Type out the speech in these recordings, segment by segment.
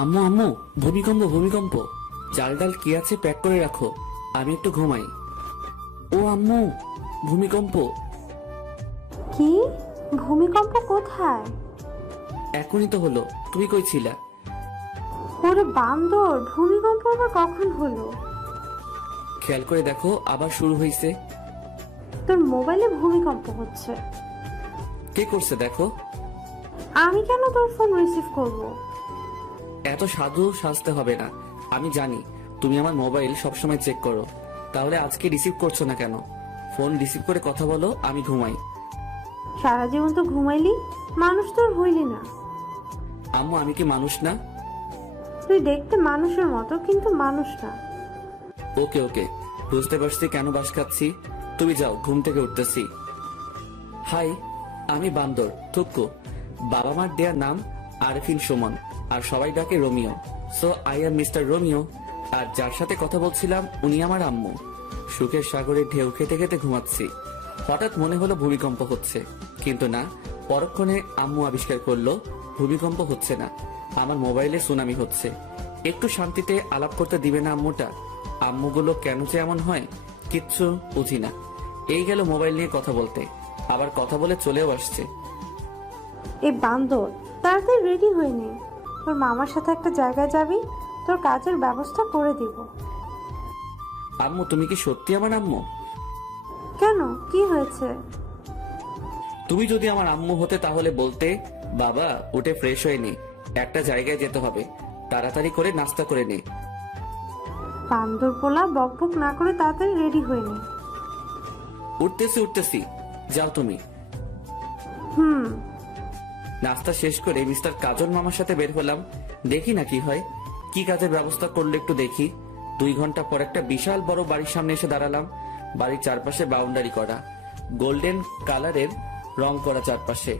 আম্মু আম্মু, ভূমিকম্প ভূমিকম্প। চাল ডাল কি আছে প্যাক করে রাখো, আমি একটু ঘুমাই। ও আম্মু, ভূমিকম্প। কি? ভূমিকম্প কোথায়? এখনই তো হলো, তুমি কই ছিলা? ওরে বান্দর, ভূমিকম্প আবার কখন হলো? খেয়াল করে দেখো, আবার শুরু হয়েছে। তোর মোবাইলে ভূমিকম্প হচ্ছে। কে করছে দেখো। আমি কেন তোর ফোন রিসিভ করব? এত সাধু সাজতে হবে না, আমি জানি তুমি আমার মোবাইল সবসময় চেক করো। তাহলে আজকে রিসিভ করছো না কেন? ফোন রিসিভ করে কথা বলো, আমি ঘুমাই। সারা জীবন তো ঘুমাইলি, মানুষ তোর হইলি না। আম্মু, আমি কি মানুষ না? তুই দেখতে মানুষের মতো, কিন্তু মানুষ না। ওকে ওকে, বুঝতে পারছি কেন বাস খাচ্ছি। তুমি যাও, ঘুম থেকে উঠতেছি। হাই, আমি বান্দর থুক্কু। বাবা মার দেয়ার নাম আরফিন সুমন, আর সবাই ডাকে Romeo. So I am mister Romeo. আর যার সাথে কথা বলছিলাম উনি আমার আম্মু। সুখের সাগরে ঢেউ খেতে খেতে ঘুমাচ্ছি। হঠাৎ মনে হলো ভূমিকম্প হচ্ছে, কিন্তু না। পরক্ষণে আম্মু আবিষ্কার করলো ভূমিকম্প হচ্ছে না, আমার মোবাইলে সুনামি হচ্ছে। একটু শান্তিতে আলাপ করতে দিবে না আম্মুটা? আম্মুগুলো কেন যে এমন হয়, কিচ্ছু বুঝি না। এই গেল মোবাইল নিয়ে কথা বলতে, আবার কথা বলে চলেও আসছে। এই বান্দর, তাড়াতাড়ি রেডি হয়ে নে। তোর মামার সাথে একটা জায়গায় যাবি, তোর কাজের ব্যবস্থা করে দিব। আম্মু, তুমি কি সত্যি আমার আম্মু? কেন, কি হয়েছে? তুমি যদি আমার আম্মু হতে তাহলে বলতে, বাবা উঠে ফ্রেশ হয়ে নে, একটা জায়গায় যেতে হবে, তাড়াতাড়ি করে নাস্তা করে নে। বান্দর পোলা, বকবক না করে তাড়াতাড়ি রেডি হয়ে নে। উঠতেছি উঠতেছি, যাও তুমি। হুম। নাস্তা শেষ করে মিস্টার কাজল মামার সাথে বের হলাম, দেখি না কি হয়। কি কাজের ব্যবস্থা করলে একটু দেখি। 2 ঘন্টা পর একটা বিশাল বড় বাড়ির সামনে এসে দাঁড়ালাম। বাড়ির চারপাশে বাউন্ডারি করা, গোল্ডেন কালারের রং করা চারপাশে।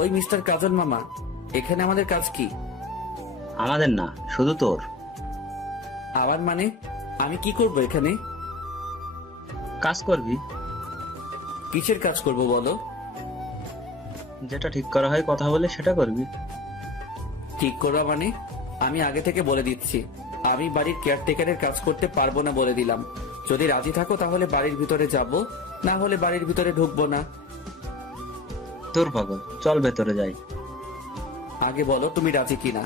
ওই মিস্টার কাজল মামা, এখানে আমাদের কাজ কি? আমাদের না, শুধু তোর। আবার মানে? আমি কি করব এখানে? কাজ করবি, কিসের কাজ করব বলো? যেটা ঠিক করা হয় কথা বলে সেটা করবি। ঠিক করা মানে? আমি আগে থেকে বলে দিচ্ছি, আমি বাড়ির কেয়ারটেকারের কাজ করতে পারবো না বলে দিলাম। যদি রাজি থাকো তাহলে বাড়ির ভিতরে যাব, না হলে বাড়ির ভিতরে ঢুকবো না। তোর পাগল, চল ভেতরে যাই। আগে বলো তুমি রাজি কিনা।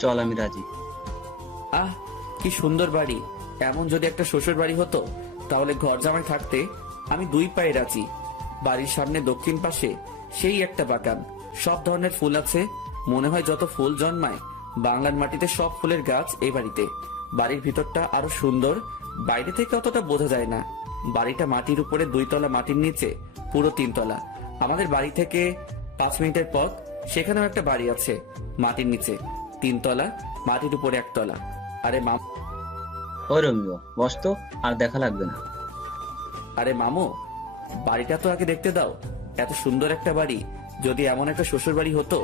চল, আমি রাজি। আহ, কি সুন্দর বাড়ি। এমন যদি একটা শ্বশুর বাড়ি হতো তাহলে ঘর জামাই থাকতে আমি 2 পায়ে রাজি। বাড়ির সামনে দক্ষিণ পাশে সেই একটা বাগান, সব ধরনের ফুল আছে। মনে হয় যত ফুল জন্মায় বাংলার মাটিতে সব ফুলের গাছ এই বাড়িতে। বাড়ির ভিতরটা আরো সুন্দর, বাইরে থেকে অতটা বোঝা যায় না। বাড়িটা মাটির উপরে 2 তলা, মাটির নিচে পুরো 3 তলা। আমাদের বাড়ি থেকে 5 মিনিটের পথ সেখানেও একটা বাড়ি আছে, মাটির নিচে 3 তলা, মাটির উপরে 1 তলা। আরে ও রোমিও, বস তো, আর দেখা লাগবে না। আরে মামু, বাড়িটা তো আগে দেখতে দাও। এত সুন্দর একটা বাড়ি, যদি এমন একটা শ্বশুর বাড়ি হতো।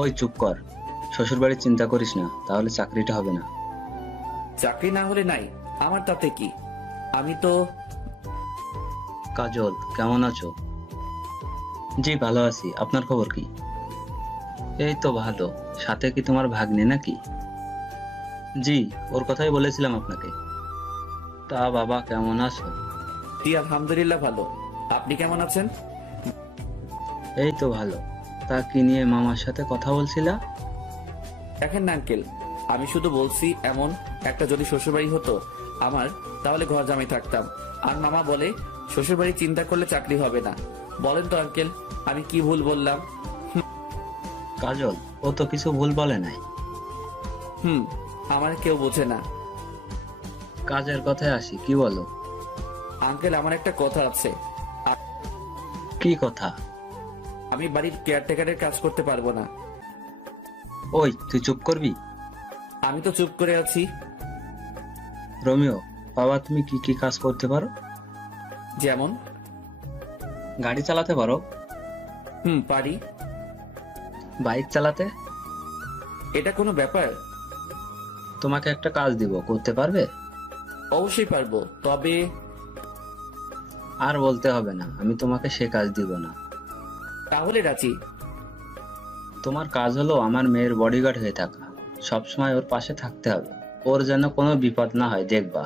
ওই চুপ কর, শ্বশুর বাড়ির চিন্তা করিস না, তাহলে চাকরিটা হবে না। চাকরি না হলে নাই, আমার তাতে কি? আমি তো। কাজল, কেমন আছো? জি ভালো আছি, আপনার খবর কি? এই তো ভালো। সাথে কি তোমার ভাগ্নে নাকি? জি, ওর কথাই বলেছিলাম আপনাকে। তা বাবা, কেমন আছো? জি আলহামদুলিল্লাহ ভালো। আপনি কেমন আছেন? এই তো ভালো। তা কি নিয়ে মামার সাথে কথা বলছিলা? দেখেন না আঙ্কেল, আমি শুধু বলছি এমন একটা যদি শ্বশুর বাড়ি হতো আমার, তাহলে ঘর জামাই থাকতাম। আর মামা বলে শ্বশুর বাড়ি চিন্তা করলে চাকরি হবে না। বলেন তো আঙ্কেল, আমি কি ভুল বললাম? কাজল, ও তো কিছু ভুল বলে নাই। আমার কেউ বোঝে না। কাজের কথায় আসি, কি বলো? আঙ্কেল, আমার একটা কথা আছে। কি কথা? আমি বাড়ির কেয়ারটেকারের কাজ করতে পারবো না। ওই, তুই চুপ করবি? আমি তো চুপ করে আছি। রোমিও, বাবা তুমি কি কি কাজ করতে পারো? যেমন? গাড়ি চালাতে পারো? পারি। বাইক চালাতে? এটা কোনো ব্যাপার? তোমাকে একটা কাজ দিব, করতে পারবে? অবশ্যই পারবো, তবে। আর বলতে হবে না, আমি তোমাকে সে কাজ দিব না। তাহলে রাজি। তোমার কাজ হলো আমার মেয়ের বডিগার্ড হয়ে থাকা, সবসময় ওর পাশে থাকতে হবে, ওর যেন কোনো বিপদ না হয়, দেখবা।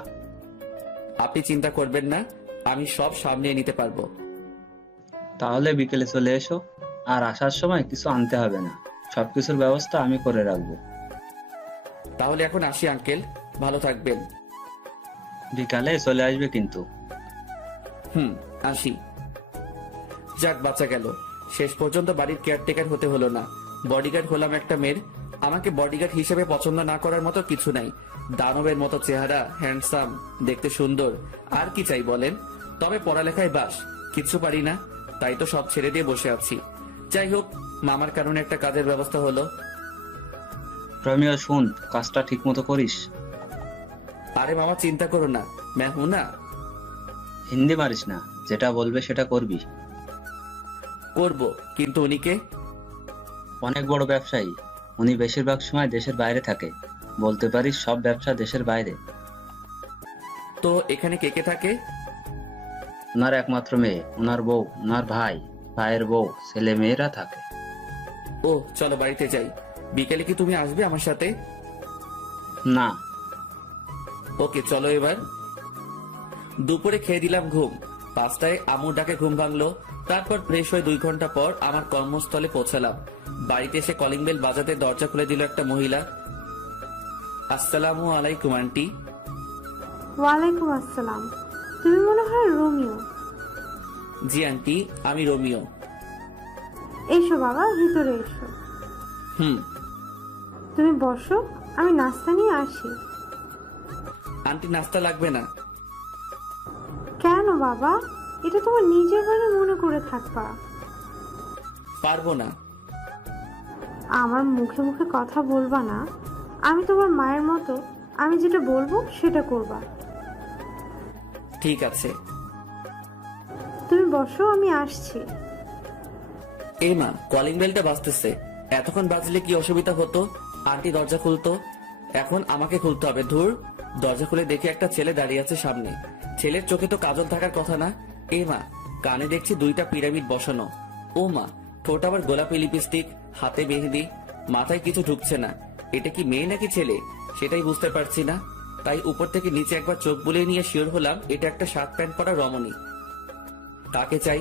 আপনি চিন্তা করবেন না, আমি সব সামলিয়ে নিতে পারবো। তাহলে বিকেলে চলে এসো, আর আসার সময় কিছু আনতে হবে না, সবকিছুর ব্যবস্থা আমি করে রাখবো। তাহলে এখন আসি আঙ্কেল, ভালো থাকবেন। বিকালে চলে আসবে কিন্তু। আসি। যাক, বাঁচা গেল। শেষ পর্যন্ত বাড়ির কেয়ারটেকার হতে হলো না, বডিগার্ড হলাম একটা মেয়ের। আমাকে বডিগার্ড হিসেবে পছন্দ না করার মতো কিছু নাই। দানবের মতো চেহারা, হ্যান্ডসাম, দেখতে সুন্দর, আর কি চাই বলেন? তবে পড়ালেখায় বাস, কিচ্ছু পারি না, তাই তো সব ছেড়ে দিয়ে বসে আছি। যাই হোক, মামার কারণে একটা কাজের ব্যবস্থা হলো। রমিও শুন, কাজটা ঠিক মতো করিস। আরে মামা, চিন্তা করো না, मैं हूं না। হিন্দি মারিস না, যেটা বলবে সেটা করবি। করবো, কিন্তু উনিকে? অনেক বড় ব্যবসায়ী উনি, বেশিরভাগ সময় দেশের বাইরে থাকে, বলতে পারিস সব ব্যবসা দেশের বাইরে। তো এখানে কে কে থাকে? ওনার একমাত্র মেয়ে, ওনার বউ, ওনার ভাই, ভাইয়ের বউ, ছেলে মেয়েরা থাকে। ও, চলো বাড়িতে যাই। বিকেলে কি তুমি আসবে আমার সাথে? না। ওকে, চলো এবার। দুপুরে খেয়ে দিলাম ঘুম। 5টায় আম্মুর ডাকে ঘুম ভাঙলো। তারপর ফ্রেশ হয়ে 2 ঘন্টা পর আমার কর্মস্থলে পৌঁছালাম। বাড়িতে এসে কলিং বেল বাজাতে দরজা খুলে দিল একটা মহিলা। আসসালামু আলাইকুম আন্টি। ওয়ালাইকুম আসসালাম। তুমি মনে হয় রোমিও। জি আন্টি, আমি রোমিও। এসো বাবা, ভিতরে এসো। হুম। তুমি বসো, আমি নাস্তা নিয়ে আসি। আন্টি, নাস্তা লাগবে না। কেন বাবা? এটা তোমার নিজের বাড়ি মনে করে থাকবা। পারবো না। আমার মুখে মুখে কথা বলবা না। আমি তোমার মায়ের মতো, আমি যেটা বলবো সেটা করবা। ঠিক আছে। তুমি বসো, আমি আসছি। এই মা, কলিং বেলটা বাজতেছে। এতক্ষণ বাজলে কি অসুবিধা হতো? আন্টি দরজা খুলতো। এখন আমাকে খুলতে হবে। ধুর। দরজা খুলে দেখি একটা ছেলে দাঁড়িয়ে আছে সামনে। ছেলের চোখে তো কাজল থাকার কথা না। এই মা, কানে দেখছি 2টা পিরামিড বসানো। ও মা, ঠোঁট আবার গোলাপি লিপস্টিক, হাতে মেহেদি, মাথায় কিছু ঢুকছে না। এটা কি মেয়ে নাকি ছেলে সেটাই বুঝতে পারছি না। তাই উপর থেকে নিচে একবার চোখ বুলিয়ে নিয়ে শিওর হলাম এটা একটা শার্ট প্যান্ট পরা রমণী। কাকে চাই?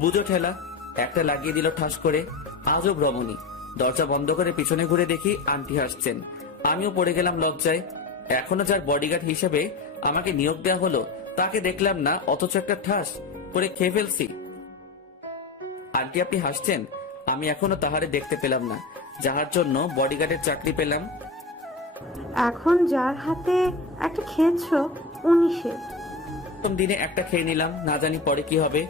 বুঝো ঠেলা, একটা লাগিয়ে দিল ঠাস করে। আজব রমণী। দরজা বন্ধ করে পিছনে ঘুরে দেখি আন্টি হাসছেন। আমিও পড়ে গেলাম লজ্জায়। এখনো যার বডিগার্ড হিসেবে আমাকে নিয়োগ দেওয়া হলো তাকে দেখলাম না, অথচ একটা ঠাস করে খেয়ে ফেলছি। আন্টি, আপনি হাসছেন? আমি এখনো তাহারে দেখতে পেলাম না, যাহার জন্য বডিগার্ডের চাকরি পেলাম। এখন যার হাতে একটা খেয়েছো উনি সে। প্রথম দিনে একটা খেয়ে নিলাম, না জানি পরে কি হবে।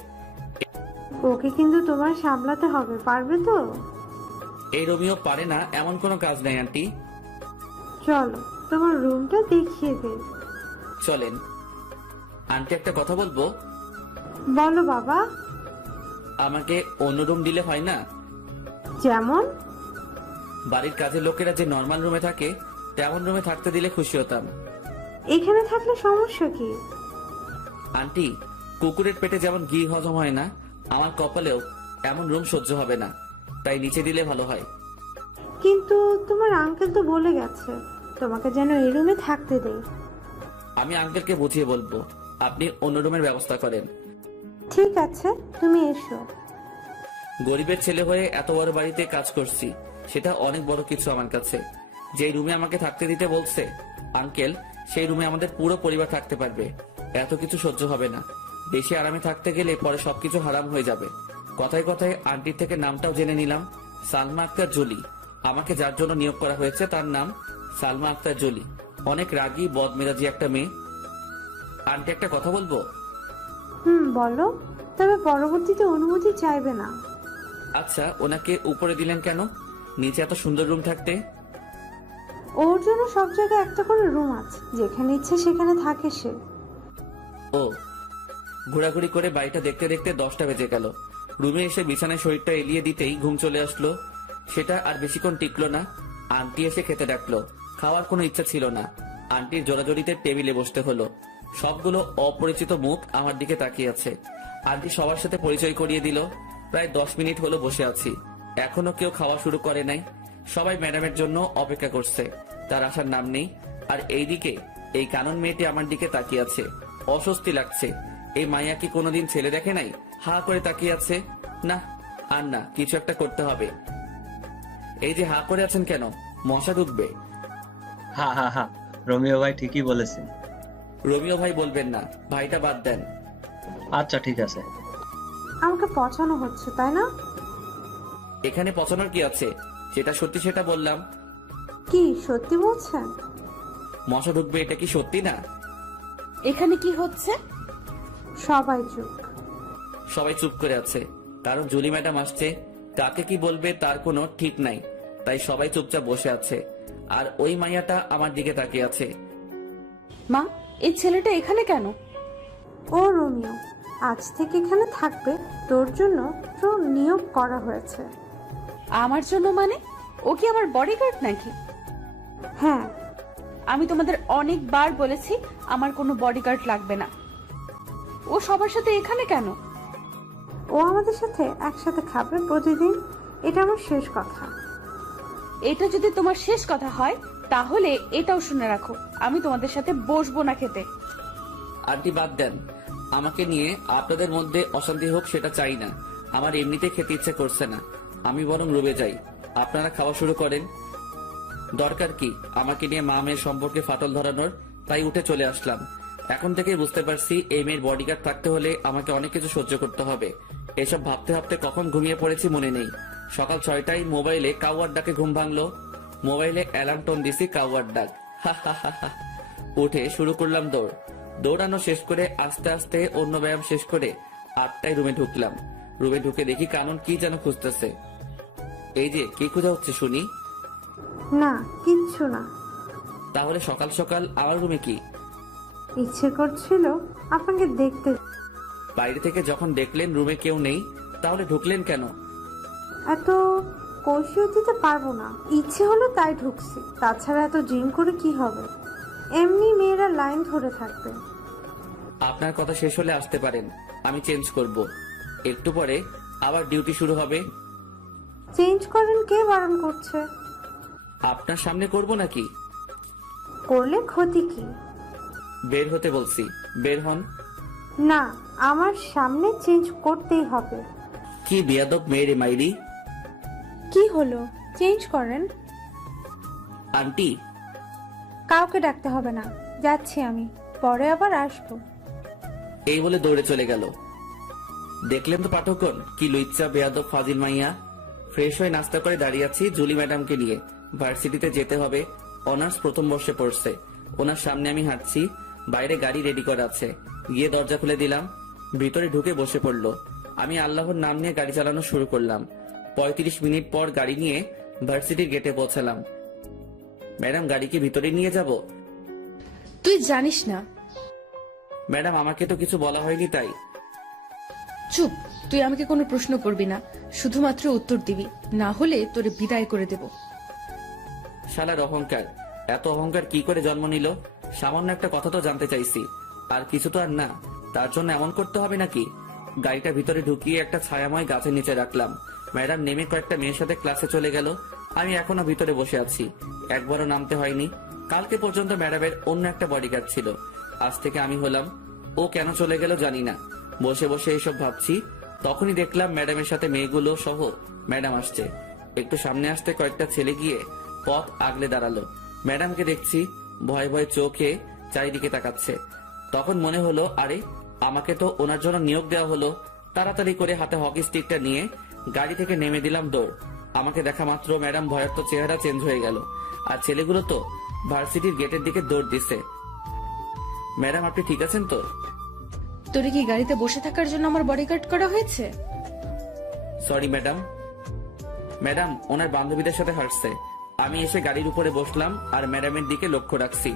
ওকে কিন্তু তোমার সামলাতে হবে, পারবে তো? এই রোমিও পারে না এমন কোনো কাজ নাই আন্টি। চলো তোমার রুমটা দেখিয়ে দে। চলেন। আন্টি, একটা কথা বলবো? বলো বাবা। আমাকে অন্য রুম দিলে হয় না? যেমন? বাড়ির কাজের লোকেরা যে নর্মাল রুমে থাকে তেমন রুমে থাকতে দিলে খুশি হতাম। এখানে থাকলে সমস্যা কি? আন্টি, কুকুরের পেটে যেমন ঘি হজম হয় না, আমার কপালেও এমন রুম সহ্য হবে না, তাই নিচে দিলে ভালো হয়। কিন্তু তোমার আঙ্কেল তো বলে গেছে তোমাকে যেন এই রুমে থাকতে দেয়। আমি আঙ্কেলকে বুঝিয়ে বলবো, আপনি অন্য রুমের ব্যবস্থা করেন। ঠিক আছে, তুমি এসো। গরিবের ছেলে হয়ে এত বড় বাড়িতে কাজ করছি, সেটা অনেক বড় কিছু আমার কাছে। যেই রুমে আমাকে থাকতে দিতে বলছে আঙ্কেল, সেই রুমে আমাদের পুরো পরিবার থাকতে পারবে। এত কিছু সহ্য হবে না। বেশি আরামে থাকতে গেলে পরে সবকিছু হারাম হয়ে যাবে। কথায় কথায় আন্টির থেকে নামটাও জেনে নিলাম, সালমা আক্তার জলি। আমাকে যার জন্য নিয়োগ করা হয়েছে তার নাম সালমা আক্তার জলি। অনেক রাগী বদমেজাজি একটা মেয়ে। আন্টি, একটা কথা বলবো? বলো, তবে পরবর্তীতে অনুমতি চাইবে না। আচ্ছা, ওনাকে উপরে দিলেন কেন? নিচে এত সুন্দর রুম থাকতে। ওর জন্য সব জায়গায় একটা করে রুম আছে, যেখানে ইচ্ছে সেখানে থাকে সে। ও। ঘোরাঘুরি করে বাড়িটা দেখতে দেখতে 10টা বেজে গেল। রুমে এসে বিছানায় শরীরটা এলিয়ে দিতেই ঘুম চলে আসলো। সেটা আর বেশিক্ষণ টিকলো না। আন্টি এসে খেতে ডাকলো। খাওয়ার কোনো ইচ্ছা ছিল না। আন্টির জোরাজোরিতে টেবিলে বসতে হলো। সবগুলো অপরিচিত মুখ আমার দিকে তাকিয়ে আছে। আন্টি সবার সাথে পরিচয় করিয়ে দিল। প্রায় 10 মিনিট হলো বসে আছি, এখনো কেউ খাওয়া শুরু করে নাই। সবাই ম্যাডামের জন্য অপেক্ষা করছে, তার আসার নাম নেই। আর এইদিকে এই কানন মেয়েটি আমার দিকে তাকিয়ে আছে, অস্বস্তি লাগছে। এই মাইয়া কি কোনোদিন ছেলে দেখে নাই? হা করে তাকিয়ে আছে। না, আর না, কিছু একটা করতে হবে। এই যে হা করে আছেন কেন? মশা ঢুকবে। হা হা হা, রোমিও ভাই ঠিকই বলেছেন। রোমিও ভাই বলবেন না, ভাইটা বাদ দেন। আচ্ছা ঠিক আছে। আমাকে পচানো হচ্ছে তাই না? এখানে পচানোর কি আছে? যেটা সত্যি সেটা বললাম। কি সত্যি বলছেন? মশা ঢুকবে, এটা কি সত্যি না? এখানে কি হচ্ছে? সবাই চুপ। সবাই চুপ করে আছে, কারণ জুলি ম্যাডাম আসছে। কাকে কি বলবে তার কোনো ঠিক নাই, তাই সবাই চুপচাপ বসে আছে। আর ওই মাইয়াটা আমার দিকে তাকিয়ে আছে। মা, এই ছেলেটা এখানে কেন? ও রোমিও, আজ থেকে এখানে থাকবে। তোর জন্য তোর নিয়োগ করা হয়েছে। আমার জন্য মানে? ও কি আমার বডিগার্ড নাকি? হ্যাঁ। আমি তোমাদের অনেকবার বলেছি আমার কোনো বডিগার্ড লাগবে না। ও সবার সাথে এখানে কেন? ও আমাদের সাথে একসাথে খাবে প্রতিদিন। এটা আমার শেষ কথা। এটা যদি তোমার শেষ কথা হয় তাহলে এটাও শুনে রাখো, আমি তোমাদের সাথে বসবো না খেতে। আন্টি বাদ দেন, আমাকে নিয়ে আপনাদের মধ্যে অশান্তি হোক সেটা চাই না। আমার এমনিতে খেতে ইচ্ছে করছে না, আমি বরং রুমে যাই। আপনারা খাওয়া শুরু করেন। দরকার কি আমাকে নিয়ে মা মেয়ের সম্পর্কে ফাটল ধরানোর? তাই উঠে চলে আসলাম। এখন থেকেই বুঝতে পারছি এই মেয়ের বডিগার্ড থাকতে হলে আমাকে অনেক কিছু সহ্য করতে হবে। এসব ভাবতে ভাবতে কখন ঘুমিয়ে পড়েছি মনে নেই। সকাল 6টায় মোবাইলে কাউয়ার ডাকে ঘুম ভাঙলো। মোবাইলে অ্যালার্ম টোন দিছি, কাউয়ার ডাক। হা হা হা হা। উঠে শুরু করলাম দৌড়। দৌড়ানো শেষ করে আস্তে আস্তে অন্য ব্যায়াম শেষ করে 8টায় রুমে ঢুকলাম। রুমে ঢুকে দেখি কানন কি যেন খুঁজতেছে। এই যে কি খোঁজা হচ্ছে শুনি? না, কিচ্ছু না। তাহলে সকাল সকাল আমার রুমে কি? ইচ্ছে করছিল আপনাকে দেখতে। বাইরে থেকে যখন দেখলেন রুমে কেউ নেই, তাহলে ঢুকলেন কেন? এত কৈফিয়ত দিতে পারবো না, ইচ্ছে হলো তাই ঢুকছি। তাছাড়া এত জিম করে কি হবে? এমনি মেয়েরা লাইন ধরে থাকবে। আপনার কথা শেষ হলে আসতে পারেন, আমি চেঞ্জ করব। একটু পরে আবার ডিউটি শুরু হবে। চেঞ্জ করেন, কে বারণ করছে? আপনার সামনে করব নাকি? করলে ক্ষতি কি? বের হতে বলছি, বের হন। না, আমার সামনে চেঞ্জ করতেই হবে। কি বেয়াদব মেয়েরে মাইরি। কি হলো? চেঞ্জ করেন। আন্টি, কাউকে ডাকতে হবে না, যাচ্ছি আমি, পরে আবার আসবো। এই বলে দৌড়ে চলে গেল। দেখলেন তো পাঠকগণ, কি লুইচ্চা বেয়াদব ফাজিল মাইয়া। ফ্রেশ হয়ে নাস্তা করে দাঁড়িয়ে আছি জুলি ম্যাডামকে নিয়ে। ভার্সিটিতে যেতে হবে, অনার্স প্রথম বর্ষে পড়ছে। ওনার সামনে আমি হাঁটছি, বাইরে গাড়ি রেডি করা আছে। গিয়ে দরজা খুলে দিলাম, ভিতরে ঢুকে বসে পড়লো। আমি আল্লাহর নাম নিয়ে গাড়ি চালানো শুরু করলাম। 35 মিনিট পর গাড়ি নিয়ে ভার্সিটির গেটে পৌঁছালাম। ম্যাডাম, গাড়িকে ভিতরে নিয়ে যাব? তুই জানিস না। ম্যাডাম, আমাকে তো কিছু বলা হয়নি তাই। চুপ, তুই আমাকে কোনো প্রশ্ন করবি না, শুধুমাত্র উত্তর দিবি, না হলে তোরে বিদায় করে দেব। শালার অহংকার, এত অহংকার কি করে জন্ম নিল? সামান্য একটা কথা তো জানতে চাইছি, আর কিছু তো আর না, তার জন্য এমন করতে হবে নাকি? গাড়িটা ভিতরে ঢুকিয়ে একটা ছায়াময় গাছের নিচে রাখলাম। ম্যাডাম নেমে কয়েকটা মেয়ের সাথে ক্লাসে চলে গেল। আমি এখনো ভিতরে বসে আছি, একবারও নামতে হয়নি। কালকে পর্যন্ত ম্যাডামের অন্য একটা বডিগার্ড ছিল, আজ থেকে আমি হলাম। ও কেন চলে গেল জানি না। বসে বসে এসব ভাবছি, তখনই দেখলাম ম্যাডামের সাথে মেয়েগুলো সহ ম্যাডাম আসছে। একটু সামনে আসতে কয়েকটা ছেলে গিয়ে পথ আগলে দাঁড়ালো। ম্যাডামকে দেখছি, ভয় ভয় চোখে চারিদিকে তাকাচ্ছে। তখন মনে হলো, আরে আমাকে তো ওনার জন্য নিয়োগ দেওয়া হলো। তাড়াতাড়ি করে হাতে হকি স্টিকটা নিয়ে গাড়ি থেকে নেমে দিলাম দৌড়। আমাকে দেখা মাত্র ম্যাডাম ভয়ার্ত চেহারা চেঞ্জ হয়ে গেল, আর ছেলেগুলো তো ভার্সিটির গেটের দিকে দৌড় দিছে। ম্যাডাম, আপনি ঠিক আছেন তো? তোরে কি গাড়িতে বসে থাকার জন্য আমার বডিগার্ড করা হয়েছে? Sorry madam. ম্যাডাম ওনার বান্ধবীদের সাথে হাঁটছে। আমি এসে গাড়ির উপরে বসলাম আর ম্যাডামের দিকে লক্ষ্য রাখছি।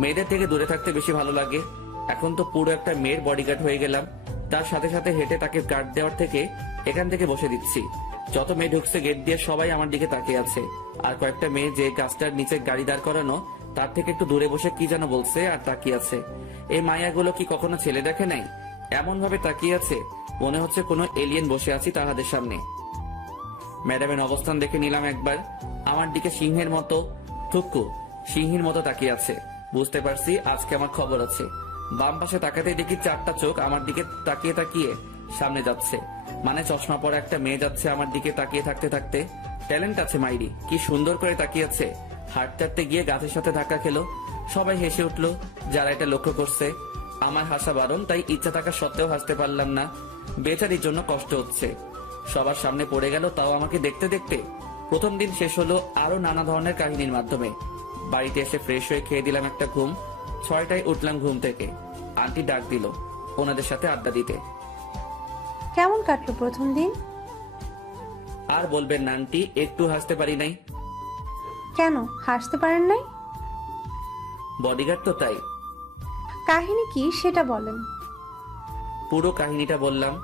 মেয়েদের থেকে দূরে থাকতে বেশি ভালো লাগে। এখন তো পুরো একটা মেয়ের বডিগার্ড হয়ে গেলাম। তার সাথে সাথে হেঁটে তাকে গার্ড দেওয়ার থেকে এখান থেকে বসে দিচ্ছি। যত মেয়ে ঢুকছে গেট দিয়ে সবাই আমার দিকে তাকিয়ে আছে। আর কয়েকটা মেয়ে যে গাছটার নিচে গাড়ি দাঁড় করানো তার থেকে একটু দূরে বসে কি যেন বলছে আর তাকিয়ে আছে। এই মায়াগুলো কি কখনো ছেলে দেখে নাই? এমন ভাবে তাকিয়ে আছে মনে হচ্ছে কোনো এলিয়েন বসে আছি তাহাদের সামনে। ম্যাডামের অবস্থান দেখে নিলাম একবার। আমার দিকে সিংহের মতো, থুক্কু সিংহের মতো তাকিয়ে আছে। বুঝতে পারছি আজকে আমার খবর আছে। বাম পাশে তাকাতেই দেখি 4টা চোখ আমার দিকে তাকিয়ে তাকিয়ে সামনে যাচ্ছে। মানে চশমা পরা একটা মেয়ে যাচ্ছে আমার দিকে তাকিয়ে থাকতে থাকতে। ট্যালেন্ট আছে মাইরি, কি সুন্দর করে তাকিয়েছে। হাঁটতে হাঁটতে গিয়ে গাছের সাথে ধাক্কা খেলো। সবাই হেসে উঠলো যারা এটা লক্ষ্য করছে। আমার হাসা বারণ, তাই ইচ্ছা থাকা সত্ত্বেও হাসতে পারলাম না। বেচারির জন্য কষ্ট হচ্ছে। সবার সামনে পড়ে গেল, তাও আমাকে দেখতে দেখতে। প্রথম দিন শেষ হলো আরো নানা ধরনের কাহিনীর মাধ্যমে। বাড়িতে এসে ফ্রেশ হয়ে খেয়ে দিলাম একটা ঘুম। 6টায় উঠলাম ঘুম থেকে। আন্টি ডাক দিল ওনাদের সাথে আড্ডা দিতে। কেমন কাটলো প্রথম দিন? আর বলবেন না আন্টি, একটু হাসতে পারি নাই। কেন হাসতে পারেন নাই? বডিগার্ড তো তাই। কাহিনী কি সেটা বলেন। পুরো কাহিনীটা বললাম।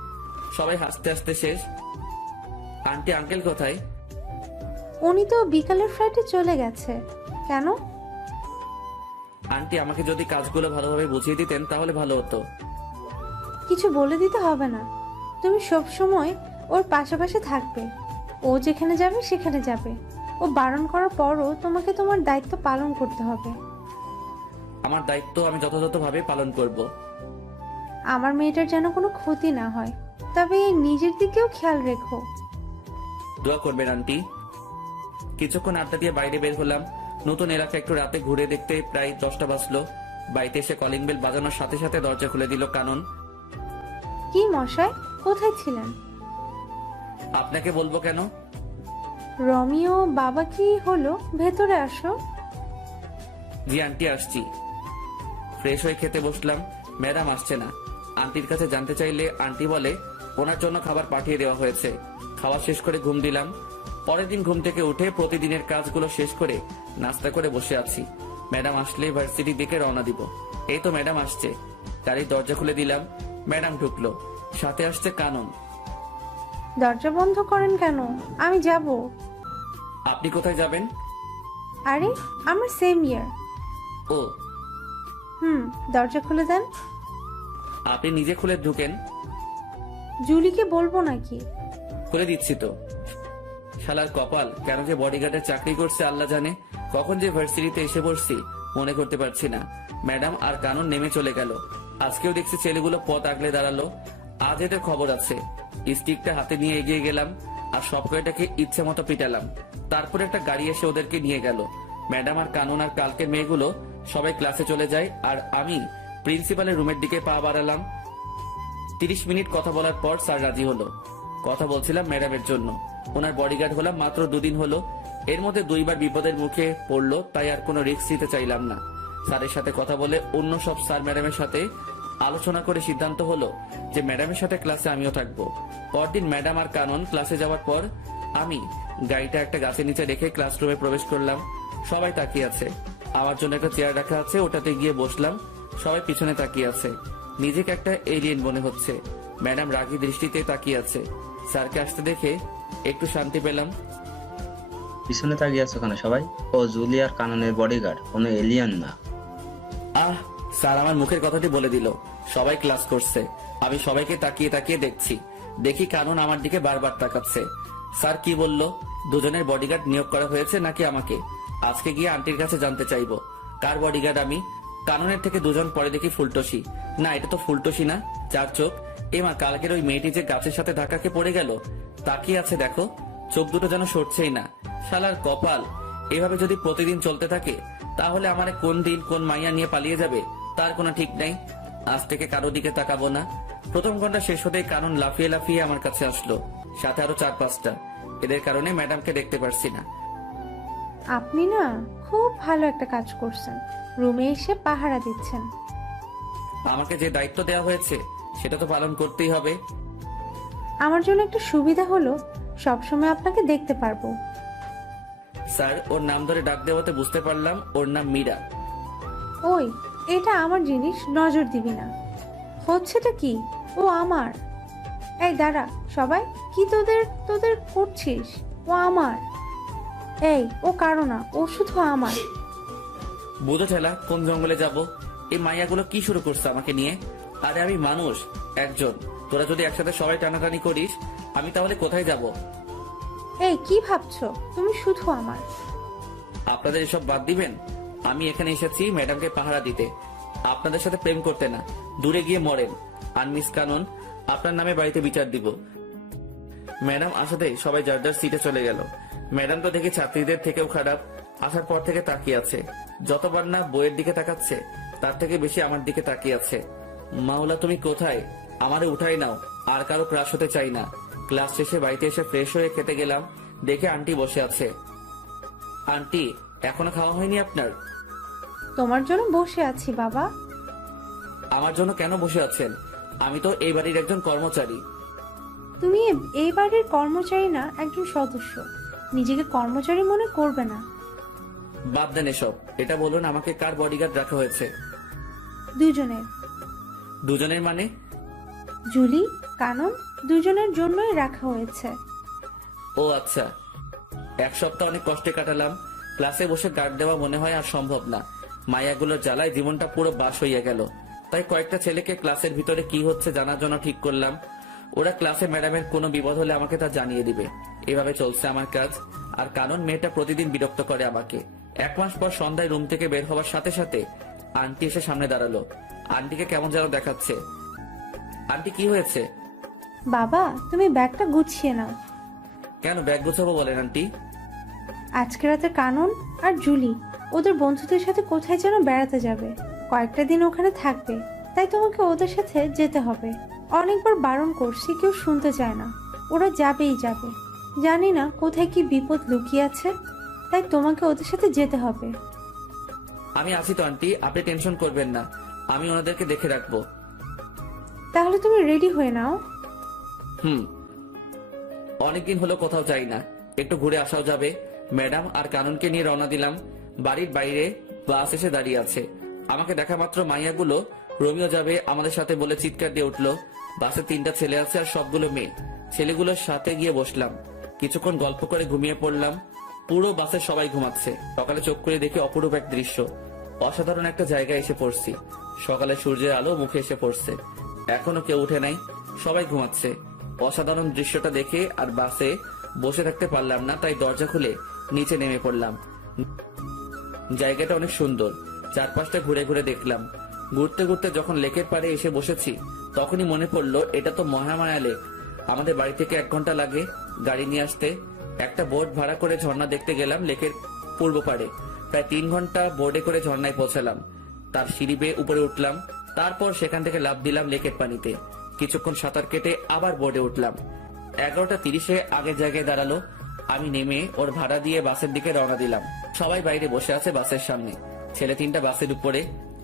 সবাই হাসতে হাসতে শেষ। আন্টি আঙ্কেল কোথায়? উনি তো বিকালের ফ্লাইটে চলে গেছে। কেন? আন্টি আমাকে যদি কাজগুলো ভালোভাবে বুঝিয়ে দিতেন তাহলে ভালো হতো। কিছু বলে দিতে হবে না, তুমি সব সময় ওর পাশাপাশি থাকবে। ও যেখানে যাবে সেখানে যাবে। ও বারণ করার পরও তোমাকে তোমার দায়িত্ব পালন করতে হবে। আমার দায়িত্ব আমি যথাযথভাবে পালন করব। আমার মেয়েটার যেন কোনো ক্ষতি না হয়, তবে নিজের দিকেও খেয়াল রেখো। দোয়া করবেন আন্টি। কিছুক্ষণ আড্ডা দিয়ে বাইরে বের হলাম। নতুন এলাকা একটু রাতে ঘুরে দেখতে প্রায় 10টা বাজলো। বাড়িতে এসে কলিং বেল বাজানোর সাথে সাথে দরজা খুলে দিল কানন। কি মশাই, কোথায় ছিলেন? আপনাকে বলবো কেন? রমিও বাবা কি হলো, ভেতরে আসো। জি আন্টি আসছি। ফ্রেশ হয়ে খেতে বসলাম। ম্যাডাম আসছে না। আন্টির কাছে জানতে চাইলে আন্টি বলে ওনার জন্য খাবার পাঠিয়ে দেওয়া হয়েছে। খাওয়া শেষ করে ঘুম দিলাম। পরের দিন ঘুম থেকে উঠে প্রতিদিনের কাজগুলো শেষ করে নাস্তা করে বসে আছি। ম্যাডাম আসলে ভার্সিটির দিকে রওনা দিব। এই তো ম্যাডাম আসছে। গাড়ির দরজা খুলে দিলাম। ম্যাডাম ঢুকলো, সাথে আসছে কানন। দরজা বন্ধ করেন কেন? আমি যাব। আপনি কোথায় যাবেন? আরে আমার সেম ইয়ার। ও, দরজা খুলে দেন। আপনি নিজে খুলে ঢুকেন। জুলিকে বলবো নাকি? খুলে দিচ্ছি তো। শালার কপাল, কেন যে বডিগার্ডের চাকরি করছে আল্লাহ জানে। কখন যে ভার্সিটিতে এসে পড়ছি মনে করতে পারছি না। ম্যাডাম আর কানন নেমে চলে গেল। আজকেও দেখছি ছেলেগুলো পথ আগলে দাঁড়ালো। আজ এদের খবর আছে। স্টিকটা হাতে নিয়ে এগিয়ে গেলাম আর সব কয়টাকে ইচ্ছে মতো পিটালাম। তারপর একটা গাড়ি এসে ওদেরকে নিয়ে গেল। ম্যাডাম আর কানন আর কালকের মেয়েগুলো সবাই ক্লাসে চলে যায় আর আমি প্রিন্সিপালের রুমের দিকে পা বাড়ালাম। 30 মিনিট কথা বলার পর স্যার রাজি হলো। কথা বলছিলাম ম্যাডামের জন্য। ওনার বডিগার্ড হলাম মাত্র 2 দিন হলো। এর মধ্যে 2বার বিপদের মুখে পড়লো, তাই আর কোনো রিস্ক নিতে চাইলাম না। স্যারের সাথে কথা বলে অন্য সব স্যার ম্যাডামের সাথে আলোচনা করে সিদ্ধান্ত হলো যে ম্যাডামের সাথে ক্লাসে আমিও থাকবো। পরদিন ম্যাডাম আর কানন ক্লাসে যাওয়ার পর আমি গাড়িটা একটা গাছের নিচে রেখে ক্লাসরুমে প্রবেশ করলাম। সবাই তাকিয়ে আছে। আমার জন্য একটা চেয়ার রাখা আছে, ওটাতে গিয়ে বসলাম। সবাই পিছনে তাকিয়ে আছে। নিজেকে একটা এলিয়েন মনে হচ্ছে। ম্যাডাম রাগী দৃষ্টিতে তাকিয়ে আছে। স্যারকে আসতে দেখে একটু শান্তি পেলাম। পিছনে তাকিয়ে আছো কেন সবাই? ও জুলিয়ার কাননের বডিগার্ড, কোনো এলিয়ান না। আহ, স্যার আমার মুখের কথাটি বলে দিল। সবাই ক্লাস করছে। আমি সবাইকে তাকিয়ে তাকিয়ে দেখছি। দেখি কানন আমার দিকে বারবার তাকাচ্ছে। স্যার কি বলল? দুজনের বডিগার্ড নিয়োগ করা হয়েছে নাকি আমাকে? আজকে গিয়ে আন্টির কাছে জানতে চাইবো কার বডিগার্ড আমি। কাননের থেকে 2 জন পরে দেখি ফুলটসি। না, এটা তো ফুলটসি না, 4 চোখ। এমা, কালকের ওই মেয়েটি যে গাছের সাথে ধাক্কাকে পড়ে গেল তাকিয়ে আছে দেখো। চোখ দুটো যেন সরছেই না। শালার কপাল, এভাবে যদি প্রতিদিন চলতে থাকে তাহলে আমার কোন দিন কোন মাইয়া নিয়ে পালিয়ে যাবে তার কোনো ঠিক নাই। আজ থেকে কারো দিকে তাকাবো না। প্রথম ঘন্টা শেষ হতেই কানন লাফিয়ে লাফিয়ে আমার কাছে আসলো, সাথে আরো 4-5টা। এদের কারণে ম্যাডামকে দেখতে পারছি না। আপনি না খুব ভালো একটা কাজ করছেন, রুমে এসে পাহারা দিচ্ছেন। আমাকে যে দায়িত্ব দেওয়া হয়েছে সেটা তো পালন করতেই হবে। আমার জন্য একটা সুবিধা হলো সবসময় আপনাকে দেখতে পারবো। স্যার, ওর নাম ধরে ডাক দেওয়াতে বুঝতে পারলাম ওর নাম মীরা। ওই, এটা আমার জিনিস, নজর দিবি না। হচ্ছেটা কি? ও আমার। এই দাঁড়া সবাই, কি তোদের তোদের করছিস? ও আমার। এই, ও কারো না, ও শুধু আমার। বুঝো ঠেলা, কোন জঙ্গলে যাব? এই মাইয়াগুলো কি শুরু করছে আমাকে নিয়ে? আরে আমি মানুষ একজন, তোরা যদি একসাথে সবাই টানাটানি করিস আমি তাহলে কোথায় যাব? এই কি ভাবছো? তুমি শুধু আমার। আপনাদের এসব বাদ দিবেন। আমি এখানে এসেছি ম্যাডামকে পাহারা দিতে, আপনাদের সাথে প্রেম করতে না। দূরে গিয়ে মরেন। আর মিস কানন, আপনার নামে বাড়িতে বিচার দিব। ম্যাডাম আসাতেই সবাই যার যার সিটে চলে গেল। ম্যাডাম তো দেখি ছাত্রীদের থেকেও খারাপ, আসার পর থেকে তাকিয়ে আছে। যতবার না বইয়ের দিকে তাকাচ্ছে তার থেকে বেশি আমার দিকে তাকিয়ে আছে। মাওলা তুমি কোথায়? আমারে উঠাই নাও, আর কারো ক্লাস হতে চাই না। ক্লাস শেষে বাড়িতে এসে ফ্রেশ হয়ে খেতে গেলাম, দেখে আন্টি বসে আছে। আন্টি, এখনো খাওয়া হয়নি আপনার? তোমার জন্য বসে আছি বাবা। আমার জন্য কেন বসে আছেন? আমি তো এই বাড়ির একজন কর্মচারী। তুমি এই বাড়ির কর্মচারী না, একজন সদস্য। নিজেকে কর্মচারী মনে করবে না। বাদ দেন এসব। এটা বলুন, আমাকে কার বডিগার্ড রাখা হয়েছে? দুজনের। দুজনের মানে? জুলি, কানন, দুজনের জন্যই রাখা হয়েছে। ও আচ্ছা। এক সপ্তাহ অনেক কষ্টে কাটালাম। ক্লাসে বসে গার্ড দেওয়া মনে হয় আর সম্ভব না। মায়াগুলোর জ্বালায় জীবনটা পুরো বাস হইয়া গেল। তাই কয়েকটা ছেলেকে ক্লাসের ভিতরে কি হচ্ছে জানার জন্য ঠিক করলাম। ওরা ক্লাসে ম্যাডামের কোনো বিপদ হলে আমাকে তা জানিয়ে দিবে। এভাবে চলছে আমার কাজ। আর কানন মেয়েটা প্রতিদিন বিরক্ত করে আমাকে। 1 মাস পর সন্ধ্যায় রুম থেকে বের হওয়ার সাথে সাথে আন্টি এসে সামনে দাঁড়ালো। আন্টিকে কেমন যেন দেখাচ্ছে। আন্টি, কি হয়েছে? বাবা, তুমি ব্যাগটা গুছিয়ে নাও। কেন ব্যাগ গুছাবো বলেন আন্টি? আজকে রাতে কানন আর জুলি ওদের বন্ধুদের সাথে কোথায় যেন বেড়াতে যাবে। কয়েকটা দিন ওখানে থাকবে, তাই তোমাকে ওদের সাথে যেতে হবে। অনেকবার বারণ করছি, কেউ শুনতে চায় না। ওরা যাবেই যাবে। জানি না কোথায় কি বিপদ লুকিয়ে আছে, তাই তোমাকে ওদের সাথে যেতে হবে। আমি আছি তো আন্টি, আপনি টেনশন করবেন না। আমি ওনাদেরকে দেখে রাখবো। তাহলে তুমি রেডি হয়ে নাও। অনেকদিন হলো কোথাও যাই না, একটু ঘুরে আসাও যাবে। ম্যাডাম আর কাননকে নিয়ে রওনা দিলাম। বাড়ির বাইরে বাস এসে দাঁড়িয়ে আছে। আমাকে দেখা মাত্র মাইয়াগুলো রোমিও যাবে আমাদের সাথে বলে চিৎকার দিয়ে উঠলো। বাসে 3টা ছেলে আছে আর সবগুলো মেয়ে। ছেলেগুলোর সাথে গিয়ে বসলাম, কিছুক্ষণ গল্প করে ঘুমিয়ে পড়লাম। পুরো বাসে সবাই ঘুমাচ্ছে। সকালে চোখ করে দেখি অপরূপ এক দৃশ্য। অসাধারণ একটা জায়গায় এসে পড়ছি। সকালে সূর্যের আলো মুখে এসে পড়ছে। এখনো কেউ উঠে নাই, সবাই ঘুমাচ্ছে। অসাধারণ দৃশ্যটা দেখে আর বাসে বসে থাকতে পারলাম না, তাই দরজা খুলে নিচে নেমে পড়লাম। জায়গাটা অনেক সুন্দর। চারপাশটা ঘুরে ঘুরে দেখলাম। ঘুরতে ঘুরতে যখন লেকের পাড়ে এসে বসেছি তখনই মনে পড়লো এটা তো মহামায়া লেক। আমাদের বাড়ি থেকে 1 ঘন্টা লাগে গাড়ি নিয়ে আসতে। একটা বোট ভাড়া করে ঝর্ণা দেখতে গেলাম লেকের পূর্ব পাড়ে। প্রায় 3 ঘন্টা বোর্ডে করে ঝর্ণায় পৌঁছালাম। তার সিঁড়ি বেয়ে উপরে উঠলাম, তারপর সেখান থেকে লাফ দিলাম লেকের পানিতে। কিছুক্ষণ সাঁতার কেটে আবার বোর্ডে উঠলাম। 11:30 আগের জায়গায় দাঁড়ালো। আমি নেমে ওর ভাড়া দিয়ে বাসের দিকে রওনা দিলাম। সবাই বাইরে বসে আছে বাসের সামনে। ছেলে 3টা বাসের উপরে।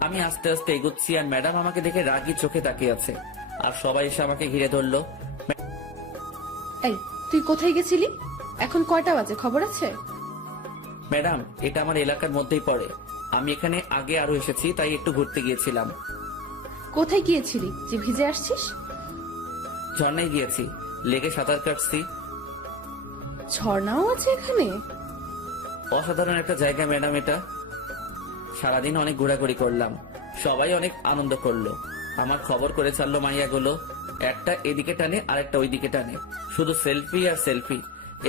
আমি আস্তে আস্তে এগুচ্ছি আর ম্যাডাম আমাকে দেখে রাগী চোখে তাকিয়ে আছে। আর সবাই এসে আমাকে ঘিরে ধরলো। এই, তুই কোথায় গেছিলি? এখন কয়টা বাজে খবর আছে? ম্যাডাম, এটা আমার এলাকার মধ্যেই পড়ে। আমি এখানে আগে আরো এসেছি, তাই একটু ঘুরতে গিয়েছিলাম। কোথায় গিয়েছিলি যে ভিজে আসছিস? ঝর্ণায় গিয়েছি, লেকে সাঁতার কাটছি। ঝর্ণাও আছে এখানে? অসাধারণ একটা জায়গা ম্যাডাম এটা। সারাদিন অনেক ঘোরাঘুরি করলাম, সবাই অনেক আনন্দ করলো। আমার খবর করে ছাড়লো মাইয়াগুলো। একটা এদিকে টানে আর একটা ওইদিকে টানে, শুধু সেলফি আর সেলফি।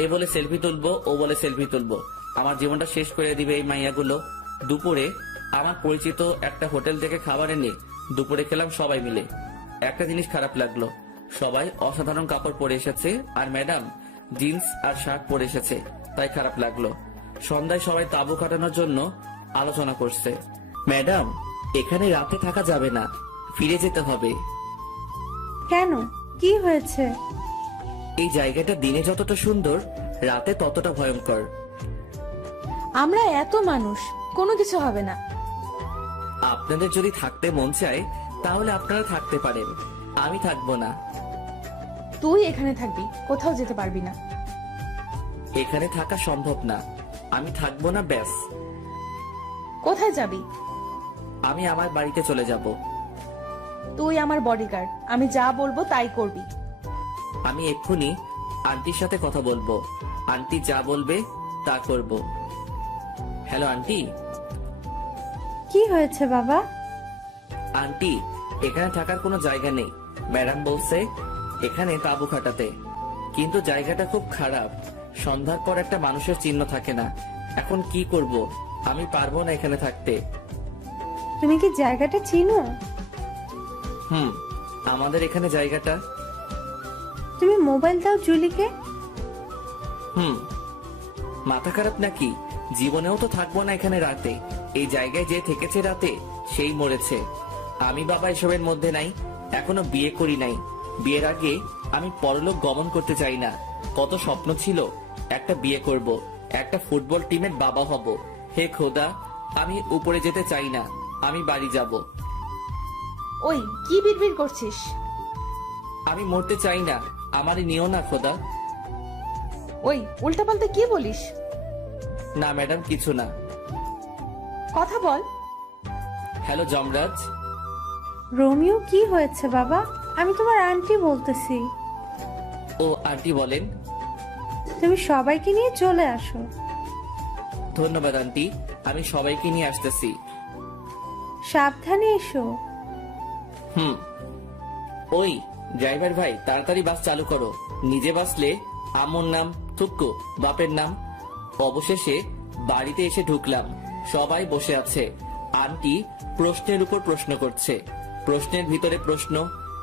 এই বলে সেলফি তুলবো, ও বলে সেলফি তুলবো। আমার জীবনটা শেষ করে দিবে এই মাইয়াগুলো। দুপুরে আমার পরিচিত একটা হোটেল থেকে খাবার এনে দুপুরে খেলাম সবাই মিলে। একটা জিনিস খারাপ লাগলো, সবাই অসাধারণ কাপড় পরে এসেছে আর ম্যাডাম জিন্স আর শার্ট পরে এসেছে, তাই খারাপ লাগলো। সন্ধ্যায় সবাই তাঁবু কাটানোর জন্য আলোচনা করছে। ম্যাডাম, এখানে রাতে থাকা যাবে না, ফিরে যেতে হবে। কেন, কি হয়েছে? এই জায়গাটা দিনে যতটা সুন্দর, রাতে ততটা ভয়ঙ্কর। আমরা এত মানুষ, কোনো কিছু হবে না। আপনাদের যদি থাকতে মন চায় তাহলে আপনারা থাকতে পারেন, আমি থাকবো না। তুই এখানে থাকবি, কোথাও যেতে পারবি না। এখানে থাকা সম্ভব না, আমি থাকবো না, ব্যাস। কোথায় যাবি? আমি আমার বাড়িতে চলে যাব। তুই আমার বডিগার্ড, আমি যা বলবো তাই করবি। আমি এক্ষুনি আন্টির সাথে কথা বলবো, আন্টি যা বলবে তা করব। Hello aunty. কি হয়েছে বাবা? আন্টি, এখানে থাকার কোনো জায়গা নেই। ম্যাডাম বলছে এখানে তাঁবু খাটাতে, কিন্তু জায়গাটা খুব খারাপ। সন্ধ্যার পর একটা মানুষের চিহ্ন থাকে না। এখন কি করব? আমি পারবো না এখানে থাকতে। তুমি কি জায়গাটা চিনো? হুম, আমাদের এখানে জায়গাটা। তুমি মোবাইল দাও জুলিকে। হুম, মাথা খারাপ নাকি? জীবনেও তো থাকবো না এখানে রাতে। এই জায়গায় যে থেকেছে রাতে সেই মরেছে। আমি বাবা এসবের মধ্যে নাই। এখনো বিয়ে করি নাই। বিয়ের আগে আমি পরলোক গমন করতে চাই না। কত স্বপ্ন ছিল, একটা বিয়ে করব, একটা ফুটবল টিমের বাবা হব। হে খোদা, আমি উপরে যেতে চাই না। আমি বাড়ি যাব। ওই কি বিড়বিড় করছিস? আমি মরতে চাই না। আমারই নিও না খোদা। ওই উল্টাপাল্টা কি বলিস? না ম্যাডাম, কিছু না। কথা বল। হ্যালো যমরাজ। রোমিও, কি হয়েছে বাবা? আমি তোমার আন্টি বলতেছি। ও আন্টি বলেন। তুমি সবাইকে নিয়ে চলে আসো। ধন্যবাদ আন্টি, আমি সবাইকে নিয়ে আসতেছি। সাবধানে এসো। হুম। ওই ড্রাইভার ভাই, তাড়াতাড়ি বাস চালু করো। নিজে বাসলে আম্মুর নাম থুক্কু, বাপের নাম। অবশেষে বাড়িতে এসে ঢুকলাম। সবাই বসে আছে। আন্টি প্রশ্নের উপর প্রশ্ন করছে, প্রশ্নের ভিতরে প্রশ্ন,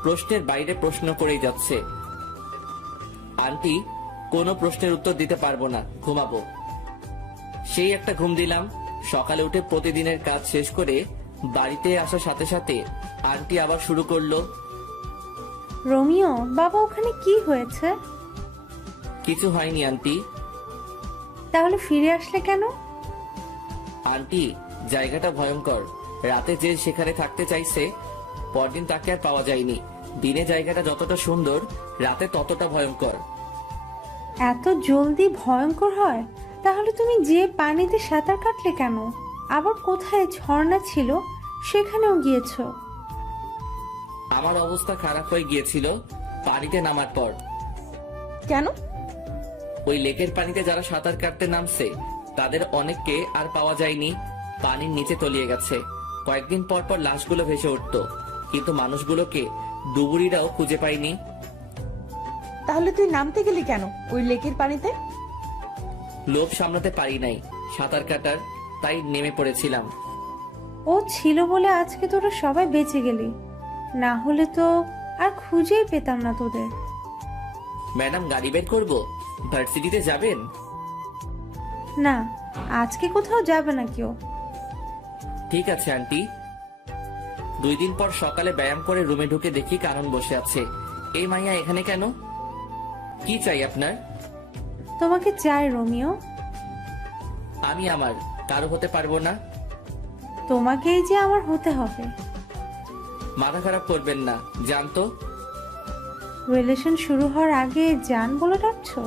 প্রশ্নের বাইরে প্রশ্ন করেই যাচ্ছে। আন্টি কোনো প্রশ্নের উত্তর দিতে পারবো না, ঘুমাবো। সেই একটা ঘুম দিলাম। সকালে উঠে প্রতিদিনের কাজ শেষ করে বাড়িতে আসার সাথে সাথে আন্টি আবার শুরু করলো। রোমিও বাবা, ওখানে কি হয়েছে? কিছু হয়নি আন্টি। তাহলে ফিরে আসলে কেন? আন্টি, জায়গাটা ভয়ঙ্কর। রাতে যে সেখানে থাকতে চাইছে, পরদিন তাকে আর পাওয়া যায়নি। দিনে জায়গাটা যতটা সুন্দর, রাতে ততটা ভয়ঙ্কর। এত জলদি ভয়ঙ্কর হয়? তাহলে তুমি যে পানিতে সাঁতার কাটলে কেন? আবার কোথায় ঝর্ণা ছিল সেখানেও গিয়েছো? আমার অবস্থা খারাপ হয়ে গিয়েছিল পানিতে নামার পর। কেন? ওই লেকের পানিতে যারা সাঁতার কাটতে নামছে তাদের অনেককে আর পাওয়া যায়নি। পানির নিচে তলিয়ে গেছে। কয়েকদিন পর পর লাশগুলো ভেসে উঠতো, কিন্তু মানুষগুলোকে ডুবুরিরাও খুঁজে পায়নি। তাহলে তুই নামতে গেলি কেন ওই লেকের পানিতে? লোভ সামলাতে পারি নাই সাঁতার কাটার, তাই নেমে পড়েছিলাম। ও ছিল বলে আজকে তোরা সবাই বেঁচে গেলি, না হলে তো আর খুঁজেই পেতাম না তোদের। ম্যাডাম, গাড়ি বের করবো? ভার্সিটিতে যাবেন? না, আজকে কোথাও যাবে না কেউ। ঠিক আছে আন্টি। 2 দিন পর সকালে ব্যায়াম করে রুমে ঢুকে দেখি কারণ বসে আছে। এই মাইয়া এখানে কেন? কি চাই আপনার? তোমাকে চাই রোমিও। আমি আমার কারো হতে পারবো না। তোমাকেই যে আমার হতে হবে। মাথা খারাপ করবেন না, জানতো। রিলেশন শুরু হওয়ার আগে জান বলে ডাকছো?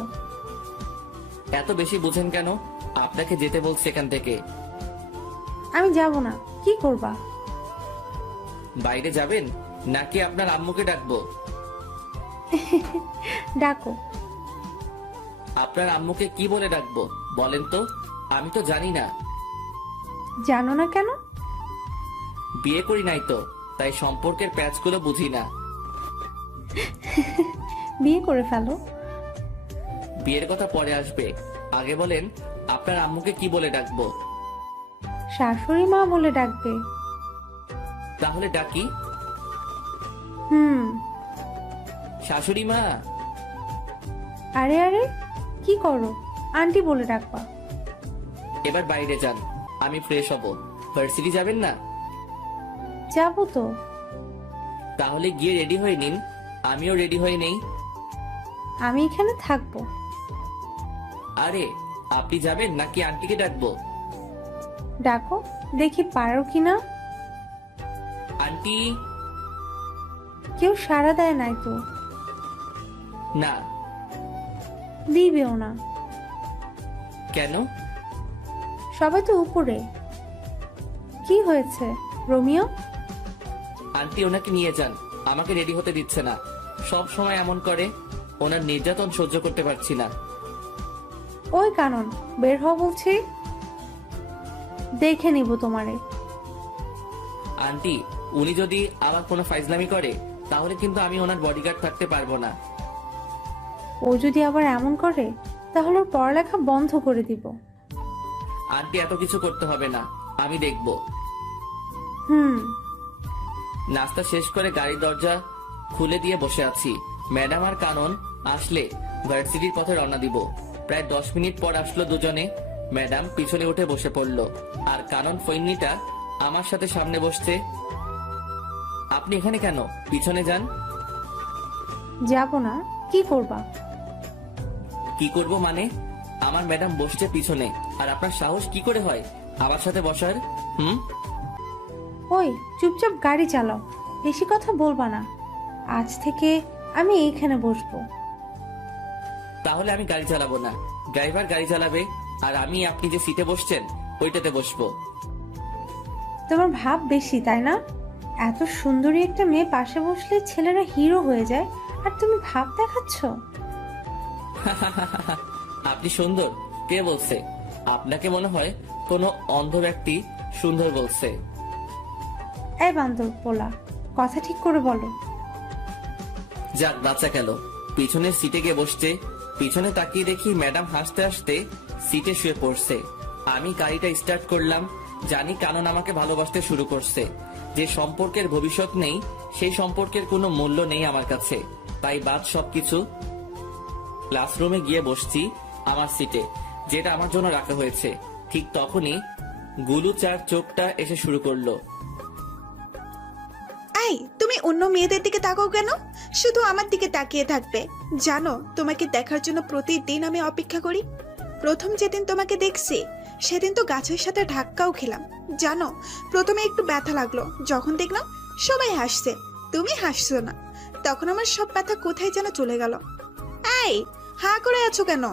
এত বেশি বুঝেন কেন? আপনাকে যেতে বলছি এখান থেকে। আমি যাব না। কি করবা? বাইরে যাবেন নাকি আপনার আম্মুকে ডাকবো? ডাকো। আপনার আম্মুকে কি বলে ডাকবো বলেন তো? আমি তো জানি না। জানো না কেন? বিয়ে করি নাই তো, তাই সম্পর্কের প্যাচগুলো বুঝি না। বিয়ে করে ফেলো। বিয়ের কথা পরে আসবে, আগে বলেন আপনার আম্মুকে কি বলে ডাকবো? শাশুড়ি মা বলে ডাকবে। তাহলে ডাকি। হুম। শাশুড়ি মা। আরে আরে, কি করো? আন্টি বলে ডাকবা। এবার বাইরে যান, আমি ফ্রেশ হব। ভার্সিটি যাবেন না? যাবো তো। তাহলে গিয়ে রেডি হয়ে নিন, আমিও রেডি হয়ে নেই। আমি এখানে থাকবো। আরে, আপনি যাবেন নাকি আন্টিকে ডাকবো? ডাকো, দেখি পারো কিনা। আন্টি। কেউ সাড়া দেয় নাই তো। না। দিবেও না। কেন? সবাই তো উপরে। কি হয়েছে রোমিও? আন্টি ওনাকে নিয়ে যান, আমাকে রেডি হতে দিচ্ছে না। সব সময় এমন করে, ওনার নির্যাতন সহ্য করতে পারছি না। ওই কানন, বের হও বলছি। দেখে নিব তোমারে। আন্টি, উনি যদি আবার কোনো ফাইজলামি করে তাহলে কিন্তু আমি ওনার বডিগার্ড থাকতে পারবো না। ও যদি আবার এমন করে তাহলে ওর পড়ালেখা বন্ধ করে দিব। আন্টি এত কিছু করতে হবে না, আমি দেখব। হুম। নাস্তা শেষ করে গাড়ির দরজা খুলে দিয়ে বসে আছি। ম্যাডাম আর কানন আসলে ভার্সিটির পথে রওনা দিব। প্রায় 10 মিনিট পর আসলো দুজনে। ম্যাডাম পিছনে উঠে বসে পড়লো, আর কানন ফৈন্নিটা আমার সাথে সামনে বসছে। আপনি এখানে কেন? পিছনে যান। যাব না, কি করবা? কি করব মানে? আমার ম্যাডাম বসছে পিছনে, আর আপনার সাহস কি করে হয় আমার সাথে বসার? ওই চুপচাপ গাড়ি চালাও, বেশি কথা বলবা না। আজ থেকে আমি এইখানে বসবো। তাহলে আমি গাড়ি চালাবো না, ড্রাইভার গাড়ি চালাবে, আর আমি আপনি যে সিটে বসছেন ওইটাতে বসবো। তোমার ভাব বেশি, তাই না? এত সুন্দরী একটা মেয়ে পাশে বসলে ছেলেরা হিরো হয়ে যায়, আর তুমি ভাব দেখাচ্ছ। আপনি সুন্দর? কে বলছে? আপনাকে মনে হয় কোনো অন্ধ ব্যক্তি সুন্দর বলছে। এই বান্দর পোলা, কথা ঠিক করে বলো। যাক বাচ্চা গেল। পিছনের সিটে গিয়ে বসছে। পিছনে তাকিয়ে দেখি ম্যাডাম হাসতে হাসতে সিটে শুয়ে পড়ছে। আমি গাড়িটা স্টার্ট করলাম। জানি কানন আমাকে ভালোবাসতে শুরু করছে। যে সম্পর্কের ভবিষ্যৎ নেই সেই সম্পর্কের কোনো মূল্য নেই আমার কাছে, তাই বাদ সবকিছু। ক্লাসরুমে গিয়ে বসছি আমার সিটে, যেটা আমার জন্য রাখা হয়েছে। ঠিক তখনই গুলু চার চোখটা এসে শুরু করলো। এই, তুমি অন্য মেয়েদের দিকে তাকাও কেন? শুধু আমার দিকে তাকিয়ে থাকবে। জানো, তোমাকে দেখার জন্য প্রতিদিন আমি অপেক্ষা করি। প্রথম যেদিন তোমাকে দেখছি সেদিন তো গাছের সাথে ধাক্কাও খেলাম। জানো, প্রথমে একটু ব্যথা লাগলো, যখন দেখলাম সবাই হাসছে, তুমি হাসছো না, তখন আমার সব ব্যথা কোথায় যেন চলে গেল। এই, হা করে আছো কেন?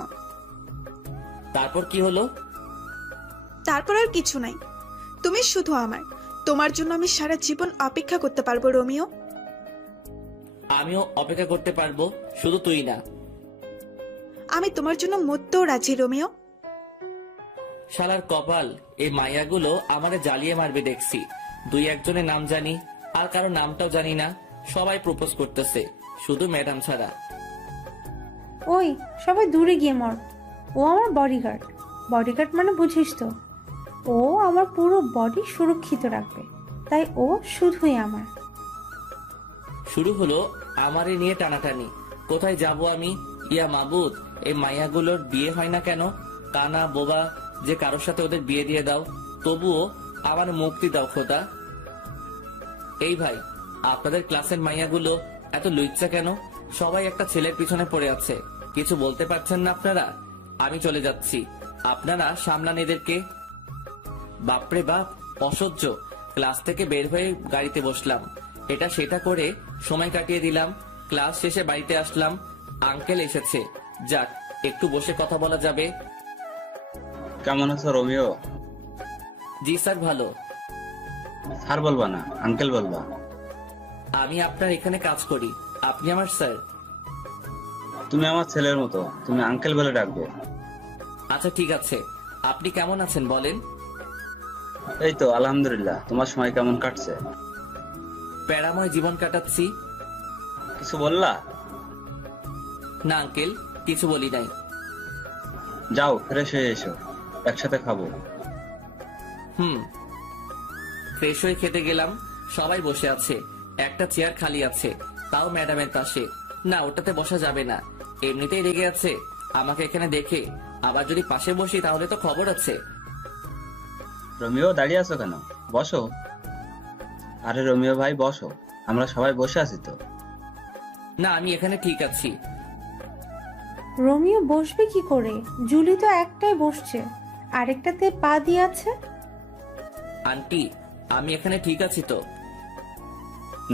তারপর কি হলো? তারপর আর কিছু নাই। তুমি শুধু আমার। তোমার জন্য আমি সারা জীবন অপেক্ষা করতে পারবো রোমিও। আমিও অপেক্ষা করতে পারবো, শুধু তুই না। আমি তোমার জন্য মরতেও রাজি রোমিও। শালার কপাল, এই মাইয়াগুলো আমারে জ্বালিয়ে মারবে দেখছি। দুই একজনের নাম জানি, আর কারো নামটাও জানি না। সবাই প্রপোজ করতেছে, শুধু ম্যাডাম ছাড়া। ওই সবাই দূরে গিয়ে মর। ও আমার বডিগার্ড। বডিগার্ড মানে বুঝিস তো, ও আমার পুরো বডি সুরক্ষিত রাখবে, তাই ও শুধুই আমার। শুরু হলো আমারে নিয়ে টানাটানি। কোথায় যাব আমি? ইয়া মাবুদ, এই মাইয়াগুলোর বিয়ে হয় না কেন? কানা বোবা যে কারোর সাথে ওদের বিয়ে দিয়ে দাও, তবুও আমার মুক্তি দাও খোদা। এই ভাই, আপনাদের ক্লাসের মাইয়াগুলো এত লুচ্চা কেন? সবাই একটা ছেলের পিছনে পড়ে আছে, কিছু বলতে পারছেন না আপনারা? আমি চলে যাচ্ছি, আপনারা সামলান এদেরকে। বাপরে বাপ, অসহ্য। ক্লাস থেকে বের হয়ে গাড়িতে বসলাম। এটা সেটা করে সময় কাটিয়ে দিলাম। ক্লাস শেষে বাড়িতে আসলাম। আঙ্কেল এসেছে, যাক একটু বসে কথা বলা যাবে। কেমন আছো রোমিও? জি স্যার, ভালো। স্যার বলবা না, আঙ্কেল বলবা। আমি আপনার এখানে কাজ করি, আপনি আমার স্যার। তুমি আমার ছেলের মতো, তুমি আঙ্কেল বলে ডাকবে। আচ্ছা ঠিক আছে। আপনি কেমন আছেন বলেন? এই তো আলহামদুলিল্লাহ। তোমার সময় কেমন কাটছে? প্যারাময় জীবন কাটাচ্ছি। কিছু বললা? না আঙ্কেল, কিছু বলি নাই। যাও ফ্রেশ হয়ে এসো, একসাথে খাবো। ফ্রেশ হয়ে খেতে গেলাম। সবাই বসে আছে, একটা চেয়ার খালি আছে, তাও ম্যাডামের পাশে। না, ওটাতে বসা যাবে না, এমনিতেই রেগে আছে আমাকে এখানে দেখে। আবার যদি পাশে বসি তাহলে তো খবর আছে। রোমিও দাঁড়িয়ে আছো কেন? বসো। আরে রোমিও ভাই বসো, আমরা সবাই বসে আছি তো। না, আমি এখানে ঠিক আছি। রোমিও বসবে কি করে? জুলি তো একটাই বসছে, আরেকটাতে পা দিয়ে আছে। আন্টি, আমি এখানে ঠিক আছি তো?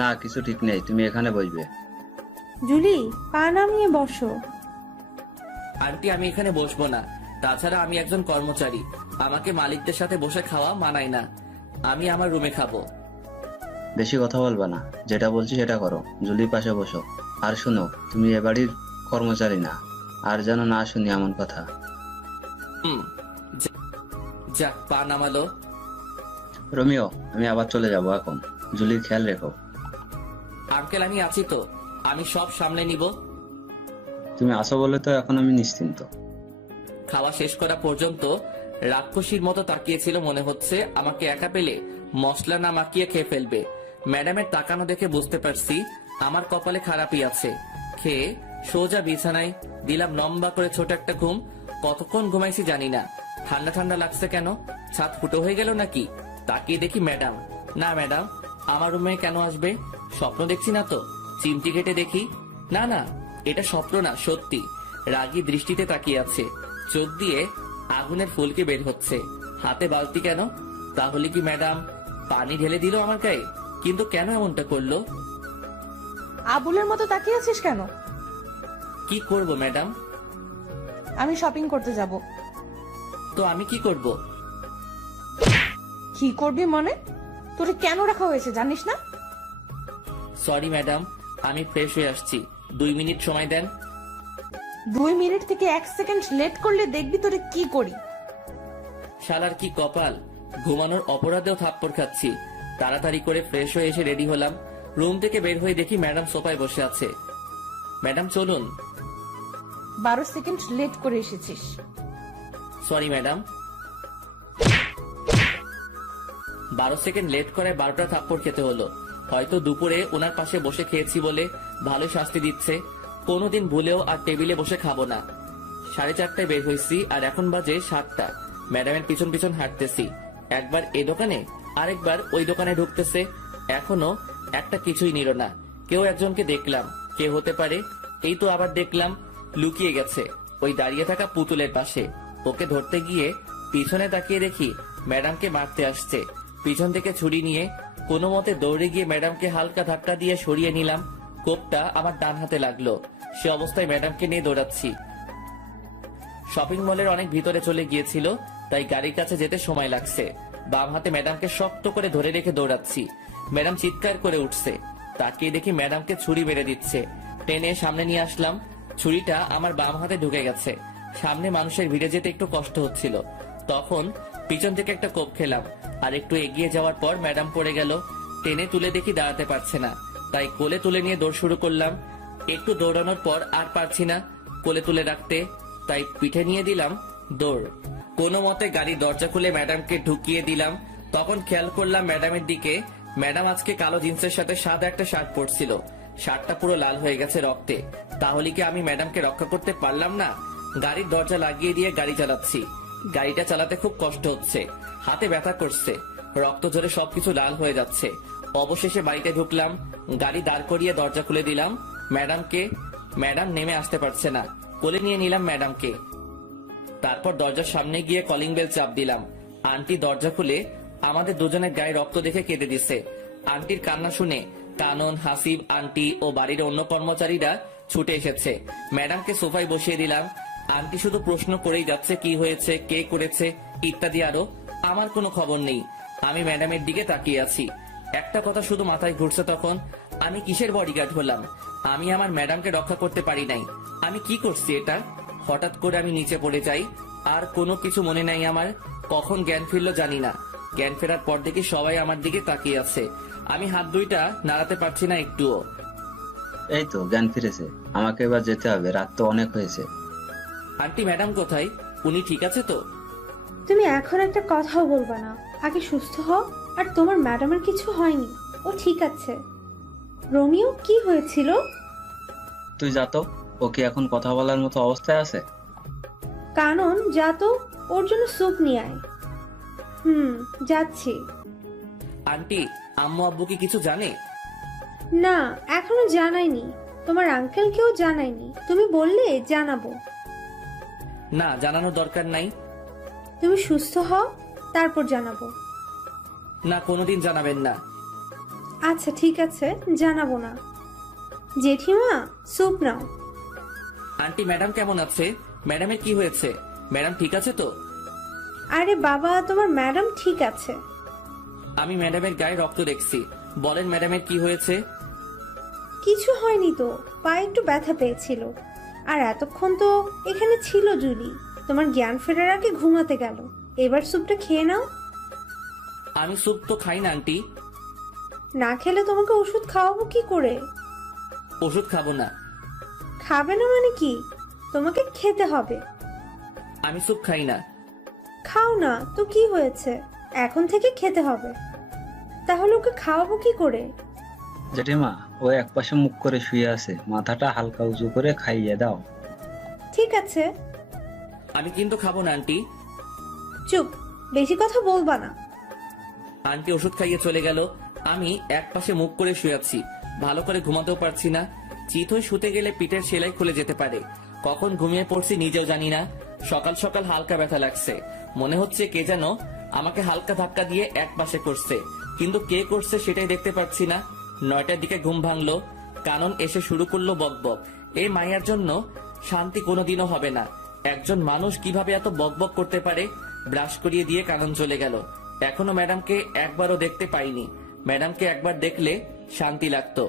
না, কিছু ঠিক নেই, তুমি এখানে বসবে। জুলি, পা নামিয়ে বসো। আন্টি, আমি এখানে বসবো না। তাছাড়া আমি একজন কর্মচারী, আমাকে মালিকদের সাথে বসে খাওয়া মানায় না। আমি আমার রুমে খাবো। বেশি কথা বলবা না, যেটা বলছি সেটা করো। জুলির পাশে বসো। আর শোনো, তুমি এ বাড়ির কর্মচারী না, আর যেন না শুনি এমন কথা। যাক, পা নামালো। রোমিও, আমি আবার চলে যাব এখন। জুলির খেয়াল রেখো। আঙ্কেল আমি আছি তো, আমি সব সামলে নিব। তুমি আসো বলে তো এখন আমি নিশ্চিন্ত। খাওয়া শেষ করা পর্যন্ত রাক্ষসীর মতো তাকিয়েছিল, মনে হচ্ছে আমাকে একা পেলে মশলা না মাখিয়ে খেয়ে ফেলবে। ম্যাডামের তাকানো দেখে বুঝতে পারছি আমার কপালে খারাপই আছে। খেয়ে সোজা বিছানায় দিলাম লম্বা করে ছোট একটা ঘুম। কতক্ষণ ঘুমাইছি জানি না। ঠান্ডা ঠান্ডা লাগছে কেন? ছাদ ফুটো হয়ে গেল নাকি? তাকিয়ে দেখি ম্যাডাম। না ম্যাডাম আমার রুমে কেন আসবে? স্বপ্ন দেখছি না তো? চিমটি কেটে দেখি, না না এটা স্বপ্ন না, সত্যি। রাগী দৃষ্টিতে তাকিয়ে আছে, চোখ দিয়ে আগুনের ফুলকি বের হচ্ছে। হাতে বালতি কেন? তাহলে কি ম্যাডাম পানি ঢেলে দিল আমার গায়ে? কিন্তু কেন এমনটা করলো? আবুলের মতো তাকিয়ে আছিস কেন? কি করব ম্যাডাম? আমি শপিং করতে যাব। তো আমি কি করব? কি করবি মানে? তোরে কেন রাখা হয়েছে জানিস না? সরি ম্যাডাম, আমি ফ্রেশ হয়ে আসছি, 2 মিনিট সময় দেন। 2 মিনিট থেকে 1 সেকেন্ড লেট করলে দেখবি তোরে কি করি। শালার কি কপাল, ঘুমানোর অপরাধেও থাপ্পড় খাচ্ছি। তাড়াতাড়ি করে ফ্রেশ হয়ে এসে রেডি হলাম। রুম থেকে বের হয়ে দেখি ম্যাডাম সোফায় বসে আছে। ম্যাডাম চলুন। 12 সেকেন্ড লেট করে এসেছিস। Sorry madam. 12 সেকেন্ড লেট করে 12টা থাপ্পড় খেতে হলো। হয়তো দুপুরে ওনার পাশে বসে খেয়েছি বলে ভালো শাস্তি দিচ্ছে। কোনোদিন ভুলেও আর টেবিলে বসে খাবো না। 4:30টায় বের হয়েছি আর এখন বাজে 7টা। ম্যাডামের পিছন পিছন হাঁটতেছি, একবার এই দোকানে আরেকবার ওই দোকানে ঢুকতেছে। এখনো একটা কিছুই নিল না। কেউ একজনকে দেখলাম, কে হতে পারে? এই তো আবার দেখলাম লুকিয়ে গেছে ওই দাঁড়িয়ে থাকা পুতুলের পাশে। ওকে ধরতে গিয়ে পিছনে তাকিয়ে দেখি ম্যাডামকে মারতে আসছে। পিছন থেকে ছুরি নিয়ে কোনো মতে দৌড়ে গিয়ে ম্যাডামকে হালকা ধাক্কা দিয়ে সরিয়ে নিলাম। কোপটা আমার ডান হাতে লাগলো। সে অবস্থায় ম্যাডামকে নিয়ে দৌড়াচ্ছি। শপিং মলের অনেক ভিতরে চলে গিয়েছিল, তাই গাড়ির কাছে যেতে সময় লাগছে। বাম হাতে ম্যাডামকে শক্ত করে ধরে রেখে দৌড়াচ্ছি। ম্যাডাম চিৎকার করে উঠছে। তাকিয়ে দেখি ম্যাডামকে ছুরি মেরে দিচ্ছে। টেনে সামনে নিয়ে আসলাম। ছুরিটা আমার বাম হাতে ঢুকে গেছে। সামনে মানুষের ভিড়ে যেতে একটু কষ্ট হচ্ছিল। তখন পিছন থেকে একটা কোপ খেলাম। আর একটু এগিয়ে যাওয়ার পর ম্যাডাম পড়ে গেল। টেনে তুলে দেখি দাঁড়াতে পারছে না, তাই কোলে তুলে নিয়ে দৌড় শুরু করলাম। একটু দৌড়ানোর পর আর পারছি না কোলে তুলে রাখতে, তাই পিঠে নিয়ে দিলাম দৌড়। কোনো মতে গাড়ির দরজা খুলে ম্যাডামকে ঢুকিয়ে দিলাম। তখন খেয়াল করলাম ম্যাডামের দিকে। ম্যাডাম আজকে কালো জিন্সের সাথে সাদা একটা শার্ট পরছিল। শার্টটা পুরো লাল হয়ে গেছে রক্তে। তাহলে কি আমি ম্যাডামকে রক্ষা করতে পারলাম না? গাড়ির দরজা লাগিয়ে দিয়ে গাড়ি চালাচ্ছি। গাড়িটা চালাতে খুব কষ্ট হচ্ছে, হাতে ব্যথা করছে, রক্ত ঝরে সবকিছু লাল হয়ে যাচ্ছে। অবশেষে বাড়িতে ঢুকলাম, গাড়ি দাঁড় করিয়ে দরজা খুলে দিলাম ম্যাডামকে। ম্যাডাম নেমে আসতে পারছে না, কোলে নিয়ে নিলাম ম্যাডামকে। তারপর দরজার সামনে গিয়ে কলিং বেল চাপ দিলাম। আন্টি দরজা খুলে আমাদের দুজনের গায়ে রক্ত দেখে কেঁদে দিছে। আন্টির কান্না শুনে কানন, হাসিব, আন্টি ও বাড়ির অন্য কর্মচারীরা ছুটে এসেছে। ম্যাডামকে সোফায় বসিয়ে দিলাম। আন্টি শুধু প্রশ্ন করেই যাচ্ছে, কি হয়েছে, কে করেছে, ইত্যাদি আরো। আমার কোনো খবর নেই। আমি ম্যাডামের দিকে তাকিয়ে আছি। একটা কথা শুধু মাথায় ঘুরছে, তখন আমি কিসের বডিগার্ড হলাম? আমি আমার ম্যাডামকে রক্ষা করতে পারি নাই। আমি কি করছি এটা? হঠাৎ করে আমি নিচে পড়ে যাই, আর কোনো কিছু মনে নাই আমার। কখন জ্ঞান ফিরলো জানি না। জ্ঞান ফেরার পর দেখি সবাই আমার দিকে তাকিয়ে আছে। আমি হাত দুইটা নাড়াতে পারছি না একটুও। এই তো জ্ঞান ফিরেছে, আমাকে এবার যেতে হবে, রাত তো অনেক হয়েছে। আন্টি ম্যাডাম কোথায়? উনি ঠিক আছে তো? তুমি এখন একটা কথাও বলবা না, আগে সুস্থ হও। আর তোমার ম্যাডামের কিছু হয়নি, ও ঠিক আছে। রোমিও কি হয়েছিল? তুই যা তো, ও কি এখন কথা বলার মতো অবস্থায় আছে? কানন যা তো, ওর জন্য স্যুপ নিয়ে আয়। যাচ্ছি। আন্টি আম্মু আব্বু কি কিছু জানে? না, এখনো জানাইনি। তোমার আঙ্কেলকেও জানাইনি। তুমি বললে জানাবো। না, জানানোর দরকার নাই। তুমি সুস্থ হও, তারপর জানাবো। না, কোনোদিন জানাবেন না। আচ্ছা ঠিক আছে, জানাবো না। জেঠিমা, স্যুপ নাও। আন্টি ম্যাডাম কেমন আছে? ম্যাডামের কি হয়েছে? ম্যাডাম ঠিক আছে তো? আরে বাবা, তোমার ম্যাডাম ঠিক আছে। আমি ম্যাডামের গায়ে রক্ত দেখছি। বলেন ম্যাডামের কি হয়েছে? কিছু হয়নি তো, পায়ে একটু ব্যথা পেয়েছিল। আর এতক্ষণ তো এখানে ছিল জুলি। তোমার জ্ঞান ফেরার আগে ঘুমাতে গেল। এবার স্যুপটা খেয়ে নাও। আমি স্যুপ তো খাই না আন্টি। না খেলে তোমাকে ওষুধ খাওয়াবো কি করে? ওষুধ খাবো না। খাবে না মানে কি? তোমাকে খেতে হবে। আমি স্যুপ খাই না। খাও না তো কি হয়েছে, এখন থেকে খেতে হবে। তাহলে ওকে খাওয়াবো কি করে? জেঠিমা, ও একপাশে মুখ করে শুয়ে আছে, মাথাটা হালকা উঁচু করে খাইয়ে দাও। ঠিক আছে। আমি কিন্তু খাবো না আন্টি। চুপ, বেশি কথা বলবা না। আন্টি ওষুধ খাইয়ে চলে গেল। আমি এক পাশে মুখ করে শুয়ে আছি, ভালো করে ঘুমাতেও পারছি না। চিত হয়ে শুতে গেলে পিঠের সেলাই খুলে যেতে পারে। কখন ঘুমিয়ে পড়ছি নিজেও জানি না। সকাল সকাল হালকা ব্যথা লাগছে, মনে হচ্ছে কে যেন আমাকে হালকা ধাক্কা দিয়ে এক পাশে করছে, কিন্তু কে করছে সেটাই দেখতে পাচ্ছি না। 9টার দিকে ঘুম ভাঙলো, কানন এসে শুরু করলো বকবক। এই মাইয়ার জন্য শান্তি কোনোদিনও হবে না। একজন মানুষ কিভাবে এত বকবক করতে পারে। ব্রাশ করিয়ে দিয়ে কানন চলে গেল। এখনো ম্যাডামকে একবারও দেখতে পাইনি। ম্যাডামকে একবার দেখলে শান্তি লাগতো।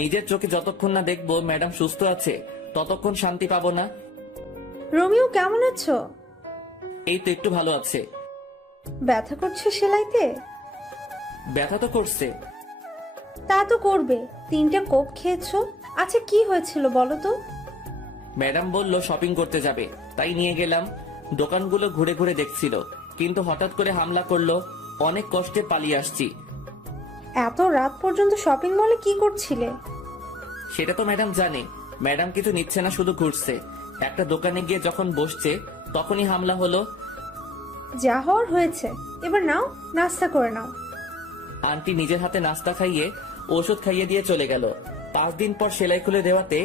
নিজের চোখে যতক্ষণ না দেখবো ম্যাডাম সুস্থ আছে, ততক্ষণ শান্তি পাবো না। রোমিও কেমন আছো? এই তো একটু ভালো আছে। ব্যথা করছে সেলাইতে? ব্যথা তো করছে। তা তো করবে, 3টে কোক খেয়েছো। আচ্ছা কি হয়েছিল বলো তো? ম্যাডাম বলল শপিং করতে যাবে, তাই নিয়ে গেলাম। দোকানগুলো ঘুরে ঘুরে দেখছিল, কিন্তু হঠাৎ করে হামলা করলো। অনেক কষ্টে পালিয়ে আসছি। এত রাত পর্যন্ত শপিং মলে কি করছিলে? সেটা তো ম্যাডাম জানে। ম্যাডাম কিছু নিচ্ছে না, শুধু ঘুরছে। একটা দোকানে গিয়ে যখন বসছে তখনই হামলা হলো। যা হওয়ার হয়েছে, এবার নাও, নাস্তা করে নাও। আন্টি নিজের হাতে নাস্তা খাইয়ে ওষুধ খাইয়ে দিয়ে চলে গেল। 5 দিন পর সেলাই খুলে দেওয়াতে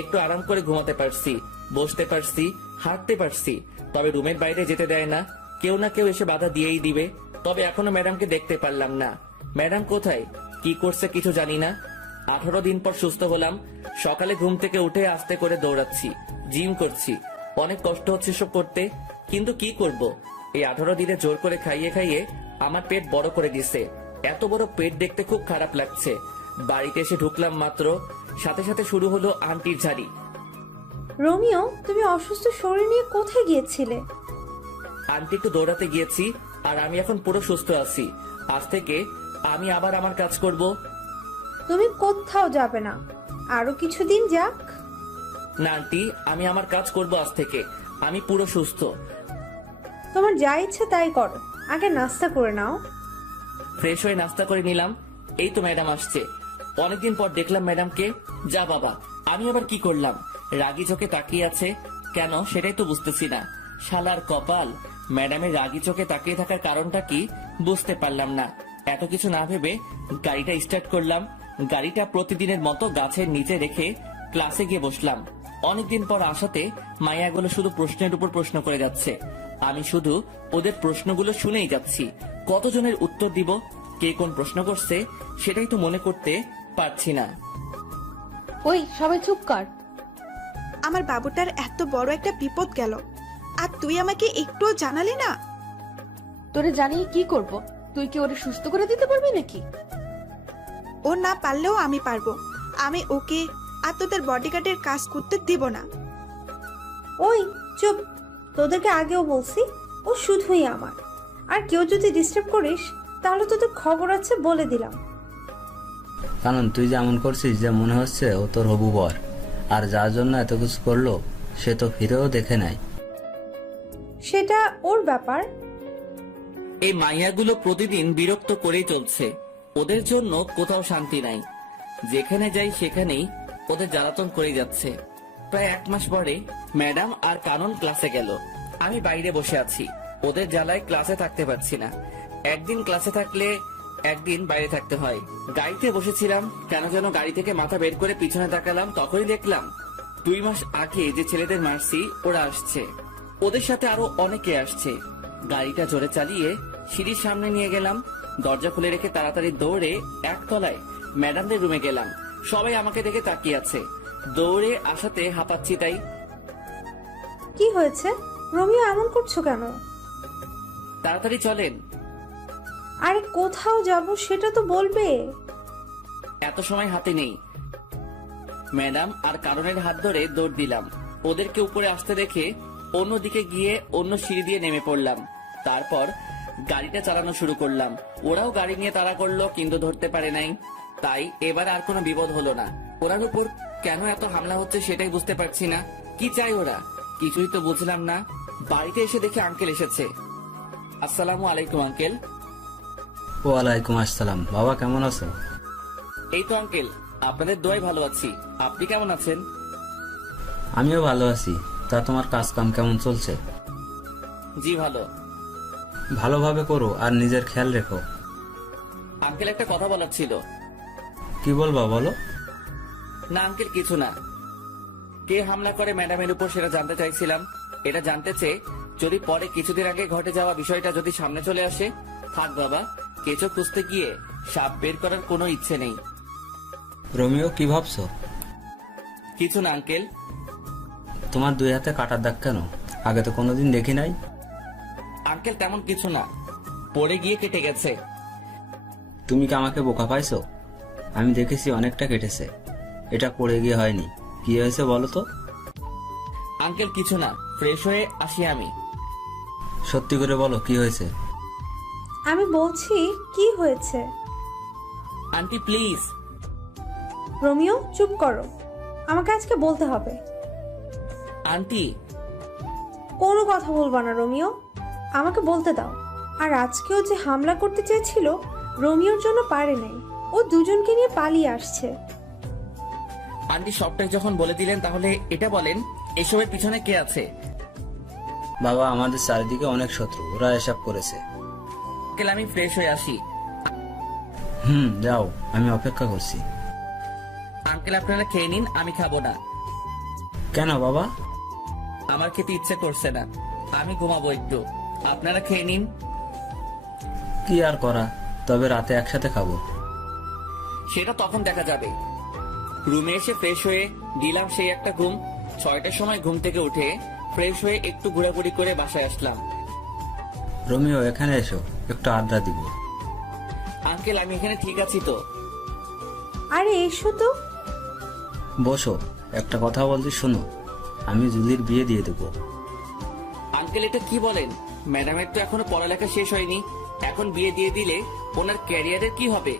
একটু আরাম করে ঘুমাতে পারছি, বসতে পারছি, হাঁটতে পারছি। তবে রুমের বাইরে যেতে দেয় না, কেউ না কেউ এসে বাধা দিয়েই দিবে। তবে এখনো ম্যাডামকে দেখতে পারলাম না। ম্যাডাম কোথায়, কি করছে কিছু জানি না। 18 দিন পর সুস্থ হলাম। সকালে ঘুম থেকে উঠে আস্তে করে দৌড়াচ্ছি, জিম করছি। অনেক কষ্ট হচ্ছে সব করতে, কিন্তু কি করব। এই 18 দিনে জোর করে খাইয়ে খাইয়ে আমার পেট বড় করে দিছে। এত বড় পেট দেখতে খুব খারাপ লাগছে। বাড়িতে এসে ঢুকলাম মাত্র, সাথে সাথে শুরু হলো আন্টির ঝাড়ি। রোমিও, তুমি অসুস্থ শরীর নিয়ে কোথায় গিয়েছিলে? আন্টি একটু দৌড়াতে গিয়েছি, আর আমি এখন পুরো সুস্থ আছি। আজ থেকে আমি আবার আমার কাজ করব। তুমি কোথাও যাবে না, আরো কিছুদিন যাক। না আন্টি, আমি আমার কাজ করব আজ থেকে। আমি পুরো সুস্থ। তোমার যা ইচ্ছে তাই করো, আগে নাস্তা করে নাও। ফ্রেশ হয়ে নাস্তা করে নিলাম। এই তো ম্যাডাম আসছে। অনেকদিন পর দেখলাম ম্যাডামকে। যা বাবা, আমি আবার কি করলাম? রাগী চোখে তাকিয়ে আছে কেন সেটাই তো বুঝতেছি না। শালার কপাল, ম্যাডামের রাগী চোখে তাকিয়ে থাকার কারণটা কি বুঝতে পারলাম না। এত কিছু না ভেবে গাড়িটা স্টার্ট করলাম। গাড়িটা প্রতিদিনের মতো গাছের নিচে রেখে ক্লাসে গিয়ে বসলাম। অনেকদিন পর আসাতে মায়াগুলো শুধু প্রশ্নের উপর প্রশ্ন করে যাচ্ছে। আমি শুধু ওদের প্রশ্নগুলো শুনেই যাচ্ছি। কতজনের উত্তর দিব, কে কোন প্রশ্ন করছে সেটাই তো মনে করতে পারছি না। ওই সবাই চুপ কর। আমার বাবুটার এত বড় একটা বিপদ গেল, আর তুই আমাকে একটুও জানালি না। তোরে জানিয়ে কি করব? তুই কি ওরে সুস্থ করে দিতে পারবি নাকি? ও না পারলেও আমি পারবো। আমি ওকে আর তোদের বডিগার্ডের কাজ করতে দিব না। ওই চুপ, তোদেরকে আগেও বলছি ও শুধুই আমার। আর কেউ যদি ডিস্টার্ব করিস তাহলে তোদের খবর আছে, বলে দিলাম। কারণ তুই যেমন করছিস যে মনে হচ্ছে ও তোর হবু বর, আর যার জন্য এত কিছু করলো সে তো ফিরেও দেখে নাই। সেটা ওর ব্যাপার। এই মাইয়াগুলো প্রতিদিন বিরক্ত করেই চলছে। ওদের জন্য কোথাও শান্তি নাই। যেখানে যাই সেখানেই ওদের জ্বালাতন করে যাচ্ছে। প্রায় 1 মাস পরে ম্যাডাম আর কানন ক্লাসে গেল। আমি বাইরে বসে আছি। ওদের জ্বালায় ক্লাসে থাকতে পারছি না। একদিন ক্লাসে থাকলে একদিন বাইরে থাকতে হয়। গাড়িতে বসেছিলাম, কেন যেন গাড়ি থেকে মাথা বের করে পিছনে তাকালাম। তখনই দেখলাম 2 মাস আগে যে ছেলেদের মারছি ওরা আসছে। ওদের সাথে আরো অনেকে আসছে। গাড়িটা জোরে চালিয়ে সিঁড়ির সামনে নিয়ে গেলাম। দরজা খুলে রেখে তাড়াতাড়ি দৌড়ে একতলায় ম্যাডামদের রুমে গেলাম। সবাই আমাকে দেখে তাকিয়ে আছে। দৌড়ে আসাতে হাঁপাচ্ছি তাই। কি হয়েছে রোমিও, এমন করছো কেন? তাড়াতাড়ি চলেন। আরে কোথাও যাব সেটা তো বলবে। এত সময় হাতে নেই। ম্যাডাম আর কারণের হাত ধরে দৌড় দিলাম। ওদেরকে উপরে আসতে দেখে অন্যদিকে গিয়ে অন্য সিঁড়ি দিয়ে নেমে পড়লাম। তারপর গাড়িটা চালানো শুরু করলাম। ওরাও গাড়ি নিয়ে তাড়া করলো, কিন্তু ধরতে পারে নাই। তাই এবার আর কোনো বিপদ হলো না। ওরার উপর কেন এত হামলা হচ্ছে সেটাই বুঝতে পারছি না। কি চাই ওরা, কিছুই তো বুঝলাম না। বাড়িতে এসে দেখে আঙ্কেল এসেছে। আসসালামু আলাইকুম আঙ্কেল। ওয়ালাইকুম আসসালাম। বাবা কেমন আছো? এই তো আঙ্কেল, আপনাদের দোয়ায় ভালো আছি। আপনি কেমন আছেন? আমিও ভালো আছি। তা তোমার কাজ কাম কেমন চলছে? জি ভালো। ভালোভাবে করো আর নিজের খেয়াল রেখো। আঙ্কেল একটা কথা বলার ছিল। কি বলবা বলো। না আঙ্কেল কিছু না। কে হামলা করে ম্যাডামের উপর সেটা জানতে চাইছিলাম। এটা জানতে চেয়ে যদি পরে কিছুদিন আগে ঘটে যাওয়া বিষয়টা যদি সামনে চলে আসে, থাক বাবা, কেঁচো খুঁজতে গিয়ে সাপ বের করার কোনো ইচ্ছে নেই। রোমিও কি ভাবছো? কিছু না আঙ্কেল। তোমার দুই হাতে কাটার দাগ কেন? আগে তো কোনোদিন দেখি নাই। আঙ্কেল তেমন কিছু না, পড়ে গিয়ে কেটে গেছে। তুমি কি আমাকে বোকা পাইছো? আমি দেখেছি অনেকটা কেটেছে। এটা পড়ে গিয়ে হয়নি। কি হয়েছে বলো তো। আঙ্কেল কিছু না, ফ্রেশ হয়ে আসি আমি। সত্যি করে বলো কি হয়েছে। আমি বলছি কি হয়েছে। Aunty please. রোমিও চুপ করো, আমাকে আজকে বলতে হবে। আন্টি কোনো কথা বলবা না রোমিও, আমাকে বলতে দাও। আর আজকেও যে হামলা করতে চেয়েছিল রোমিওর জন্য পারে নাই, ও দুজনকে নিয়ে পালিয়ে আসছে। আন্টি সবটাই যখন বলে দিলেন তাহলে এটা বলেন এসবের পিছনে কে আছে। বাবা, আমাদের চারিদিকে অনেক শত্রু, ওরা এসব করেছে। আঙ্কেল আমি ফ্রেশ হয়ে আসি। যাও, আমি অপেক্ষা করছি। আঙ্কেল আপনারা খেয়ে নিন, আমি খাবো না। কেন বাবা? আমার খেতে ইচ্ছে করছে না, আমি ঘুমাবো একটু। আপনারা খেয়ে নিন। কি আর করা, তবে রাতে একসাথে খাবো। সেটা তখন দেখা যাবে। রুমে এসে ফ্রেশ হয়ে দিলাম সেই একটা ঘুম। 6টার সময় ঘুম থেকে উঠে ফ্রেশ হয়ে একটু ঘোরাঘুরি করে বাসায় আসলাম। রোমিও এখানে এসো, একটু আড্ডা দিব। আঙ্কেল আমি এখানে ঠিক আছি তো। আরে এসো তো। বসো, একটা কথা বলছি শোনো। আমি জুলির বিয়ে দিয়ে দেবো। আঙ্কেল এটা কি বলেন? ম্যাডামের তো এখনো পড়ালেখা শেষ হয়নি, এখন বিয়ে দিয়ে দিলে ওনার ক্যারিয়ারের কি হবে?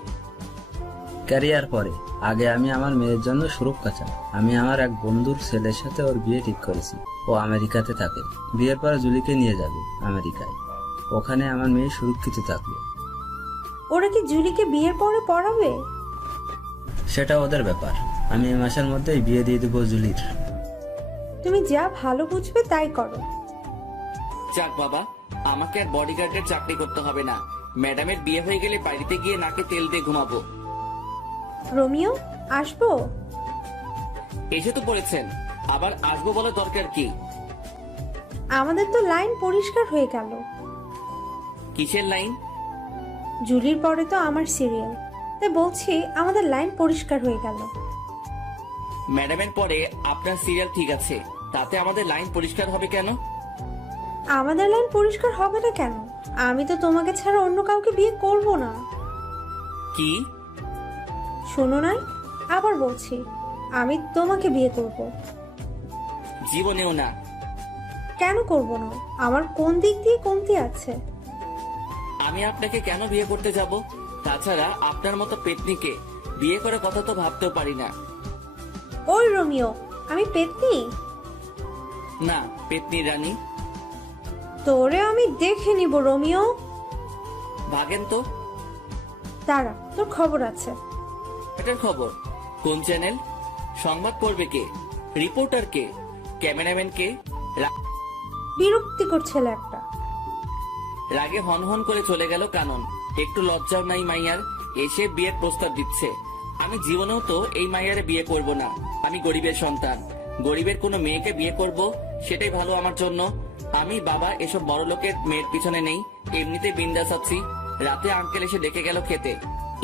ক্যারিয়ার পরে, আগে আমি আমার মেয়ের জন্য সুরক্ষা চাই। আমি আমার এক বন্ধুর ছেলের সাথে ওর বিয়ে ঠিক করেছি। ও আমেরিকাতে থাকে। বিয়ের পর জুলিকে নিয়ে যাবে আমেরিকায়। ওখানে আমার মেয়ে সুরক্ষিত থাকবে। ওরা কি জুলিকে বিয়ের পরে পড়াবে? সেটা ওদের ব্যাপার। আমি এই মাসের মধ্যেই বিয়ে দিয়ে দেবো জুলির। তুমি যা ভালো বুঝবে তাই করো। যাক বাবা, আমাকে আর বডিগার্ডের চাকরি করতে হবে না। ম্যাডামের বিয়ে হয়ে গেলে বাড়িতে গিয়ে নাকে তেল দিয়ে ঘুমাবো। রোমিও আসবো? এসে তো পড়েছেন, আবার আসবো বলে দরকার কি? আমাদের তো লাইন পরিষ্কার হয়ে গেল। কিসের লাইন? জুলির পরে তো আমার সিরিয়াল, তাই বলছি আমাদের লাইন পরিষ্কার হয়ে গেল। ম্যাডামের পরে আপনার সিরিয়াল ঠিক আছে, তাতে আমাদের লাইন পরিষ্কার হবে কেন? আমাদের লাইন পরিষ্কার হবে না কেন? আমি তো তোমাকে ছাড়া অন্য কাউকে বিয়ে করব না। কি? শোনো নাই, আবার বলছি, আমি তোমাকে বিয়ে করব। জীবনেও না। কেন করব না? আমার কোন দিক দিয়ে কমতি আছে? আমি আপনাকে কেন বিয়ে করতে যাব? তাছাড়া আপনার মতো পেতনিকে বিয়ে করার কথা তো ভাবতেও পারি না। ওই রোমিও, আমি পেতনি? না, পেতনি রানী। তোরে আমি দেখে নিব রোমিও। ভাগেন তো। দাঁড়া, তোর খবর আছে। এটার খবর? কোন চ্যানেল? সংবাদ পড়বে কে? রিপোর্টার কে? ক্যামেরাম্যান কে? বিরক্তিকর ছেলে একটা। রাগে হন হন করে চলে গেল কানন। একটু লজ্জাও নাই মাইয়ার, এসে বিয়ের প্রস্তাব দিচ্ছে। আমি জীবনেও তো এই মাইয়ারে বিয়ে করব না। আমি গরিবের সন্তান, গরিবের কোনো মেয়েকে বিয়ে করব সেটাই ভালো আমার জন্য। আমি বাবা এসব বড় লোকের মেয়ের পিছনে নেই, এমনিতে বিন্দাস আছি। রাতে আঙ্কেল এসে ডেকে গেল খেতে,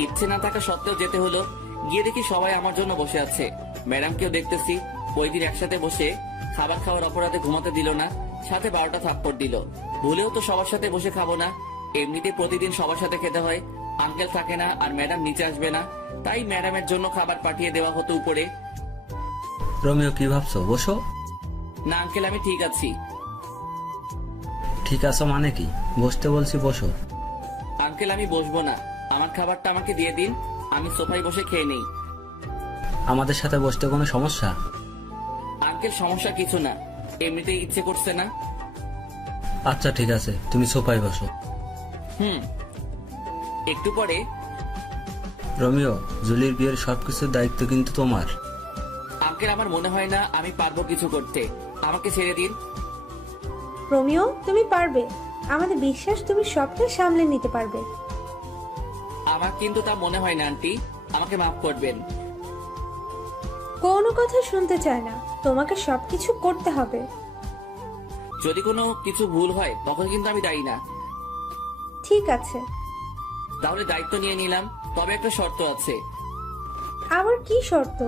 ইচ্ছে না থাকা সত্ত্বেও যেতে হলো। গিয়ে দেখি সবাই আমার জন্য বসে আছে, ম্যাডামকেও দেখতেছি। ওই দিন একসাথে বসে খাবার খাওয়ার অপরাধে ঘুমাতে দিল না, সাথে 12টা থাপ্পড় দিল। ভুলেও তো সবার সাথে বসে খাবো না, এমনিতে প্রতিদিন সবার সাথে খেতে হয়। আঙ্কেল থাকে না আর ম্যাডাম নিচে আসবে না, তাই ম্যাডামের জন্য খাবার পাঠিয়ে দেওয়া হতো উপরে। রোমিও কি ভাবছো? বসো। না আঙ্কেল আমি ঠিক আছি। ঠিক আছো মানে কি? বসতে বলছি বসো। আঙ্কেল আমি বসবো না, আমার খাবারটা আমাকে দিয়ে দিন, আমি সোফায় বসে খেয়ে নেই। আমাদের সাথে বসতে কোনো সমস্যা? আঙ্কেল সমস্যা কিছু না, এমনিতেই ইচ্ছে করছে না। আচ্ছা ঠিক আছে, তুমি সোফায় বসো। হুম। একটু পরে রোমিও, জুলির বিয়ের সবকিছুর দায়িত্ব কিন্তু তোমার। আঙ্কেল আমার মনে হয় না আমি পারবো কিছু করতে, আমাকে ছেড়ে দিন। রোমিও, তুমি পারবে। আমাদের বিশ্বাস তুমি সবটাই সামলে নিতে পারবে। আমার কিন্তু তা মনে হয় না আন্টি, আমাকে মাফ করবেন। কোনো কথা শুনতে চায় না, তোমাকে সবকিছু করতে হবে। যদি কোনো কিছু ভুল হয় তখন কিন্তু আমি দায়ী না। ঠিক আছে। তাহলে দায়িত্ব নিয়ে নিলাম, তবে একটা শর্ত আছে। আবার কি শর্ত?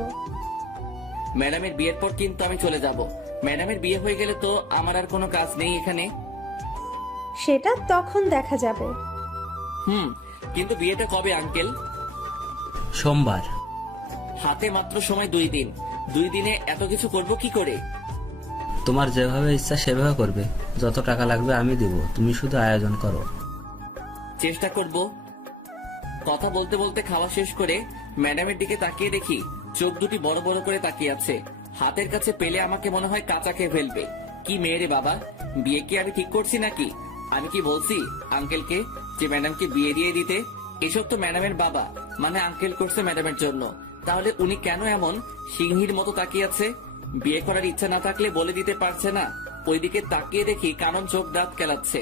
ম্যাডামের বিয়ের পর কিন্তু আমি চলে যাব। ম্যাডামের বিয়ে হয়ে গেলে তো আমার আর কোনো কাজ নেই এখানে। সেটা তখন দেখা যাবে। কিন্তু বিয়েটা কবে আঙ্কেল? সোমবার। হাতে মাত্র সময় 2 দিন। 2 দিনে এত কিছু করব কি করে? তোমার যেভাবে ইচ্ছা সেভাবে করবে। যত টাকা লাগবে আমি দেব, তুমি শুধু আয়োজন করো। চেষ্টা করব। কথা বলতে বলতে খাওয়া শেষ করে ম্যাডামের দিকে তাকিয়ে দেখি চোখ দুটি বড় বড় করে তাকিয়ে আছে। হাতের কাছে পেলে আমাকে মনে হয় কাঁচা খেয়ে ফেলবে। কি মেয়ে রে বাবা, বিয়ে কি আমি ঠিক করছি নাকি? আমি কি বলছি আঙ্কেলকে যে ম্যাডামকে বিয়ে দিয়ে দিতে? এসব তো ম্যাডামের বাবা মানে আঙ্কেল করছে ম্যাডামের জন্য। তাহলে উনি কেন এমন সিংহীর মতো তাকিয়ে আছে? বিয়ে করার ইচ্ছা না থাকলে বলে দিতে পারছে না? ওইদিকে তাকিয়ে দেখি কানন চোখ দাঁত কেলাচ্ছে।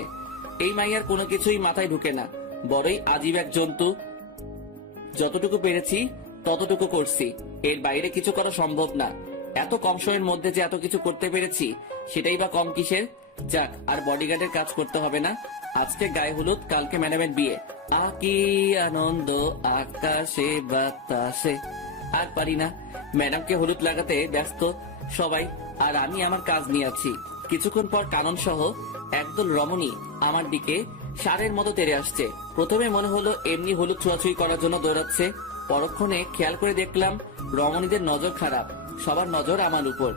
এই মাইয়ার কোনো কিছুই মাথায় ঢুকে না, বড়ই আজীব এক জন্তু। যতটুকু পেরেছি ততটুকু করছি, এর বাইরে কিছু করা সম্ভব না। এত কম সময়ের মধ্যে যে এত কিছু করতে পেরেছি সেটাই বা কম কিসের? যাক, আর বডিগার্ডের কাজ করতে হবে না। আজকে গায়ে হলুদ, কালকে ম্যাডামের বিয়ে। কি আনন্দ আকাশে বাতাসে। আর পারি না, ম্যাডামকে হলুদ লাগাতে ব্যস্ত সবাই, আর আমি আমার কাজ নিয়ে আছি। কিছুক্ষণ পর কানন সহ একদল রমণী আমার দিকে সারের মতো তেড়ে আসছে। প্রথমে মনে হলো এমনি হলুদ ছোঁয়াছুঁই করার জন্য দৌড়াচ্ছে। পরক্ষণে খেয়াল করে দেখলাম রমণীদের নজর খারাপ, সবার নজর আমার উপর।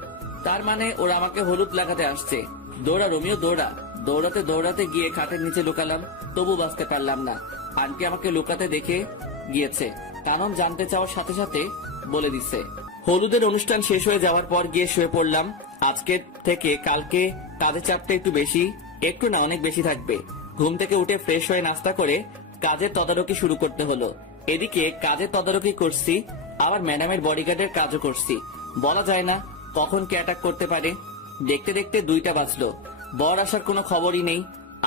তার মানে ওরা আমাকে হলুদ লাগাতে আসছে। দৌড়া রোমিও দৌড়া। দৌড়াতে দৌড়াতে গিয়ে খাটের নিচে লুকালাম, তবু বাঁচতে পারলাম না। আন্টি আমাকে লুকাতে দেখে গিয়েছে। কানন জানতে চাওয়ার সাথে সাথে বলে দিছে। হলুদের অনুষ্ঠান শেষ হয়ে যাওয়ার পর গিয়ে শুয়ে পড়লাম। আজকে থেকে কালকে কাজের চাপটা একটু বেশি, একটু না অনেক বেশি থাকবে। ঘুম থেকে উঠে ফ্রেশ হয়ে নাস্তা করে কাজের তদারকি শুরু করতে হলো। এদিকে কাজের তদারকি করছি, আবার ম্যাডামের বডিগার্ডের কাজও করছি। বলা যায় না কখন কে অ্যাটাক করতে পারে। দেখতে দেখতে 2টা বাজলো। বর আসার কোনো খবরই নেই।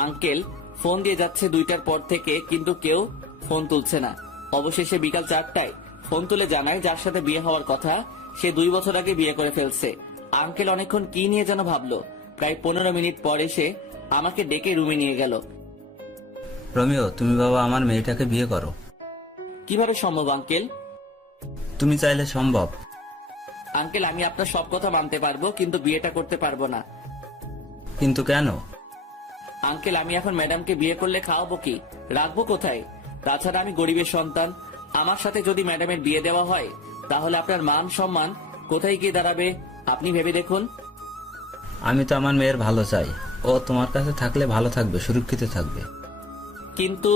আঙ্কেল ফোন দিয়ে যাচ্ছে 2টার পর থেকে, কিন্তু কেউ ফোন তুলছে না। অবশেষে বিকাল 4টায় ফোন তুলে জানায় যার সাথে বিয়ে হওয়ার কথা সে 2 বছর আগে বিয়ে করে ফেলছে। আঙ্কেল অনেকক্ষণ কি নিয়ে যেন ভাবলো। প্রায় 15 মিনিট পর এসে আমাকে ডেকে রুমে নিয়ে গেল। রোমিও, তুমি বাবা আমার মেয়েটাকে বিয়ে করো। কিভাবে সম্ভব আঙ্কেল? তুমি চাইলে সম্ভব। আঙ্কেল আমি আপনার সব কথা মানতে পারবো, কিন্তু বিয়েটা করতে পারবো না। কিন্তু কেন? আঙ্কেল আমি এখন ম্যাডামকে বিয়ে করলে খাওয়াবো কি, রাখবো কোথায়? তাছাড়া আমি গরিবের সন্তান। আমার সাথে যদি ম্যাডামের বিয়ে দেওয়া হয় তাহলে আপনার মান সম্মান কোথায় গিয়ে দাঁড়াবে আপনি ভেবে দেখুন। আমি তো আমার মেয়ের ভালো চাই। ও তোমার কাছে থাকলে ভালো থাকবে, সুরক্ষিত থাকবে। কিন্তু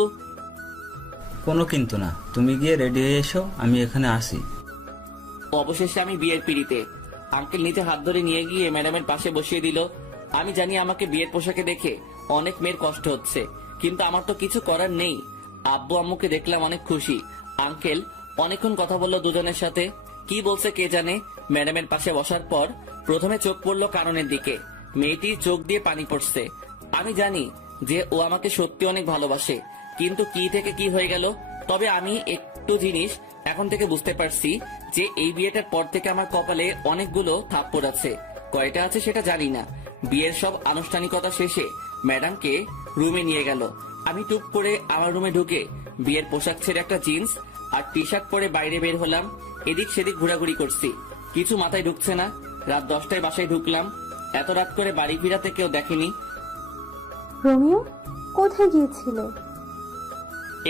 কোনো কিন্তু না, তুমি গিয়ে রেডি হয়ে এসো, আমি এখানে আসি। অবশেষে আমি বিয়ের পিড়িতে। আঙ্কেল নিচে হাত ধরে নিয়ে গিয়ে ম্যাডামের পাশে বসিয়ে দিল। আমি জানি আমাকে বিয়ের পোশাকে দেখে অনেক মেয়ের কষ্ট হচ্ছে, কিন্তু আমার তো কিছু করার নেই। আব্বু আম্মুকে দেখলাম অনেক খুশি। আঙ্কেল অনেকক্ষণ কথা বললো দুজনের সাথে, কি বলছে কে জানে। ম্যাডামের পাশে বসার পর প্রথমে চোখ পড়লো কাননের দিকে। মেয়েটির চোখ দিয়ে পানি পড়ছে। আমি জানি যে ও আমাকে সত্যি অনেক ভালোবাসে, কিন্তু কি থেকে কি হয়ে গেল। তবে আমি একটু জিনিস এখন থেকে বুঝতে পারছি যে এই বিয়েটার পর থেকে আমার কপালে অনেকগুলো থাপ্পড় আছে। কয়টা আছে সেটা জানি না। বিয়ের সব আনুষ্ঠানিকতা শেষে ম্যাডামকে রুমে নিয়ে গেল। আমি টুপ করে আমার রুমে ঢুকে বিয়ের পোশাক ছেড়ে একটা জিন্স আর টি শার্ট পরে বাইরে বের হলাম। এদিক সেদিক ঘোরাঘুরি করছি, কিছু মাথায় ঢুকছে না। রাত 10টায় বাসায় ঢুকলাম। এত রাত করে বাড়ি ফিরাতে কেউ দেখেনি। রোমিও, কোথায় গিয়েছিলে?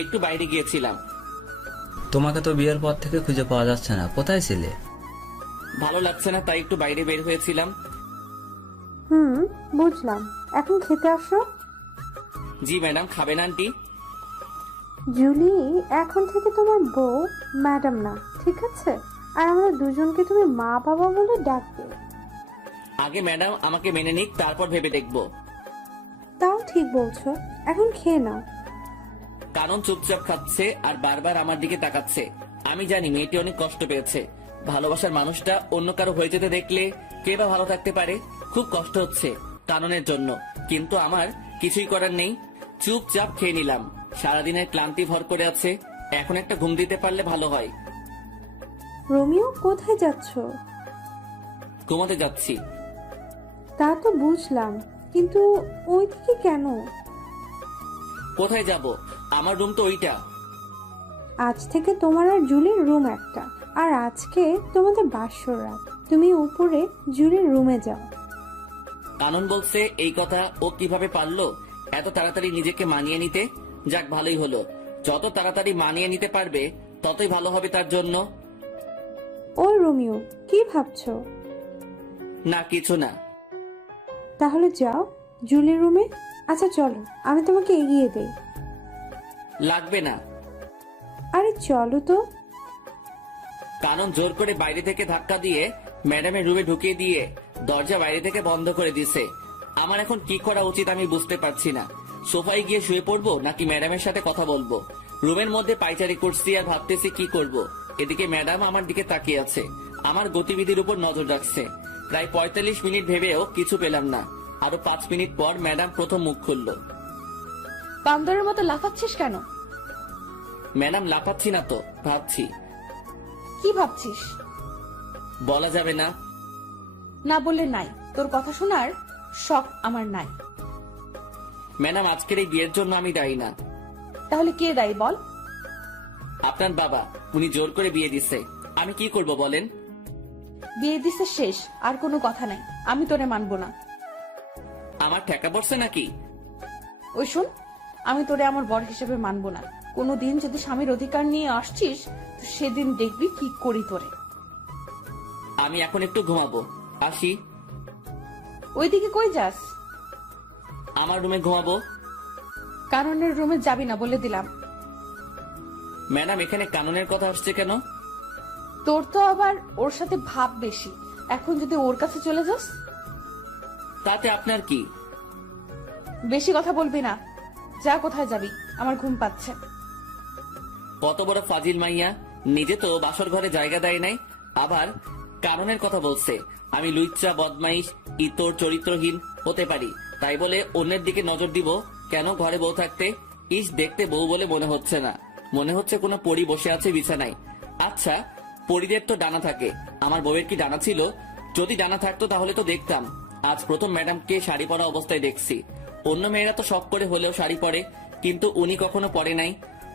একটু বাইরে গিয়েছিলাম। তোমাকে তো বিয়ের পর থেকে খুঁজে পাওয়া যাচ্ছে না, কোথায় ছিলে? ভালো লাগছে না তাই একটু বাইরে বের হয়েছিলাম। বুঝলাম। এখন খেতে আসো। জি ম্যাডাম, খাবেন আন্টি? জুলি, এখন থেকে তোমার বউ ম্যাডাম না, ঠিক আছে? আর আমরা দুজনকে তুমি মা বাবা বলে ডাকবে। আগে ম্যাডাম আমাকে মেনে নিক, তারপর ভেবে দেখবো। তাও ঠিক বলছো, এখন খেয়ে নাও। কানন চুপচাপ খাচ্ছে আর বারবার আমার দিকে তাকাচ্ছে। আমি জানি মেয়েটি অনেক কষ্ট পেয়েছে। ভালোবাসার মানুষটা অন্য কারো হয়ে যেতে দেখলে কে বা ভালো থাকতে পারে। খুব কষ্ট হচ্ছে কাননের জন্য, কিন্তু আমার কিছুই করার নেই। চুপচাপ খেয়ে নিলাম। সারাদিনের ক্লান্তি ভর করে আছে, এখন একটা ঘুম দিতে পারলে ভালো হয়। রোমিও, কোথায় যাচ্ছ? ঘুমাতে যাচ্ছি। তা তো বুঝলাম, কিন্তু ওইদিকে কেন? কোথায় যাব? আমার রুম তো ওইটা। আজ থেকে তোমার আর জুলির রুম একটা, আর আজকে তোমাদের বাসর রাত। তুমি উপরে জুলির রুমে যাও। কানন বলছে এই কথা। ও কিভাবে পারলো এত তাড়াতাড়ি নিজেকে মানিয়ে নিতে? যাক, ভালোই হলো। যত তাড়াতাড়ি মানিয়ে নিতে পারবে ততই ভালো হবে তার জন্য। ওই রোমিও, কি ভাবছো? না, কিছু না। তাহলে যাও জুলির রুমে। আচ্ছা চলো, আমি তোমাকে এগিয়ে দেই। লাগবে না। আরে চলো তো। কানন জোর করে বাইরে থেকে ধাক্কা দিয়ে ম্যাডামের রুমে ঢুকিয়ে দিয়ে দরজা বাইরে থেকে বন্ধ করে দিছে। আমার এখন কি করা উচিত আমি বুঝতে পারছি না। সোফায় গিয়ে শুয়ে পড়বো নাকি ম্যাডামের সাথে কথা বলবো? রুমের মধ্যে পায়চারি করছি আর ভাবতেছি কি করব। এদিকে ম্যাডাম আমার দিকে তাকিয়ে আছে, আমার গতিবিধির উপর নজর রাখছে। প্রায় 45 মিনিট ভেবেও কিছু পেলাম না। আরো 5 মিনিট পর ম্যাডাম প্রথম মুখ খুলল। বান্দরের মতো লাফাচ্ছিস কেন? ম্যাডাম, লাফাচ্ছি না তো, ভাবছি। কি ভাবছিস? বলা যাবে না। না বললে নাই, তোর কথা শোনার শখ আমার নাই। ম্যাডাম, আজকের এই বিয়ের জন্য আমি দায়ী না। তাহলে কে দায়ী বল? আপনার বাবা, উনি জোর করে বিয়ে দিচ্ছে। আমি কি করব বলেন? বিয়ে দিছে শেষ, আর কোনো কথা নাই। আমি তোরে মানবো না। আমার ঠেকা পড়ছে নাকি? ওই শোন, আমি তোরে আমার বর হিসেবে মানবো না। কোনোদিন যদি স্বামীর অধিকার নিয়ে আসছিস তো সেদিন দেখবি কি করি তোরে। আমি এখন একটু ঘুমাবো, আসি। ওইদিকে কই যাস? আমার রুমে ঘুমাবো। কারণের রুমে যাবি না বলে দিলাম। ম্যাডাম, এখানে কাননের কথা আসছে কেন? তোর তো আবার ওর সাথে ভাব বেশি। এখন যদি ওর কাছে চলে যাস? তাতে আপনার কি? বেশি কথা বলবি না। যা, কোথায় যাবি? আমার ঘুম পাচ্ছে। কত বড় ফাজিল মাইয়া, নিজে তো বাসর ঘরে জায়গা দেয় নাই, আবার কারণের কথা বলছে। আমি লুচ্চা, বদমাইশ, ইতর, চরিত্রহীন হতে পারি, তাই বলে অন্যের দিকে নজর দিব কেন? ঘরে বউ থাকতে ইস, দেখতে বউ বলে মনে হচ্ছে না, মনে হচ্ছে কোনো পরী বসে আছে বিছানায়। আচ্ছা, পরীদের তো ডানা থাকে, আমার বউয়ের কি ডানা ছিল? যদি ডানা থাকতো তাহলে তো দেখতাম। আজ প্রথম ম্যাডামকে শাড়ি পরা অবস্থায় দেখছি। অন্য মেয়েরা তো শখ করে হলেও শাড়ি পরে, কিন্তু উনি কখনো পরে নাই।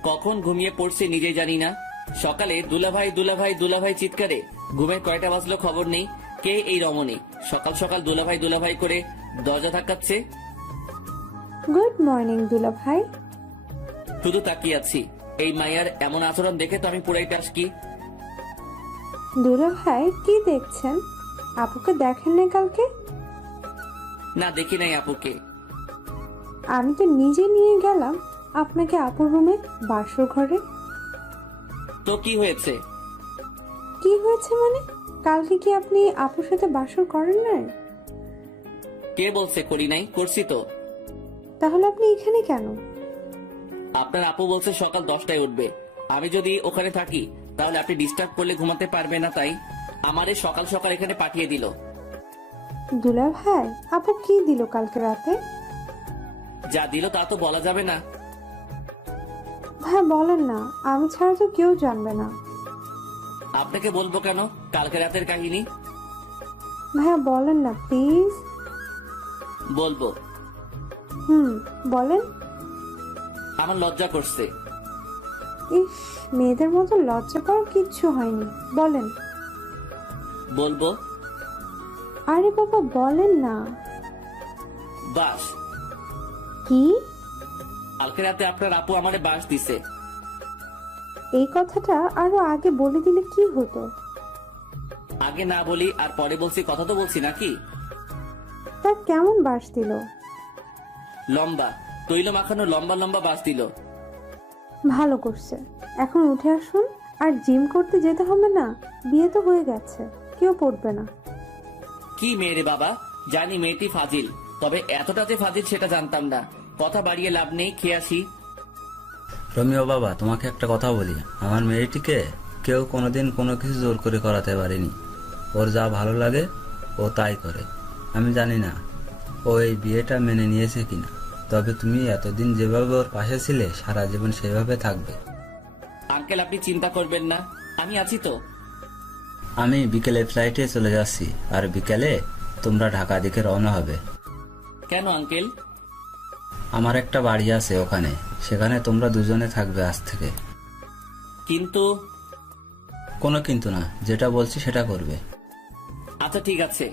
কখন ঘুমিয়ে পড়ছে নিজেই জানি না। সকালে দুলাভাই দুলাভাই দুলাভাই চিৎকারে ঘুমের কয়টা বাজলো খবর নেই। কে এই রমণী সকাল সকাল দুলাভাই দুলাভাই করে দরজা ধাক্কাচ্ছে? গুড মর্নিং দুলা ভাই। শুধু তাকিয়ে আছি। এই মাইয়ার এমন আচরণ দেখে তো আমি পুরাই টাসকি। দুলা ভাই, কি দেখছেন? আপুকে দেখেন না কালকে? না, দেখি নাই আপুকে। আমি তো নিজে নিয়ে গেলাম আপনাকে আপুর রুমে, বাসর ঘরে। তো কি হয়েছে? কি হয়েছে মানে? কালকে কি আপনি আপুর সাথে বাসর করেন নাই? কে বলছে করি নাই? করছি তো। তাহলে আপনি এখানে কেন? আপনার আপু বলছে সকাল 10টায় উঠবে। আমি যদি ওখানে থাকি তাহলে আপনি ডিস্টার্ব করলে ঘুমাতে পারবে না, তাই আমারে সকাল সকাল এখানে পাঠিয়ে দিল। দুলা ভাই, আপু কি দিল কালকে রাতে? যা দিল তা তো বলা যাবে না। ভাই বলেন না, আমি ছাড়া তো কেউ জানবে না। আপনাকে বলবো কেন কালকে রাতের কাহিনী? ভাইয়া বলেন না প্লিজ। বলবো। বলেন। আমার লজ্জা করছে। ইস, মেয়েদের মতো লজ্জা পাওয়ার কিচ্ছু হয়নি, বলেন। বলবো। আরে বাবা বলেন না। বাস। কি? কালকে রাতে আপনার আপু আমারে বাস দিছে। এই কথাটা আরো আগে বলে দিলে কি হতো? আগে না বলি আর পরে বলছি, কথা তো বলছি নাকি? তা কেমন বাস দিল? লম্বা, তৈল মাখানো লম্বা লম্বা বাস দিল। ভালো করছে। এখন উঠে আসুন। আর জিম করতে যেতে হবে না, বিয়ে তো হয়ে গেছে, কেউ পড়বে না। কি মেয়ে রে বাবা, জানি মেয়েটি ফাজিল, তবে এতটা যে ফাজিল সেটা জানতাম না। কথা বাড়িয়ে লাভ নেই, খেয়ে আসি। রমিও বাবা, তোমাকে একটা কথা বলি, আমার মেয়েটিকে কেউ কোনোদিন কোনো কিছু জোর করে করাতে পারেনি। ওর যা ভালো লাগে ও তাই করে। আমি জানি না ও এই বিয়েটা মেনে নিয়েছে কিনা, তবে তুমি এতদিন যেভাবে ওর পাশে ছিলে সারা জীবন সেভাবে থাকবে। আঙ্কেল আপনি চিন্তা করবেন না, আমি আছি তো। আমি বিকেলে ফ্লাইটে চলে যাচ্ছি, আর বিকেলে তোমরা ঢাকা দিকে রওনা হবে। কেন আঙ্কেল? আমার একটা বাড়ি আছে ওখানে, সেখানে তোমরা দুজনে থাকবে আজ থেকে। কিন্তু কোনো কিন্তু না, যেটা বলছি সেটা করবে। আচ্ছা ঠিক আছে।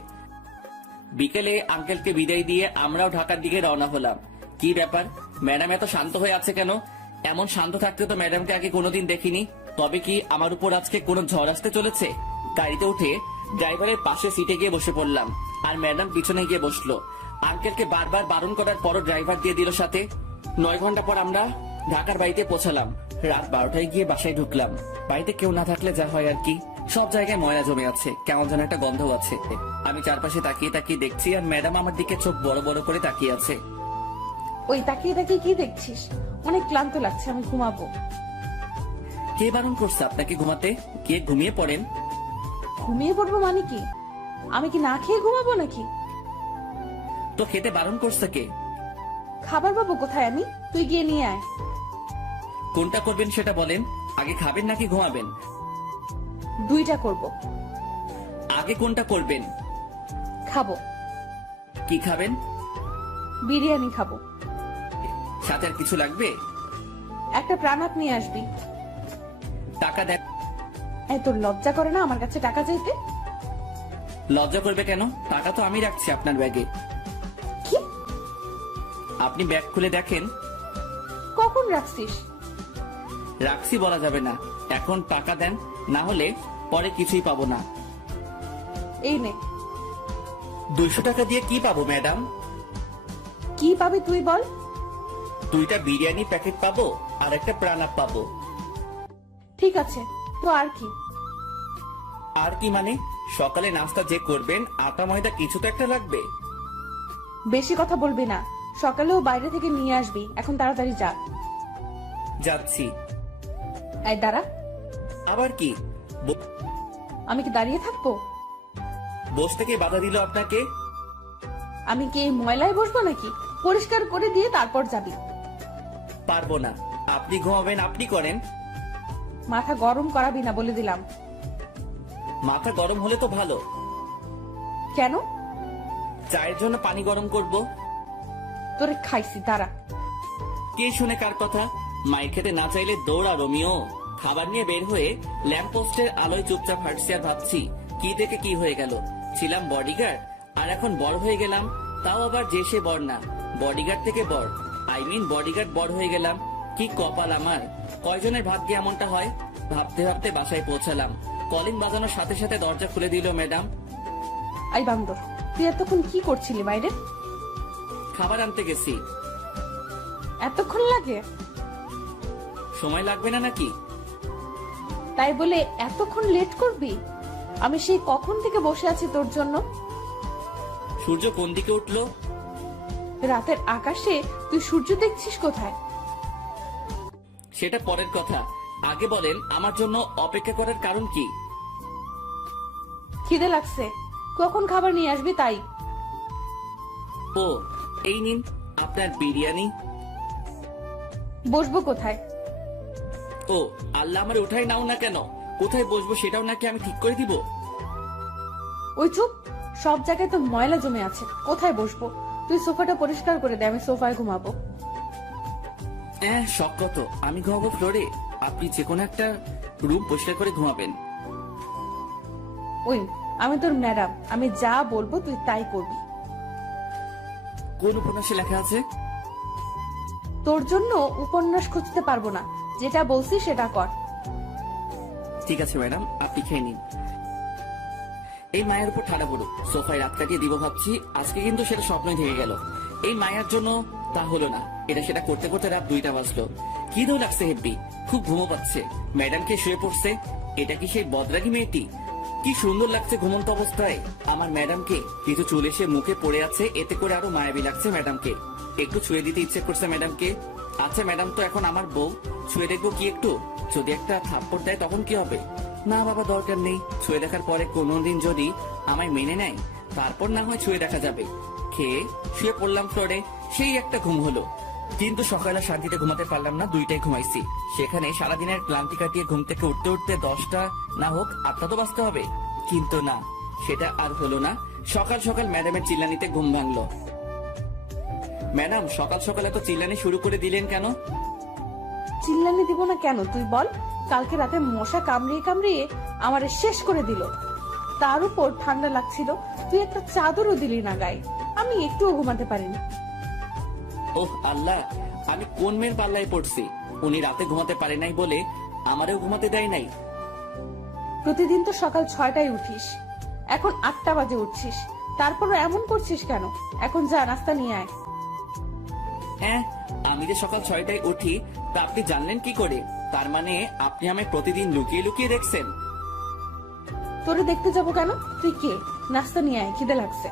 বিকেলে আঙ্কেলকে বিদায় দিয়ে আমরাও ঢাকার দিকে রওনা হলাম। কি ব্যাপার, ম্যাডাম এত শান্ত হয়ে আছে কেন? এমন শান্ত থাকতে তো ম্যাডামকে আগে কোনোদিন দেখিনি। তবে কি আমার উপর আজকে কোনো ঝড় আসতে চলেছে? গাড়িতে উঠে ড্রাইভারের পাশে সিটে গিয়ে বসে পড়লাম, আর ম্যাডাম পিছনে গিয়ে বসলো। আঙ্কেলকে বারবার বারণ করার পরও ড্রাইভার দিয়ে দিল সাথে। 9 ঘন্টা পর আমরা ঢাকার বাড়িতে পৌঁছালাম। রাত 12টায় গিয়ে বাসায় ঢুকলাম। বাড়িতে কেউ না থাকলে যা হয় আর কি, সব জায়গায় ময়লা জমে আছে, কেমন যেন একটা গন্ধ আছে। আমি চারপাশে তাকিয়ে তাকিয়ে দেখছি, আর ম্যাডাম আমার দিকে চোখ বড় বড় করে তাকিয়ে আছে। ওই তাকিয়ে তাকিয়ে কি দেখছিস? অনেক ক্লান্ত লাগছে, আমি ঘুমাবো। কে বারণ করছে আপনাকে ঘুমাতে? গিয়ে ঘুমিয়ে পড়েন। ঘুমিয়ে পড়বো মানে কি? আমি কি না খেয়ে ঘুমাবো নাকি? তো খেতে বারণ করছে কে? খাবার পাবো কোথায় আমি? তুই গিয়ে নিয়ে আয়। কোনটা করবেন সেটা বলেন। আগে খাবেন নাকি ঘুমাবেন? দুইটা করব। আগে কোনটা করবেন? খাবো। কি খাবেন? বিরিয়ানি খাবো। সাথে আর কিছু লাগবে? একটা প্রাণাত নিয়ে আসবি। টাকা দেন। এই তোর লজ্জা করে না আমার কাছে টাকা চাইতে? লজ্জা করবে কেন? টাকা তো আমি রাখছি আপনার ব্যাগে। কি? আপনি ব্যাগ খুলে দেখেন। কখন রাখছিস? রাখছি বলা যাবে না, এখন টাকা দেন, না হলে পরে কিছুই পাবো না। এই নে। 200 টাকা দিয়ে কি পাবো ম্যাডাম? কি পাবি তুই বল? 2টা বিরিয়ানি প্যাকেট পাবো, আর একটা প্রাণাপ পাবো। ঠিক আছে, তো আর কি? আর কি মানে? সকালে নাস্তা যে করবেন, আটা ময়দা কিছু তো একটা লাগবে। বেশি কথা বলবি না। সকালেও বাইরে থেকে নিয়ে আসবি। এখন তাড়াতাড়ি যা। যাচ্ছি। এই দাঁড়া। আবার কি? আমি কি দাঁড়িয়ে থাকবো? বস থেকে বাধা দিল আপনাকে? আমি কি এই ময়লায় বসবো নাকি? পরিষ্কার করে দিয়ে তারপর যাবি। পারবো না। আপনি ঘুমাবেন, আপনি করেন। মাথা গরম করাবি না বলে দিলাম। মাথা গরম হলে তো ভালো। কেন? চায়ের জন্য পানি গরম করব। তোরে খাইছি, দাঁড়া। কে শুনে কার কথা? মায়ের খেতে না চাইলে দৌড়া রোমিও। খাবার নিয়ে বের হয়ে ল্যাম্প পোস্টের আলোয় চুপচাপ হাঁটছি আর ভাবছি, কি থেকে কি হয়ে গেল। ছিলাম বডিগার্ড, আর এখন বড় হয়ে গেলাম। তাও আবার যে সে বড় না, বডিগার্ড থেকে বড়। বডিগার্ড বড় হয়ে গেলাম। কি কপাল আমার! কয়জনের ভাগ্যে এমনটা হয়? ভাবতে ভাবতে বাসায় পৌঁছালাম। কলিং বাজানোর সাথে সাথে দরজা খুলে দিল ম্যাডাম। আই বান্দর, তুই এতক্ষণ কি করছিলি বাইরে? খাবার আনতে গেছি। এতক্ষণ লাগে? সময় লাগবে না নাকি? তাই বলে এতক্ষণ লেট করবি? আমি সেই কখন থেকে বসে আছি তোর জন্য। সূর্য কোন দিকে উঠলো? রাতের আকাশে তুই সূর্য দেখছিস কোথায়? সেটা পরের কথা। আগে বলেন আমার জন্য অপেক্ষা করার কারণ কি? খিদে লাগছে, কখন খাবার নিয়ে আসবি তাই। ও, এই নিন আপনার বিরিয়ানি। বসবো কোথায়? ও আল্লাহ, আমার উঠাই নাও না কেন? কোথায় বসবো সেটাও নাকি আমি ঠিক করে দিব? ওই চুপ, সব জায়গায় তো ময়লা জমে আছে, কোথায় বসবো? তুই সোফাটা পরিষ্কার করে দে, আমি সোফায় ঘুমাবো। শখ কত, আমি ঘুমাবো ফ্লোরে, আপনি যে কোনো একটা রুম পরিষ্কার করে ঘুমাবেন। ওই, আমি তোর ম্যাডাম, আমি যা বলবো তুই তাই করবি। কোন উপন্যাসে লেখা আছে? তোর জন্য উপন্যাস খুঁজতে পারবো না, যেটা বলছি সেটা কর। ঠিক আছে ম্যাডাম, আপনি খেয়ে নিন। এই মায়ের উপর ঠাড়া পড়ুক, সোফায় রাত কাটিয়ে দিব ভাবছি, আজকে কিন্তু সেটা স্বপ্নই থেকে গেল। এই মায়ের জন্য তা হলো না। এটা সেটা করতে করতে রাত 2টা বাজলো। কি দৌ লাগছে হেব্বি, খুব ঘুমো পাচ্ছে। ম্যাডামকে শুয়ে পড়ছে। এটা কি সেই বদরাগী মেয়েটি? কি সুন্দর লাগছে ঘুমন্ত অবস্থায় আমার ম্যাডামকে। কিছু চুল এসে মুখে পড়ে আছে, এতে করে আরো মায়াবী লাগছে ম্যাডামকে। একটু ছুঁয়ে দিতে ইচ্ছে করছে ম্যাডামকে। আচ্ছা ম্যাডাম তো এখন আমার বউ, ছুঁয়ে দেখবো কি একটু? যদি একটা থাপ্পড় দেয় তখন কি হবে? না বাবা, দরকার নেই। ছুঁয়ে দেখার পরে কোনোদিন যদি আমায় মেনে নেয় তারপর না হয় ছুঁয়ে দেখা যাবে। খেয়ে শুয়ে পড়লাম ফ্লোরে, সেই একটা ঘুম হলো। কিন্তু সকালে শান্তিতে ঘুমাতে পারলাম না, 2টায় ঘুমাইছি। সেখানে সারাদিনের ক্লান্তি কাটিয়ে ঘুম থেকে উঠতে উঠতে 10টা না হোক 8টা তো বাজতে হবে। কিন্তু না, সেটা আর হলো না। সকাল সকাল ম্যাডামের চিল্লানিতে ঘুম ভাঙলো। ম্যাডাম সকাল সকাল এত চিল্লানি শুরু করে দিলেন কেন? চিল্লানি দিব না কেন তুই বল? কালকে রাতে মশা কামড়িয়ে কামড়িয়ে আমারে শেষ করে দিল। তার উপর ঠান্ডা লাগছিল, তুই একটা চাদরও দিলি না গায়ে। আমি একটুও ঘুমাতে পারিনি। ওহ আল্লাহ, আমি কোন মেয়ের পাল্লায় পড়ছি? উনি রাতে ঘুমাতে পারে নাই বলে আমারও ঘুমাতে দেয় নাই। প্রতিদিন তো সকাল 6টায় উঠিস, এখন 8টা বাজে উঠছিস, তারপরও এমন করছিস কেন? এখন যা, নাস্তা নিয়ে আয়। হ্যাঁ, আমি যে সকাল 6টায় উঠি তা আপনি জানলেন কি করে? তার মানে আপনি আমায় প্রতিদিন লুকিয়ে লুকিয়ে দেখছেন? তোরে দেখতে যাব কেন? তুই কে? নাস্তা নিয়ে আয়, খিদে লাগছে।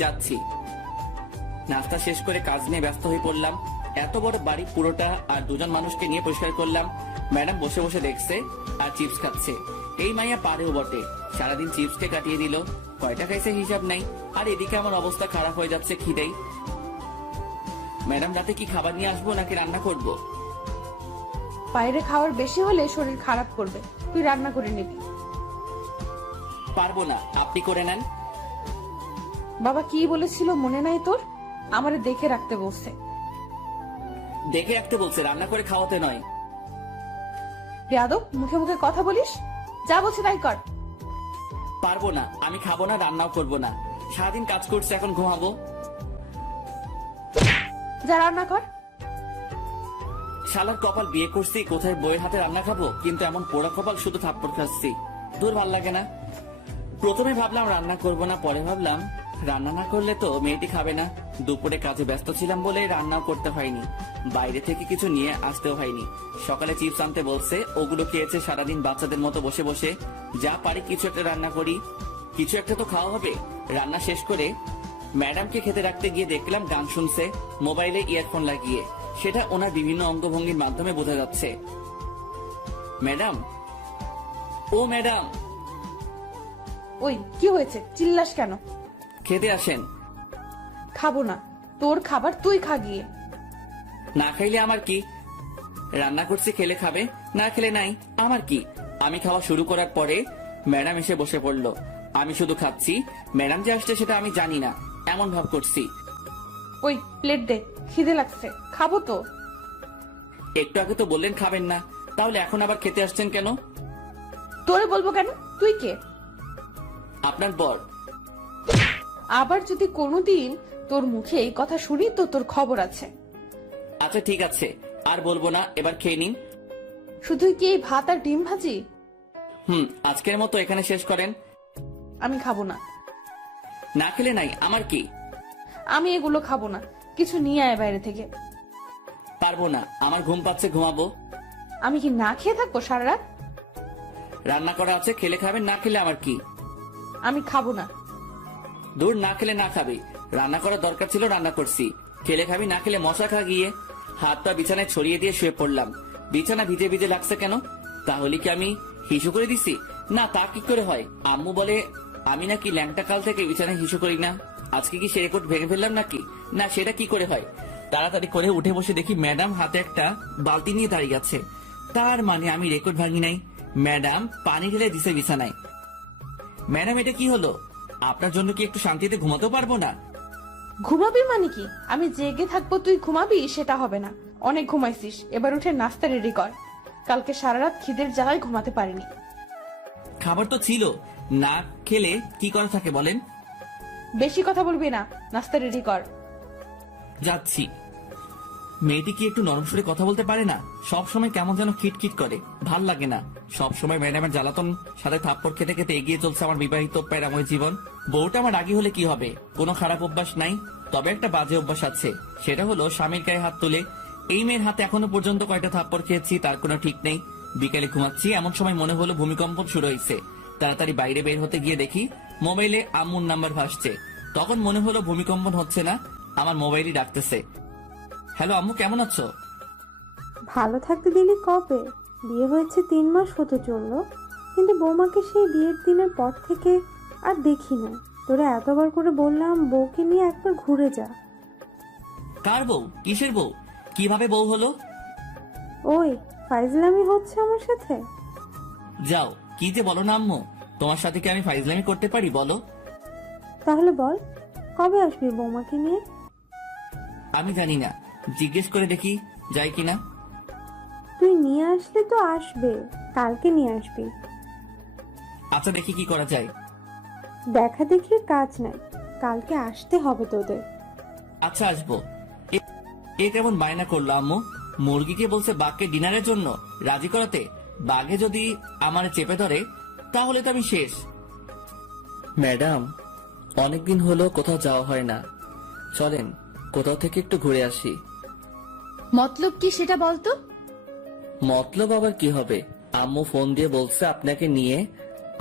যাচ্ছি। নাস্তা শেষ করে কাজ নিয়ে ব্যস্ত হয়ে পড়লাম। এত বড় বাড়ি পুরোটা আর 2জন মানুষকে নিয়ে পরিষ্কার করলাম। ম্যাডাম বসে বসে দেখছে আর চিপস খাচ্ছে। এই মাইয়া পারেও বটে, সারাদিন চিপসকে কাটিয়ে দিল। কয়টা খাইছে হিসাব নাই। আর এদিকে আমার অবস্থা খারাপ হয়ে যাচ্ছে খিদেই। ম্যাডাম রাতে কি খাবার নিয়ে আসবো নাকি রান্না করব? বাইরে খাওয়ার বেশি হলে শরীর খারাপ করবে, তুই রান্না করে নিবি। পারবো না, আপনি করে নেন। বাবা কি বলেছিল মনে নাই তোর? আমারে দেখে রাখতে বলছে। দেখে রাখতে বলছে, রান্না করে খাওয়াতে নয়। বেয়াদব, মুখে মুখে কথা বলিস। যা বলছে তাই কর। পারবো না, আমি খাবো না, রান্নাও করবো না। সারাদিন কাজ করছে, এখন ঘুমাবো। যা রান্না কর। শালার কপাল, বিয়ে করছি কোথায় বইয়ের হাতে রান্না খাবো, কিন্তু এমন পোড়া কপাল, শুধু থাপ্পড় খাচ্ছি। দূর, ভাল লাগে না। প্রথমে ভাবলাম রান্না করব না, পরে ভাবলাম রান্না না করলে তো মেয়েটি খাবে না। দুপুরে কাজে ব্যস্ত ছিলাম বলে রান্নাও করতে হয়নি, বাইরে থেকে কিছু নিয়ে আসতেও হয়নি। সকালে চিপস আনতে বলছে, ওগুলো খেয়েছে সারাদিন বাচ্চাদের মতো বসে বসে। যা পারি কিছু একটা রান্না করি, কিছু একটা তো খাওয়া হবে। রান্না শেষ করে ম্যাডামকে খেতে রাখতে গিয়ে দেখলাম গান শুনছে মোবাইলে ইয়ারফোন লাগিয়ে। সেটা ওনার বিভিন্ন অঙ্গভঙ্গির মাধ্যমে বোঝা যাচ্ছে। ম্যাডাম, ও ম্যাডাম। ওই কি হয়েছে, চিল্লাস কেন? খেতে আসেন। খাবো না, তোর খাবার তুই খা গিয়ে। না খাইলে আমার কি? রান্না করছি, খেলে খাবে, না খেলে নাই, আমার কি? আমি খাওয়া শুরু করার পরে ম্যাডাম এসে বসে পড়লো। আমি শুধু খাচ্ছি, ম্যাডাম যে আসছে সেটা আমি জানি না, এমন ভাব করছি। ওই প্লেট দে, খিদে লাগছে, খাবো তো। একটু আগে তো বললেন খাবেন না, তাহলে এখন আবার খেতে আসছেন কেন? তোরে বলবো কেন? তুই কে? আপনার বর। আবার যদি কোনোদিন তোর মুখে এই কথা শুনি তো তোর খবর আছে। আচ্ছা ঠিক আছে, আর বলবো না, এবার খেয়ে নিন। শুধুই কি এই ভাত আর ডিম ভাজি? আজকের মতো এখানে শেষ করেন। আমি খাবো না। না খেলে নাই, আমার কি? আমি এগুলো খাবো না, কিছু নিয়ে আয় বাইরে থেকে। পারবো না, আমার ঘুম পাচ্ছে, ঘুমাবো। আমি কি না খেয়ে থাকবো সারা রাত? রান্না করা আছে, খেলে খাবেন, না খেলে আমার কি? আমি খাবো না। দূর, না খেলে না খাবি। রান্না করার দরকার ছিল, রান্না করছি। খেলে খাবি, না খেলে মশা খা গিয়ে। হাত পা বিছানায় ছড়িয়ে দিয়ে শুয়ে পড়লাম। বিছানা ভিজে ভিজে লাগছে কেন? তাহলে কি আমি হিসু করে দিছি? না, তা কি করে হয়? আম্মু বলে আমি নাকি ল্যাংটা কাল থেকে বিছানায় হিসু করি না। আজকে কি সে রেকর্ড ভেঙে ফেললাম নাকি? না, সেটা কি করে হয়? তাড়াতাড়ি করে উঠে বসে দেখি ম্যাডাম হাতে একটা বালতি নিয়ে দাঁড়িয়ে আছে। তার মানে আমি রেকর্ড ভাঙি নাই, ম্যাডাম পানি ঢেলে দিছে বিছানায়। ম্যাডাম, এটা কি হলো? আপনার জন্য কি একটু শান্তিতে ঘুমাতেও পারবো না? ঘুমাবি মানে কি? আমি জেগে থাকবো তুই ঘুমাবি সেটা হবে না। অনেক ঘুমাইছিস, এবার উঠে নাস্তা রেডি কর। কালকে সারা রাত খিদের জ্বালায় ঘুমাতে পারিনি। খাবার তো ছিল, না খেলে কি করা থাকে বলেন? বেশি কথা বলবি না, নাস্তা রেডি কর। যাচ্ছি। মেয়েটি কি একটু নরম সুরে কথা বলতে পারে না? সব সময় কেমন যেন খিটখিট করে, ভাল লাগে না। সব সময় ম্যাডামের জ্বালাতন সাথে থাপ্পড় খেতে খেতে এগিয়ে চলছে আমার বিবাহিত প্যারাময় জীবন। বউটা আমার রাগী হলে কি হবে? কোনো খারাপ অভ্যাস নাই, তবে একটা বাজে অভ্যাস আছে, সেটা হলো স্বামীর গায়ে হাত তুলে। এই মেয়ের হাতে এখনো পর্যন্ত কয়টা থাপ্পড় খেয়েছি তার কোনো ঠিক নেই। বিকেলে ঘুমাচ্ছি, এমন সময় মনে হলো ভূমিকম্প শুরু হয়েছে। তাড়াতাড়ি বাইরে বের হতে গিয়ে দেখি মোবাইলে আম্মুর নাম্বার ভাসছে। তখন মনে হলো ভূমিকম্পন হচ্ছে না, আমার মোবাইলই ডাকতেছে। হ্যালো আম্মু, কেমন আছো? ভালো থাকতে দিলি কবে? বিয়ে হয়েছে 3 মাস হতে চললো, কিন্তু বৌমাকে সেই বিয়ের দিনের পর থেকে আর দেখি না। তোরা এতবার করে বললাম বউকে নিয়ে একবার ঘুরে যা। কার বউ? কিসের বউ? কিভাবে বউ হলো? ওই ফাইজলামি হচ্ছে আমার সাথে? যাও, কি যে বলো না আম্মু, তোমার সাথে কি আমি ফাইজলামি করতে পারি বলো? তাহলে বল, কবে আসবি বৌমাকে নিয়ে? আমি জানি না, জিজ্ঞেস করে দেখি যাই কিনা। তুই নিয়ে আসলে তো আসবে, কালকে নিয়ে আসবি। আচ্ছা, দেখি কি করা যায়। দেখা দেখির কাজ নাই, কালকে আসতে হবে তোদের। আচ্ছা, আসবো। এ কেমন বায়না করলো আম্মু? মুরগিকে বলছে বাঘকে ডিনারের জন্য রাজি করাতে, বাঘে যদি আমার চেপে ধরে তাহলে তো আমি শেষ। ম্যাডাম, অনেকদিন হলো কোথাও যাওয়া হয় না, চলেন কোথাও থেকে একটু ঘুরে আসি। মতলব কি সেটা বলতো? মতলব আবার কি হবে? আম্মু ফোন দিয়ে বলছে আপনাকে নিয়ে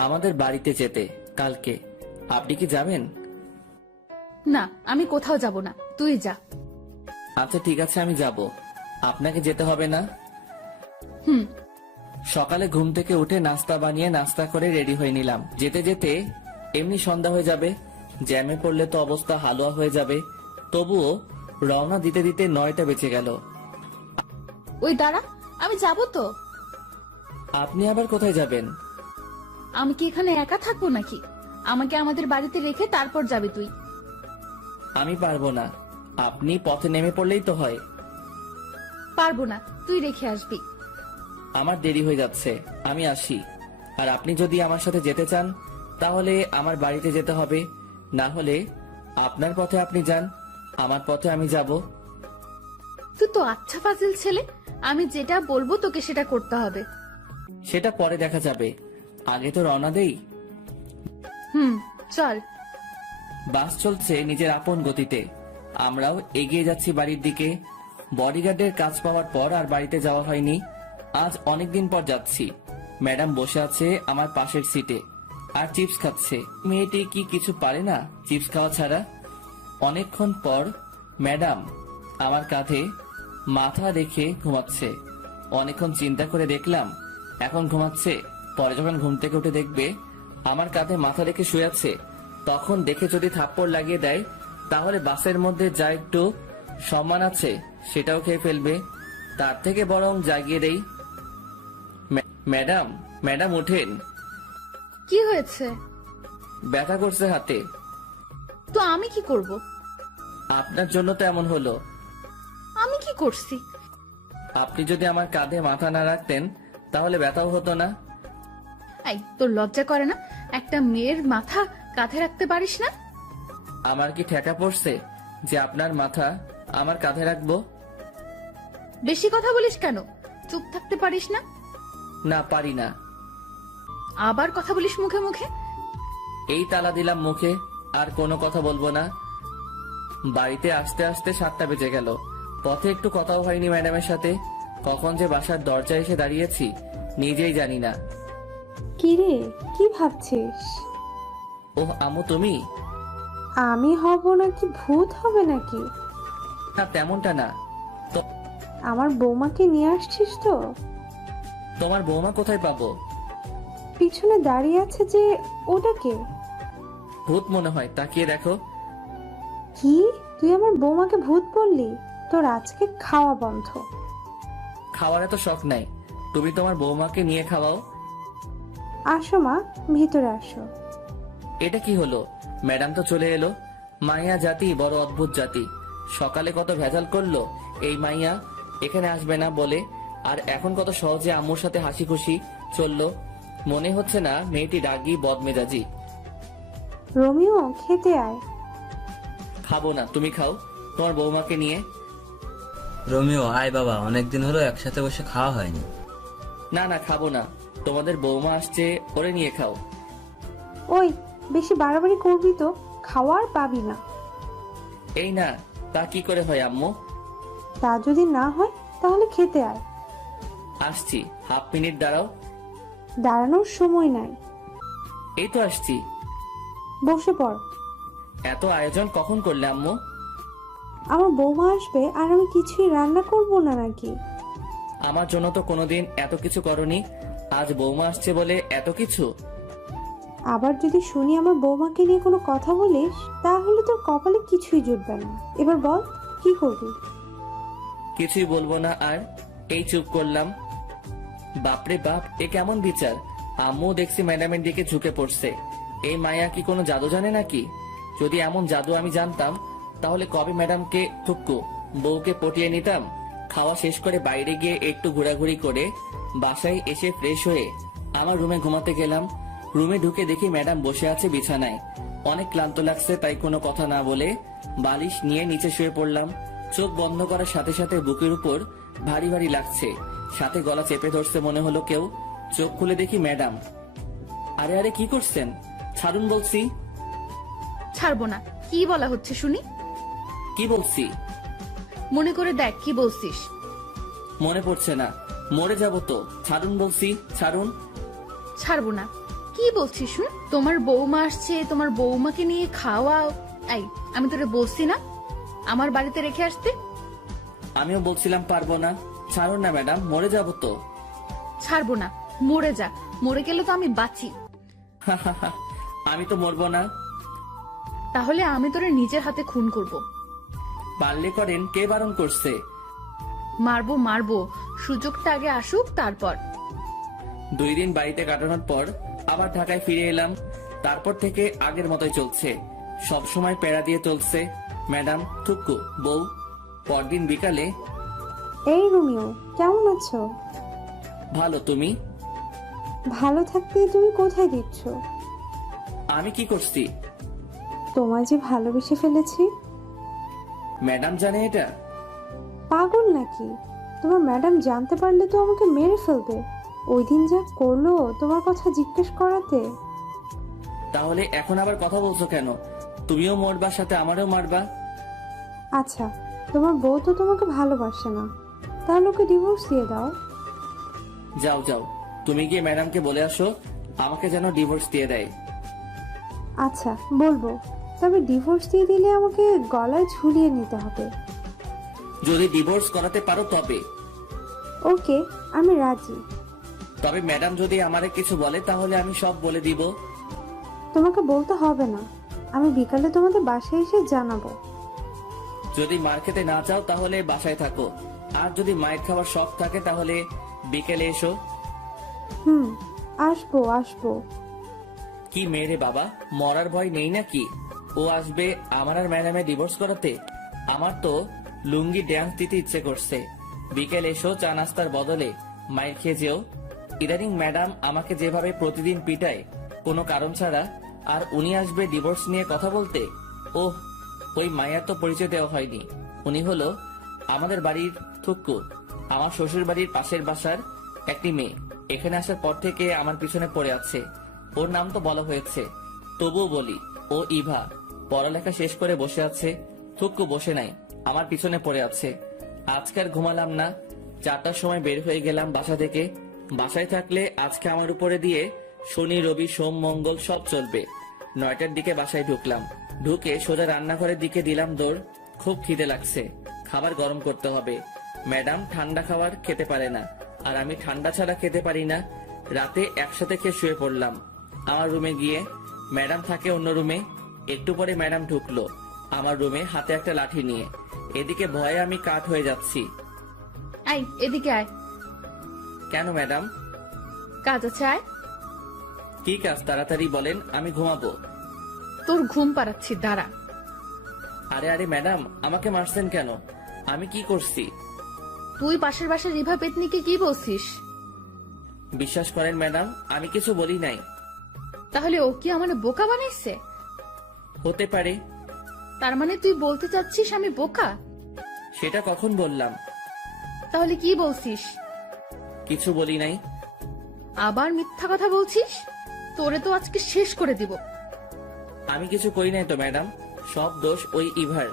আমাদের বাড়িতে যেতে কালকে। আপনি কি যাবেন? না, আমি কোথাও যাব না, তুই যা। আচ্ছা ঠিক আছে, আমি যাব। আপনাকে যেতে হবে না? হুম। সকালে ঘুম থেকে উঠে নাস্তা বানিয়ে নাস্তা করে রেডি হয়ে নিলাম। যেতে যেতে এমনি সন্ধ্যা হয়ে যাবে, জ্যামে পড়লে তো অবস্থা হালুয়া হয়ে যাবে। তবুও রওনা দিতে দিতে 9টা বেঁচে গেল। ওই দাঁড়া, আমি যাব তো। আপনি আবার কোথায় যাবেন? আমি কি এখানে একা থাকবো নাকি? আমাকে আমাদের বাড়িতে রেখে তারপর যাবি তুই। আমি পারবো না, আপনি পথে নেমে পড়লেই তো হয়। পারবো না, তুই রেখে আসবি। আমার দেরি হয়ে যাচ্ছে, আমি আসি। আর আপনি যদি আমার সাথে যেতে চান তাহলে আমার বাড়িতে যেতে হবে, না হলে আপনার পথে আপনি যান, আমার পথে আমি যাব। তুই তো আচ্ছা ফাজিল ছেলে, আমি যেটা বলবো তোকে সেটা করতে হবে। সেটা পরে দেখা যাবে, আগে তো রওনা দেই। হুম, চল। বাস চলছে নিজের আপন গতিতে, আমরাও এগিয়ে যাচ্ছি বাড়ির দিকে। বডিগার্ডের কাজ পাওয়ার পর আর বাড়িতে যাওয়া হয়নি। আজ অনেকদিন পর যাচ্ছি। ম্যাডাম বসে আছে আমার পাশের সিটে আর চিপস খাচ্ছে। মেয়েটি কি কিছু পারে না চিপস খাওয়া ছাড়া? অনেকক্ষণ পর ম্যাডাম আমার কাঁধে মাথা রেখে ঘুমাচ্ছে। অনেকক্ষণ চিন্তা করে দেখলাম এখন ঘুমাচ্ছে, পরে যখন ঘুম থেকে উঠে দেখবে আমার কাঁধে মাথা রেখে শুয়ে আছে, তখন দেখে যদি থাপ্পড় লাগিয়ে দেয় তাহলে বাসের মধ্যে যা একটু সম্মান আছে সেটাও খেয়ে ফেলবে। তার থেকে বরং জাগিয়ে দেই। ম্যাডাম, ম্যাডাম উঠেন। কি হয়েছে? ব্যথা করছে হাতে। তো আমি কি করব? আপনার জন্য তো এমন হলো। আমি কি করছি? আপনি যদি আমার কাঁধে মাথা না রাখতেন তাহলে ব্যথাও হতো না। এই, তোর লজ্জা করে না? একটা মেয়ের মাথা কাঁধে রাখতে পারিস না? আমার কি ঠেকা পড়ছে যে আপনার মাথা আমার কাঁধে রাখবো? বেশি কথা বলিস কেন? চুপ থাকতে পারিস না? না, পারি না। আবার কথা বলিস মুখে মুখে। এই তালা দিলাম মুখে, আর কোনো কথা বলবো না। বাড়িতে আসতে আসতে 7টা বেজে গেল। পথে একটু কথাও হয়নি ম্যাডামের সাথে। কখন যে বাসার দরজায় এসে দাঁড়িয়েছি নিজেই জানি না। কি রে, কি ভাবছিস? ওহ আম্মু, তুমি? আমি হব নাকি ভূত হবে নাকি? না, তেমনটা না। তো আমার বৌমাকে নিয়ে আসছিস তো? তোমার বৌমা কোথায় পাবো? পিছনে দাঁড়িয়ে আছে যে, ওটা কে? ভূত মনে হয়, তাকিয়ে দেখো। কি, তুই আমার বৌমাকে ভূত বললি? তোর আজকে খাওয়া বন্ধ। খাওয়ার এত শখ নাই, তুমি তোমার বৌমাকে নিয়ে খাওয়াও। আসো মা, ভিতরে আসো। এটা কি হলো? ম্যাডাম তো চলে এলো। মাইয়া জাতি বড় অদ্ভুত জাতি। সকালে কত ভেজাল করলো এই মাইয়া এখানে আসবে না বলে, আর এখন কত সহজে আম্মুর সাথে হাসি খুশি চললো। মনে হচ্ছে না মেয়েটি রাগী বদমেজাজি। রোমিও, খেতে আয়। খাবো না, তুমি খাও তোমার বৌমাকে নিয়ে। রোমিও, আয় বাবা, অনেকদিন হলো একসাথে বসে খাওয়া হয়নি। না না, খাবো না, তোমাদের বৌমা আসছে, ওরে নিয়ে খাও। ওই, বেশি বাড়াবাড়ি করবি তো খাওয়ার পাবি না। এই না, তা কি করে হয় আম্মু? তা যদি না হয় তাহলে খেতে আয়। আসছি, হাফ মিনিট দাঁড়াও। দাঁড়ানোর সময় নাই, এই তো আসছি। বসে পড়। এত আয়োজন কখন করলে আম্মু? আমার বৌমা আসবে আর আমি কিছুই রান্না করব না নাকি? আমার জন্য তো কোনোদিন এত কিছু করনি, আজ বৌমা আসছে বলে এত কিছু? আবার যদি শুনি আমার বৌমাকে নিয়ে কোনো কথা বলিস তাহলে তোর কপালে কিছুই জুটবে না। এবার বল কি করবি? কিছুই বলবো না আর, এই চুপ করলাম। বাপরে বাপ, এ কেমন বিচার! আম্মু দেখছি ম্যাডামের দিকে ঝুঁকে পড়ছে। এই মায়া কি কোনো জাদু জানে নাকি? যদি এমন জাদু আমি জানতাম তাহলে কবে ম্যাডামকে থুক্কু বউকে পটিয়ে নিতাম। খাওয়া শেষ করে বাইরে গিয়ে একটু ঘোরাঘুরি করে বাসায় এসে ফ্রেশ হয়ে আমার রুমে ঘুমাতে গেলাম। রুমে ঢুকে দেখি ম্যাডাম বসে আছে বিছানায়। অনেক ক্লান্ত লাগছে, তাই কোনো কথা না বলে বালিশ নিয়ে নিচে শুয়ে পড়লাম। চোখ বন্ধ করার সাথে সাথে বুকের উপর ভারী ভারী লাগছে, সাথে গলা চেপে ধরছে মনে হলো কেউ। চোখ খুলে দেখি ম্যাডাম। আরে আরে, কি করছেন? ছাড়ুন বলছি। ছাড়বো না। কি বলা হচ্ছে শুনি? কি বলছি? মনে করে দেখ কি বলছিস। মনে পড়ছে না, মরে যাব তো। ছাড়ুন বলছি, ছাড়ুন। ছাড়বো না। কি বলছিস শুন? তোমার বৌমা আসছে, তোমার বৌমাকে নিয়ে খাওয়া। এই, আমি তোরে বলছি না আমার বাড়িতে রেখে আসতে? আমিও বলছিলাম পারবো না। ছাড়ুন না ম্যাডাম, মরে যাব তো। ছাড়বো না। মরে যা, মরে গেলে তো আমি বাঁচি। আমি তো মরবো না। তাহলে আমি তোরে নিজের হাতে খুন করব। পারলে করেন, কে বারণ করছে? মারবো মারবো, সুযোগটা আগে আসুক তারপর। 2 দিন বাড়িতে কাটানোর পর আবার ঢাকায় ফিরে এলাম। তারপর থেকে আগের মতোই চলছে, সব সময় প্যারা দিয়ে চলছে। ম্যাডাম, থুক্কু, বউ। পরদিন বিকালে, এই রোমিও, কেমন আছো? ভালো, তুমি? ভালো থাকতে তুমি কোথায় দিচ্ছ? আমি কি করছি? তোমায় যে ভালোবেসে ফেলেছি। ম্যাডাম জানে এটা? পাগল নাকি? তোমার ম্যাডাম জানতে পারলে তো আমাকে মেরে ফেলবে। ওই দিন যা করলো তোমার কথা জিজ্ঞেস করাতে। তাহলে এখন আবার কথা বলছো কেন? তুমিও মরবা, সাথে আমারও মারবা? আচ্ছা, তোমার বউ তো তোমাকে ভালোবাসে না, তাহলে ওকে ডিভোর্স দিয়ে দাও। যাও যাও, তুমি গিয়ে ম্যাডামকে বলে আসো আমাকে যেন ডিভোর্স দিয়ে দেয়। আচ্ছা বলবো, তবে ডিভোর্স দিয়ে দিলে আমাকে গলায় ঝুলিয়ে নিতে হবে। যদি ডিভোর্স করাতে পারো তবে। ওকে, আমি রাজি। তবে ম্যাডাম যদি আমারে কিছু বলে তাহলে আমি সব বলে দিব। তোমাকে বলতে হবে না, আমি বিকালে তোমাদের বাসায় এসে জানাবো। যদি মার খেতে না চাও তাহলে বাসায় থাকো, আর যদি মায়ের খাবার শখ থাকে তাহলে বিকেলে এসো। আসবো আসবো। কি মেরে বাবা, মরার ভয় নেই নাকি? ও আসবে আমার আর ম্যাডামে ডিভোর্স করাতে? আমার তো লুঙ্গি ড্যান্স দিতে ইচ্ছে করছে। বিকেল এসো, চা নাস্তার বদলে মায়ের খেয়ে যেও। ইদানিং ম্যাডাম আমাকে যেভাবে প্রতিদিন পিটায় কোনো কারণ ছাড়া, আর উনি আসবে ডিভোর্স নিয়ে কথা বলতে। ওহ, ওই মায়ের তো পরিচয় দেওয়া হয়নি। উনি হলো আমাদের বাড়ির থুক্কু, আমার শ্বশুর বাড়ির পাশের বাসার একটি মেয়ে। এখানে আসার পর থেকে আমার পিছনে পড়ে আছে। ওর নাম তো বলা হয়েছে, তবুও বলি, ও ইভা। পড়ালেখা শেষ করে বসে আছে, থুক্কু বসে নাই, আমার পিছনে পড়ে আছে। আজকাল ঘুমালাম না, 4টার সময় বের হয়ে গেলাম বাসা থেকে। বাসায় থাকলে আজকে আমার উপরে দিয়ে শনি রবি সোম মঙ্গল সব চলবে। 9টার দিকে বাসায় ঢুকলাম, ঢুকে সোজা রান্নাঘরের দিকে দিলাম দৌড়। খুব খিদে লাগছে, খাবার গরম করতে হবে। ম্যাডাম ঠান্ডা খাবার খেতে পারে না, আর আমি ঠান্ডা ছাড়া খেতে পারি না। রাতে একসাথে খেয়ে শুয়ে পড়লাম। আমার রুমে গিয়ে, ম্যাডাম থাকে অন্য রুমে। একটু পরে ম্যাডাম ঢুকলো আমার রুমে হাতে একটা লাঠি নিয়ে। এদিকে ভয়ে আমি কাঠ হয়ে যাচ্ছি। আয় এদিকে আয়। কেন ম্যাডাম? কাজ আছে, আয়। কি কাজ তাড়াতাড়ি বলেন, আমি ঘুমাবো। তোর ঘুম পাড়াচ্ছি, দাঁড়া। আরে আরে ম্যাডাম, আমাকে মারছেন কেন? আমি কি করছি? তুই পাশের বাসার রিভা পেতনিকে কি বলছিস? বিশ্বাস করেন ম্যাডাম, আমি কিছু বলি নাই। তাহলে ও কি আমার বোকা বানাইছে? হতে পারে। তার মানে তুই বলতে চাচ্ছিস আমি বোকা? সেটা কখন বললাম? তাহলে কি বলছিস? কিছু বলি নাই। আবার মিথ্যা কথা বলছিস? তোরে তো আজকে শেষ করে দিব। আমি কিছু করি নাই তো ম্যাডাম, সব দোষ ওই ইভার।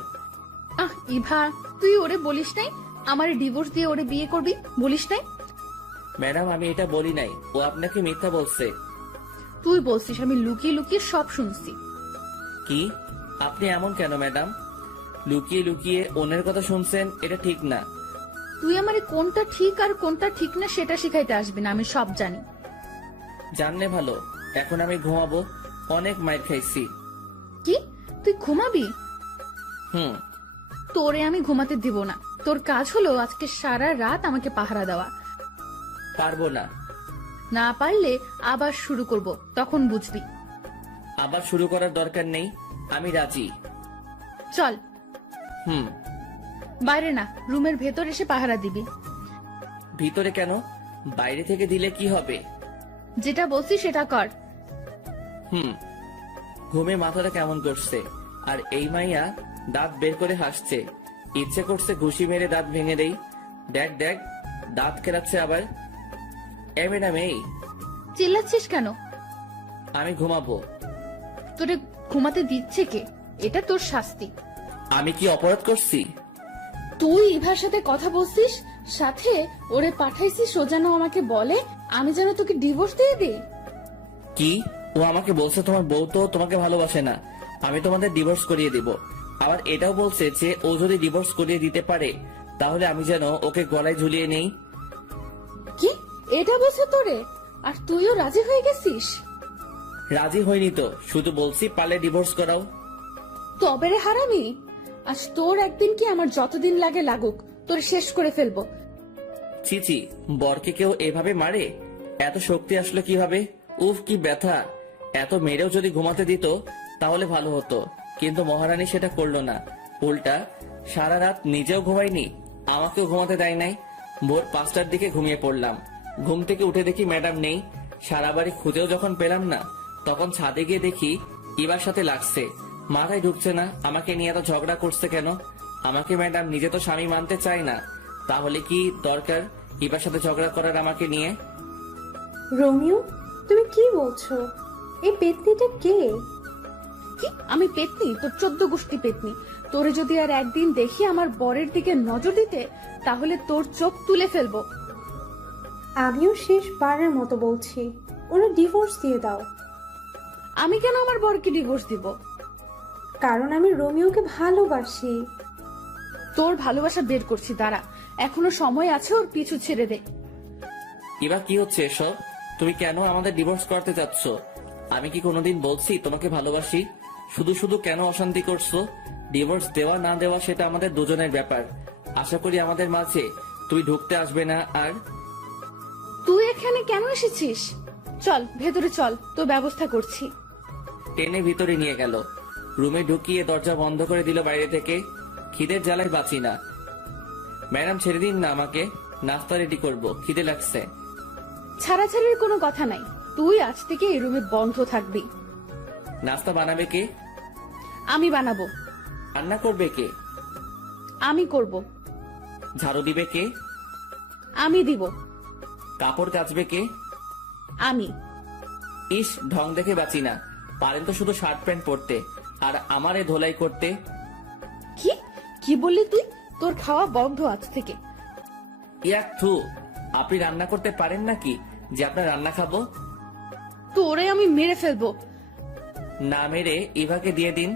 ইভা, তুই ওরে বলিস নাই আমার ডিভোর্স দিয়ে ওরে বিয়ে করবি? বলিস নাই? ম্যাডাম আমি এটা বলি নাই, ও আপনাকে মিথ্যা বলছে। তুই বলছিস, আমি লুকিয়ে লুকিয়ে সব শুনছি। কি? আপনি এমন কেন ম্যাডাম? লুকিয়ে লুকিয়ে অন্যের কথা শুনছেন, এটা ঠিক না। তুই আমারে কোনটা ঠিক আর কোনটা ঠিক না সেটা শিখাইতে আসবি না, আমি সব জানি। জানলে ভালো। এখন আমি ঘুমাবো, অনেক মাইর খাইছি। কি? তুই ঘুমাবি? হুম। তোরে আমি ঘুমাতে দিব না। তোর কাজ হলো আজকে সারা রাত আমাকে পাহারা দেওয়া। পারবো না। না পারলে আবার শুরু করব, তখন বুঝবি। আবার শুরু করার দরকার নেই, আমি রাজি। চল। হুম। বাইরে না, রুমের ভেতর এসে পাহারা দিবি। ভিতরে কেন? বাইরে থেকে দিলে কি হবে? যেটা বলছি সেটা কর। হুম। ঘুমে মাথাটা কেমন করছে, আর এই মাইয়া দাঁত বের করে হাসছে। ইচ্ছে করছে ঘুষি মেরে দাঁত ভেঙে দেই। দেখ দেখ, দাঁত কেলাচ্ছে আবার। এ ম্যাডাম, এই চিল্লাচ্ছিস কেন? আমি ঘুমাবো। তোরে ঘুমাতে দিচ্ছে কে? এটা তোর শাস্তি। আমি কি অপরাধ করছি? তুই ইভার সাথে কথা বলছিস, সাথে ওরে পাঠাইছিস ও যেন আমাকে বলে আমি যেন তোকে ডিভোর্স দিয়ে দিই। কি? ও আমাকে বলছে তোমার বউ তো তোমাকে ভালোবাসে না, আমি তোমাদের ডিভোর্স করিয়ে দিব। আবার এটাও বলছে যে ও যদি ডিভোর্স করিয়ে দিতে পারে তাহলে আমি যেন ওকে গলায় ঝুলিয়ে নেই। কি? এটা বলছে তোরে? আর তুইও রাজি হয়ে গেছিস? রাজি হয়নি তো, শুধু বলছি পারলে ডিভোর্স করাও। তবে রে হারামি, আজ তোর একদিন কি আমার যতদিন লাগে লাগুক, তোর শেষ করে ফেলবো। চিচি, বরকে কেউ এভাবে মারে? এত শক্তি আসলো কিভাবে? উফ, কি ব্যথা! এত মেরেও যদি ঘুমাতে দিত তাহলে ভালো হতো, কিন্তু মহারানী সেটা করলো না। উল্টা সারা রাত নিজেও ঘুমায়নি, আমাকেও ঘুমাতে দেয় নাই। ভোর 5টার দিকে ঘুমিয়ে পড়লাম। ঘুম থেকে উঠে দেখি ম্যাডাম নেই। সারা বাড়ি খুঁজেও যখন পেলাম না, তখন ছাদে গিয়ে দেখি ইবার সাথে লাগছে। মাথায় ঢুকছে না আমাকে নিয়ে এত ঝগড়া করছে কেন। আমাকে ম্যাডাম নিজে তো স্বামী মানতে চায় না, তাহলে কি দরকার ইবার সাথে ঝগড়া করার আমাকে নিয়ে? রোমিও, তুমি কি বলছো? এই পেতনিটা কে? কি? আমি পেতনি? তোর 14 গোষ্ঠী পেতনি। তোরে যদি আর একদিন দেখি আমার বরের দিকে নজর দিতে, তাহলে তোর চোখ তুলে ফেলবো। আমিও শেষবারের মতো বলছি, ওরা ডিভোর্স দিয়ে দাও। আমি কেন আমার বরকে ডিভোর্স দিব? কারণ আমি রোমিওকে ভালোবাসি। তোর ভালোবাসা বের করছি, দাঁড়া। এখনো সময় আছে, ওর পিছু ছেড়ে দে। এবার কি হচ্ছে এসব? তুমি কেন আমাদের ডিভোর্স করতে চাচ্ছ? আমি কি কোনোদিন বলছি তোমাকে ভালোবাসি? শুধু শুধু কেন অশান্তি করছো? ডিভোর্স দেওয়া না দেওয়া সেটা আমাদের দুজনের ব্যাপার। আশা করি আমাদের মাঝে তুমি ঢুকতে আসবে না। আর তুই এখানে কেন এসেছিস? চল ভেতরে চল, তো ব্যবস্থা করছি। টেনে ভিতরে নিয়ে গেল। রুমে ঢুকিয়ে দরজা বন্ধ করে দিল বাইরে থেকে। খিদের জ্বালায় বাঁচি না। ম্যাডাম ছেড়ে দিন না আমাকে, নাস্তা রেডি করবো, খিদে লাগছে। ছাড়াছাড়ির কোনো কথা নাই, তুই আজ থেকে এই রুমে বন্ধ থাকবি। নাস্তা বানাবে কে? আমি বানাবো। রান্না করবে কে? আমি করব। ঝাড়ু দিবে কে? আমি দিব। কাপড় কাচবে কে? আমি। ইস, ঢং দেখে বাঁচি না। পারেন তো শুধু শার্ট প্যান্ট পরতে, আর আমারে ধোলাই করতে। কি কি বললি তুই? তোর খাওয়া বন্ধ আজ থেকে। ইয়াক থু, আপনি রান্না করতে পারেন নাকি যে আপনার রান্না খাবো? তোরে আমি মেরে ফেলবো। না মেরে ইভাকে দিয়ে দিন।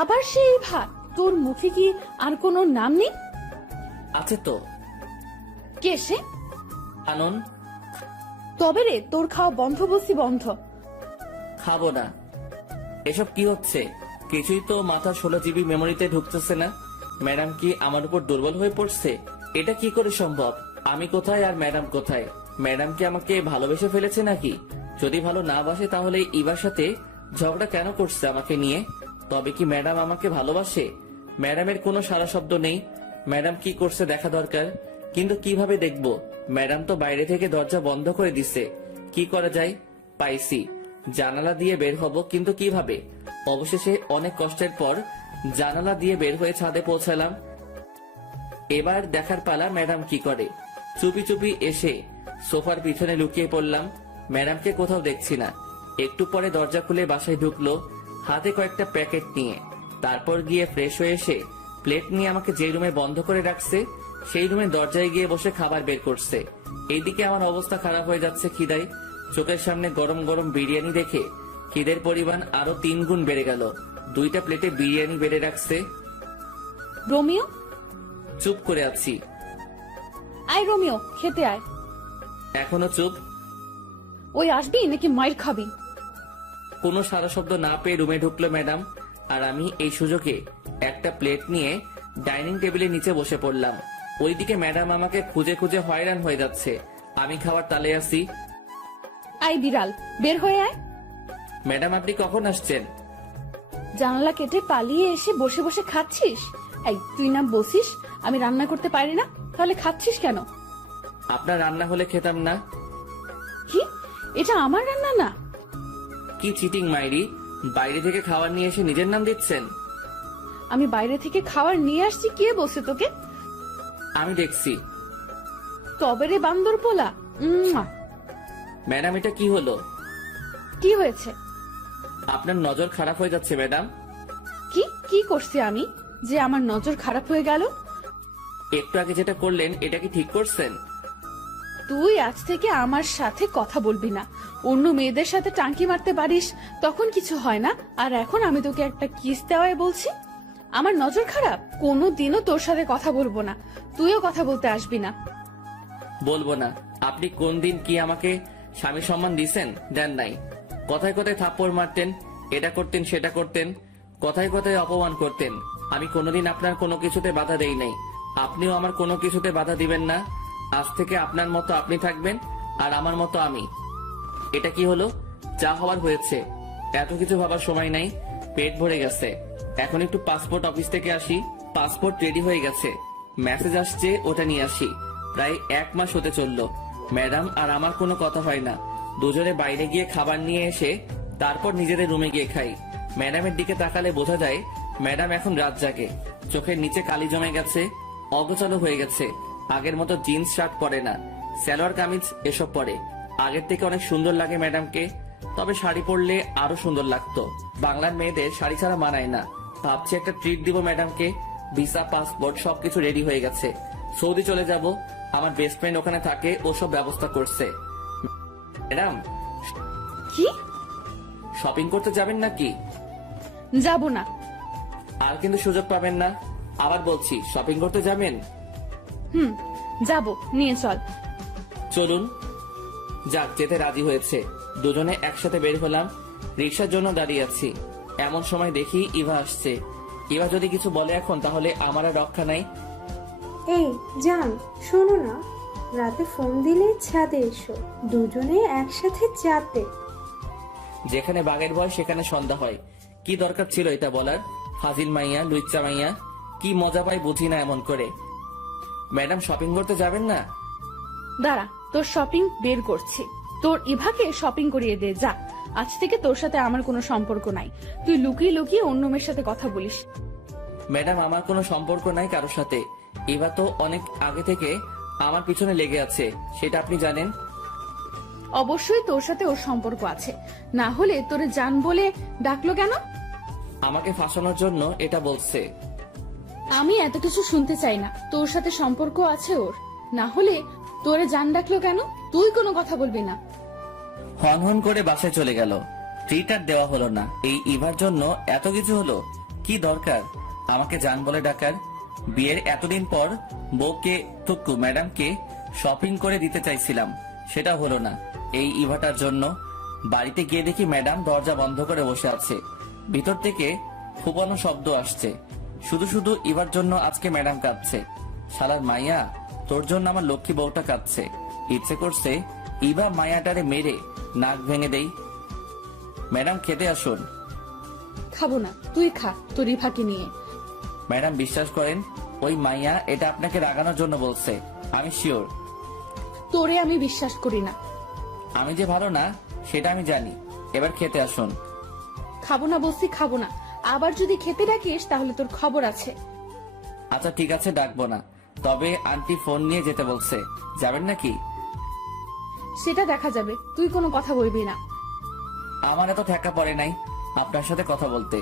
আবার সেই ভাত? তোর মুখে কি আর কোনো নাম নেই? আছে তো। কে সে? আনন। তবে রে, তোর খাওয়া বন্ধ বলছি, বন্ধ। খাবো না। এসব কি হচ্ছে? কিছুই তো মাথা 16 জিবি মেমোরিতে ঢুকতেছে না। ম্যাডাম কি আমার উপর দুর্বল হয়ে পড়ছে? এটা কি করে সম্ভব? আমি কোথায় আর ম্যাডাম কোথায়? ম্যাডাম কি আমাকে ভালোবেসে ফেলেছে নাকি? যদি ভালো না বাসে তাহলে ইবার সাথে ঝগড়া কেন করছে আমাকে নিয়ে? তবে কি ম্যাডাম আমাকে ভালোবাসে? ম্যাডামের কোনো সারা শব্দ নেই। ম্যাডাম কি করছে দেখা দরকার, কিন্তু কিভাবে দেখবো? ম্যাডাম তো বাইরে থেকে দরজা বন্ধ করে দিছে। কি করা যায়? পাইছি, জানালা দিয়ে বের হব, কিন্তু কিভাবে? অবশেষে অনেক কষ্টের পর জানালা দিয়ে বের হয়ে ছাদে পৌঁছালাম। এবার দেখার পালা ম্যাডাম কি করে। চুপি চুপি এসে সোফার পিছনে লুকিয়ে পড়লাম। ম্যাডামকে কোথাও দেখছি না। একটু পরে দরজা খুলে বাসায় ঢুকলো হাতে কয়েকটা প্যাকেট নিয়ে। তারপর গিয়ে ফ্রেশ হয়ে এসে প্লেট নিয়ে আমাকে যে রুমে বন্ধ করে রাখছে সেই রুমে দরজায় গিয়ে বসে খাবার বের করছে। এইদিকে আমার অবস্থা খারাপ হয়ে যাচ্ছে খিদায়। চোখের সামনে গরম গরম বিরিয়ানি দেখে খিদের পরিমাণ আরো 3 গুণ বেড়ে গেল। 2টা প্লেটে বিরিয়ানি বেড়ে রাখছে। রোমিও, চুপ করে আছি। আয় রোমিও, খেতে আয়। এখনো চুপ। ওই আসবি নাকি মাইর খাবি? কোনো সারা শব্দ না পেয়ে রুমে ঢুকলো ম্যাডাম, আর আমি এই সুযোগে একটা প্লেট নিয়ে ডাইনিং টেবিলের নিচে বসে পড়লাম। ওইদিকে ম্যাডাম আমাকে খুঁজে খুঁজে হয়রান হয়ে যাচ্ছে। আমি খাবার তালে আছি। আয় বিড়াল, বের হয়ে আয়। ম্যাডাম আপনি কখন আসছেন? জানালা কেটে পালিয়ে এসে বসে বসে খাচ্ছিস? এই তুই না বসিস আমি রান্না করতে পারি না, তাহলে খাচ্ছিস কেন? আপনার রান্না হলে খেতাম না। কি, এটা আমার রান্না না? কি চিটিং মাইরি, বাইরে থেকে খাবার নিয়ে এসে নিজের নাম দিচ্ছেন। আমি বাইরে থেকে খাবার নিয়ে আসছি, কে বসে তোকে? আমি দেখছি। তবে রে বান্দর পোলা। ম্যাডাম এটা কি হলো? কি হয়েছে? আপনার নজর খারাপ হয়ে যাচ্ছে ম্যাডাম। কি কি করছি আমি যে আমার নজর খারাপ হয়ে গেল? একটু আগে যেটা করলেন এটা কি ঠিক করছেন? তুই আজ থেকে আমার সাথে কথা বলবি না। অন্য মেয়েদের সাথে টাঙ্কি মারতে পারিস তখন কিছু হয় না, আর এখন আমি তোকে একটা কিস দেওয়ায় বলছি আমার নজর খারাপ? কোনোদিনও তোর সাথে কথা বলবো না, তুইও কথা বলতে আসবি না। বলবো না। আপনি কোন দিন কি আমাকে স্বামী সম্মান দিছেন? দেন নাই। কথায় কথায় থাপ্পড় মারতেন, এটা করতেন সেটা করতেন, কথায় কথায় অপমান করতেন। আমি কোনোদিন আপনার কোনো কিছুতে বাধা দেই নাই, আপনিও আমার কোনো কিছুতে বাধা দিবেন না। আজ থেকে আপনার মতো আপনি থাকবেন আর আমার মতো আমি। এটা কি হলো? যা হওয়ার হয়েছে, এত কিছু ভাবার সময় নাই। পেট ভরে গেছে। এখন একটু পাসপোর্ট অফিস থেকে আসি। পাসপোর্ট রেডি হয়ে গেছে, মেসেজ আসছে, ওটা নিয়ে আসি। প্রায় 1 মাস হতে চললো। ম্যাডাম আর আমার কোনো কথা হয় না। দুজনে বাইরে গিয়ে খাবার নিয়ে এসে তারপর নিজেদের রুমে গিয়ে খাই। ম্যাডামের দিকে তাকালে বোঝা যায় ম্যাডাম এখন রাত জাগে। চোখের নিচে কালি জমে গেছে, অগোছালো হয়ে গেছে। আগের মতো জিন্স শার্ট পরে না, সালোয়ার কামিজ এসব পরে। আগের থেকে অনেক সুন্দর লাগে ম্যাডামকে, তবে শাড়ি পরলে আরো সুন্দর লাগতো। বাংলার মেয়েদের শাড়ি ছাড়া মানায় না। ভাবছি একটা ট্রিট দিব ম্যাডামকে। ভিসা, পাসপোর্ট সবকিছু রেডি হয়ে গেছে। সৌদি চলে যাব। আমার বেস্ট ফ্রেন্ড ওখানে থাকে, ও সব ব্যবস্থা করছে। ম্যাডাম, কি? শপিং করতে যাবেন নাকি? যাব না। আর কিন্তু সুযোগ পাবেন না। আবার বলছি, শপিং করতে যাবেন? যাব, নিয়ে চল। চলুন। যাক, যেতে রাজি হয়েছে। দুজনে একসাথে বের হলাম। রিক্সার জন্য দাঁড়িয়ে আছি। এমন সময় দেখি ইভা আসছে। ইভা যদি কিছু বলে এখন, তাহলে আমার আর রক্ষা নাই। এই জান, শোনো না, রাতে ফোন দিলে ছাদে এসো, দুজনে একসাথে যাতে। যেখানে বাঘের ভয় সেখানে সন্ধ্যা হয়। কি দরকার ছিল এটা বলার? ফাজিল মাইয়া, লুচ্চা মাইয়া, কি মজা পাই বুঝি না এমন করে। ম্যাডাম, শপিং করতে যাবেন না? দাঁড়া, তোর শপিং বের করছি। তোর ইভাকে শপিং করিয়ে দে, যা। আজ থেকে তোর সাথে আমার কোনো সম্পর্ক নাই। তুই লুকিয়ে লুকিয়ে অন্য মেয়ের সাথে কথা বলিস। ম্যাডাম, আমার কোনো সম্পর্ক নাই কারোর সাথে। ইভা তো অনেক আগে থেকে আমার পিছনে লেগে আছে, সেটা আপনি জানেন। অবশ্যই তোর সাথে ওর সম্পর্ক আছে, না হলে তোরে জান বলে ডাকলো কেন? আমাকে ফাঁসানোর জন্য এটা বলছে। আমি এত কিছু শুনতে চাই না। তোর সাথে সম্পর্ক আছে ওর, না হলে তোরে জান ডাকলো কেন? তুই কোনো কথা বলবি না। হন হন করে বাসায় চলে গেল। ট্রিট আর দেওয়া হলো না। এই ইভার জন্য এত কিছু হলো। কি দরকার আমাকে জান বলে ডাকার? বিয়ের এতদিন পর বউকে টুকু ম্যাডামকে শপিং করে দিতে চাইছিলাম, সেটা হলো না এই ইভাটার জন্য। বাড়িতে গিয়ে দেখি ম্যাডাম দরজা বন্ধ করে বসে আছে। ভিতর থেকে ফুপানো শব্দ আসছে। শুধু শুধু ইভার জন্য আজকে ম্যাডাম কাঁদছে। শালার মাইয়া, তোর জন্য আমার লক্ষ্মী বউটা কাঁদছে। ইচ্ছে করছে ইভা মায়াটারে মেরে নাক ভেঙে দেই। ম্যাডাম, খেতে আসুন। খাবো না, তুই খা তোর ইভাকে নিয়ে। ম্যাডাম, বিশ্বাস করেন ওই মাইয়া এটা আপনাকে রাগানোর জন্য বলছে। আমি শিওর। তোরে আমি বিশ্বাস করি না। আমি যে ভালো না সেটা আমি জানি। এবার খেতে আসুন। খাবো না বলছি, খাবো না। আবার যদি খেতে ডাকিস তাহলে তোর খবর আছে। আচ্ছা ঠিক আছে, ডাকবো না। তবে আন্টি ফোন নিয়ে যেতে বলছে, যাবেন নাকি? সেটা দেখা যাবে, তুই কোনো কথা বলবি না। আমার এত ঠেকা পড়ে নাই আপনার সাথে কথা বলতে।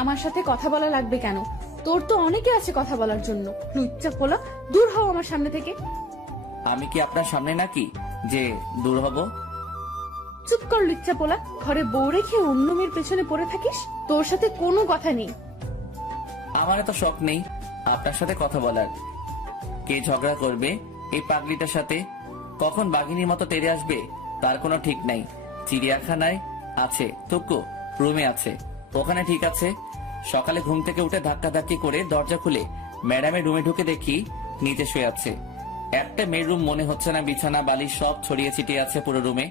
আমার সাথে কথা বলা লাগবে কেন? তোর তো অনেকে আছে কথা বলার জন্য। লুচ্চা পোলা, দূর হও আমার সামনে থেকে। আমি কি আপনার সামনে নাকি যে দূর হব? চুপ কর লুচ্চা পোলা, ঘরে বউ রেখে অন্য মেয়ের পেছনে পড়ে থাকিস? তোর সাথে কোনো কথা নেই। আমার এত শখ নেই আপনার সাথে কথা বলার। কে ঝগড়া করবে এই পাগলিটার সাথে, কখন বাঘিনীর মতো তেড়ে আসবে তার কোনো ঠিক নাই। চিড়িয়াখানায় আছে টুকু, রুমে আছে, ওখানে ঠিক আছে। সকালে ঘুম থেকে উঠে ধাক্কাধাক্কি করে দরজা খুলে ম্যাডামের রুমে ঢুকে দেখি নিচে শুয়ে আছে। একটা মেয়ের রুম মনে হচ্ছে না, বিছানা বালিশ সব ছড়িয়ে ছিটিয়ে আছে পুরো রুমে।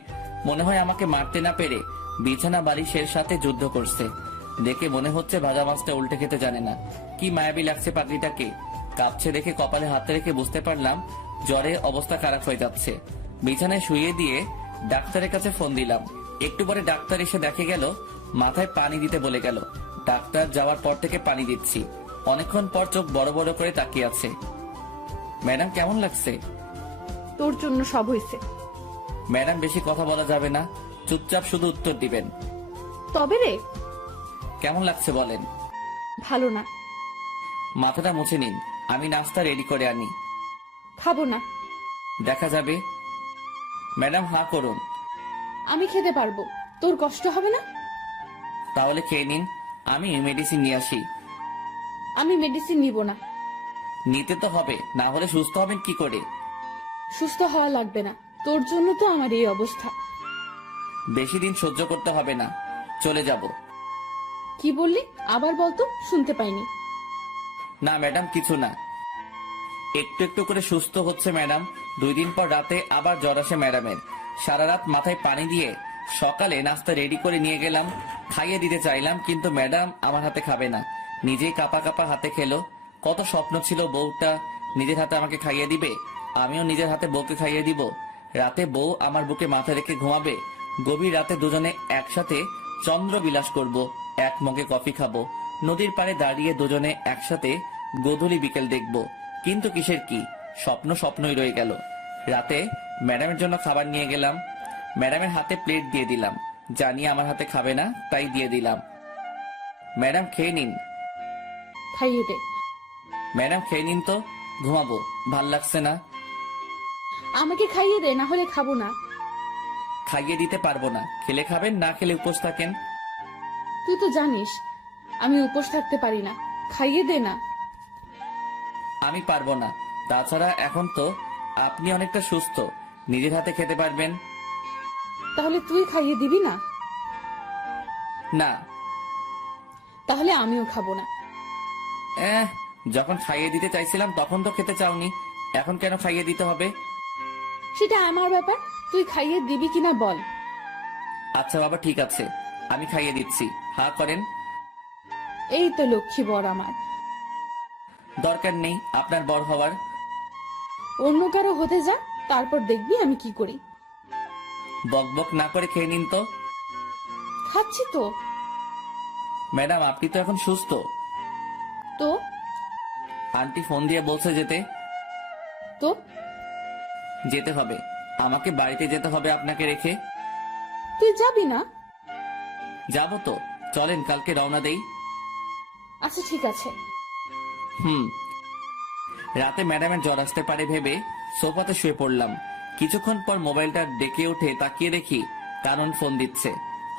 মনে হয় আমাকে মারতে না পেরে বিছানা বালিশের সাথে যুদ্ধ করছে। দেখে মনে হচ্ছে ভাজা মাছটা উল্টে খেতে জানে না। কি মায়াবী লাগছে পাগলিটাকে। কাঁপছে দেখে কপালে হাত রেখে বুঝতে পারলাম জ্বরে অবস্থা খারাপ হয়ে যাচ্ছে। বিছানায় শুয়ে দিয়ে ডাক্তারের কাছে ফোন দিলাম। একটু পরে ডাক্তার এসে দেখে গেল মাথায় পানি দিতে বলে গেল। ডাক্তার যাওয়ার পর থেকে পানি দিচ্ছি। অনেকক্ষণ পর চোখ বড় বড় করে তাকিয়ে আছে। ম্যাডাম কেমন লাগছে? তোর জন্য সব হয়েছে। ম্যাডাম বেশি কথা বলা যাবে না, চুপচাপ শুধু উত্তর দিবেন। তবে রে, কেমন লাগছে বলেন। ভালো না। মাথাটা মুছে নিন, আমি নাস্তা রেডি করে আনি। খাবো না। দেখা যাবে। ম্যাডাম হাঁ করুন। আমি খেতে পারবো, তোর কষ্ট হবে না? তাহলে খেয়ে নিন, আমি মেডিসিন নিয়ে আসি। আমি মেডিসিন নিব না। নিতে তো হবে, না হলে সুস্থ হবেন কি করে? সুস্থ হওয়া লাগবে না, তোর জন্য তো আমার এই অবস্থা। বেশি দিন সহ্য করতে হবে না, চলে যাব। কি বললি আবার বলতো, শুনতে পাইনি। না ম্যাডাম কিছু না, একটু একটু করে সুস্থ হচ্ছে ম্যাডাম। 2 দিন পর রাতে আবার জ্বর আসে ম্যাডামের। সারা রাত মাথায় পানি দিয়ে সকালে নাস্তা রেডি করে নিয়ে গেলাম, খাইয়ে দিতে চাইলাম, কিন্তু ম্যাডাম আমার হাতে খাবে না, নিজেই কাপা কাপা হাতে খেলো। কত স্বপ্ন ছিল বউটা নিজের হাতে আমাকে খাইয়ে দিবে, আমিও নিজের হাতে বউকে খাইয়ে দিব। রাতে বউ আমার বুকে মাথা রেখে ঘুমাবে, গভীর রাতে দুজনে একসাথে চন্দ্র বিলাস করব, এক মগে কফি খাবো, নদীর পাড়ে দাঁড়িয়ে দুজনে একসাথে গোধূলি বিকেল দেখব। কিন্তু কিসের কি, স্বপ্ন স্বপ্নই রয়ে গেল। রাতে ম্যাডামের জন্য খাবার নিয়ে গেলাম, ম্যাডামের হাতে প্লেট দিয়ে দিলাম, জানি আমার হাতে খাবে না তাই দিয়ে দিলাম। ম্যাডাম খেয়ে নিন। খাইয়ে দে। ম্যাডাম খেয়ে নিন তো, ঘুমাবো, ভাল লাগছে না। আমাকে খাইয়ে দে, না হলে খাবো না। খাইয়ে দিতে পারবো না, খেলে খাবেন, না খেলে উপোস থাকেন। তুই তো জানিস আমি উপোস থাকতে পারি না, খাইয়ে দে না। আমি পারবো না, তাছাড়া এখন তো আপনি অনেকটা সুস্থ, নিজের হাতে খেতে পারবেন। তাহলে তুই খাইয়ে দিবি না? না। তাহলে আমিও খাবো না। যখন খাইয়ে দিতে চাইছিলাম তখন তো খেতে চাওনি, এখন কেন খাইয়ে দিতে হবে? সেটা আমার ব্যাপার, তুই খাইয়ে দিবি কিনা বল। আচ্ছা বাবা ঠিক আছে, আমি খাইয়ে দিচ্ছি, হা করেন। এই তো লক্ষ্মী বর আমার। দরকার নেই আপনার বর হওয়ার। অন্য কারো হতে যা, তারপর দেখবি আমি কি করি। বকবক না করে খেয়ে নিন তো। খাচ্ছি তো। ম্যাডাম আপনি তো এখন সুস্থ। তো আন্টি ফোন দিয়ে বলছে যেতে। তো যেতে হবে, আমাকে বাড়িতে যেতে হবে আপনাকে রেখে। তুই যাবি না? যাবো তো, চলেন কালকে রওনা দেই। আচ্ছা ঠিক আছে। রাতে ম্যাডামের জ্বর আসতে পারে ভেবে সোফাতে শুয়ে পড়লাম। কিছুক্ষণ পর মোবাইলটা ডেকে উঠে তাকিয়ে দেখি কানন ফোন দিচ্ছে।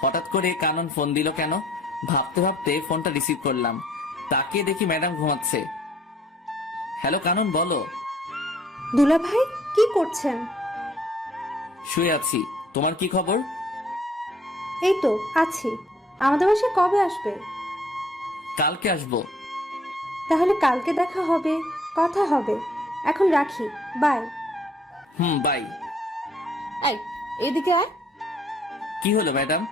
হঠাৎ করে কানন ফোন দিল কেন ভাবতে ভাবতে ফোনটা রিসিভ করলাম। তাকিয়ে দেখি ম্যাডাম ঘুমাচ্ছে। হ্যালো কানন, বলো। দুলা ভাই কি করছেন? শুয়ে আছি, তোমার কি খবর? এই তো আছি। আমাদের বাসায় কবে আসবে? কালকে আসবো। তাহলে কালকে দেখা হবে, কথা হবে। এখন রাখি, বাই। বাই। এই এদিকে আয়। কি হলো ম্যাডাম,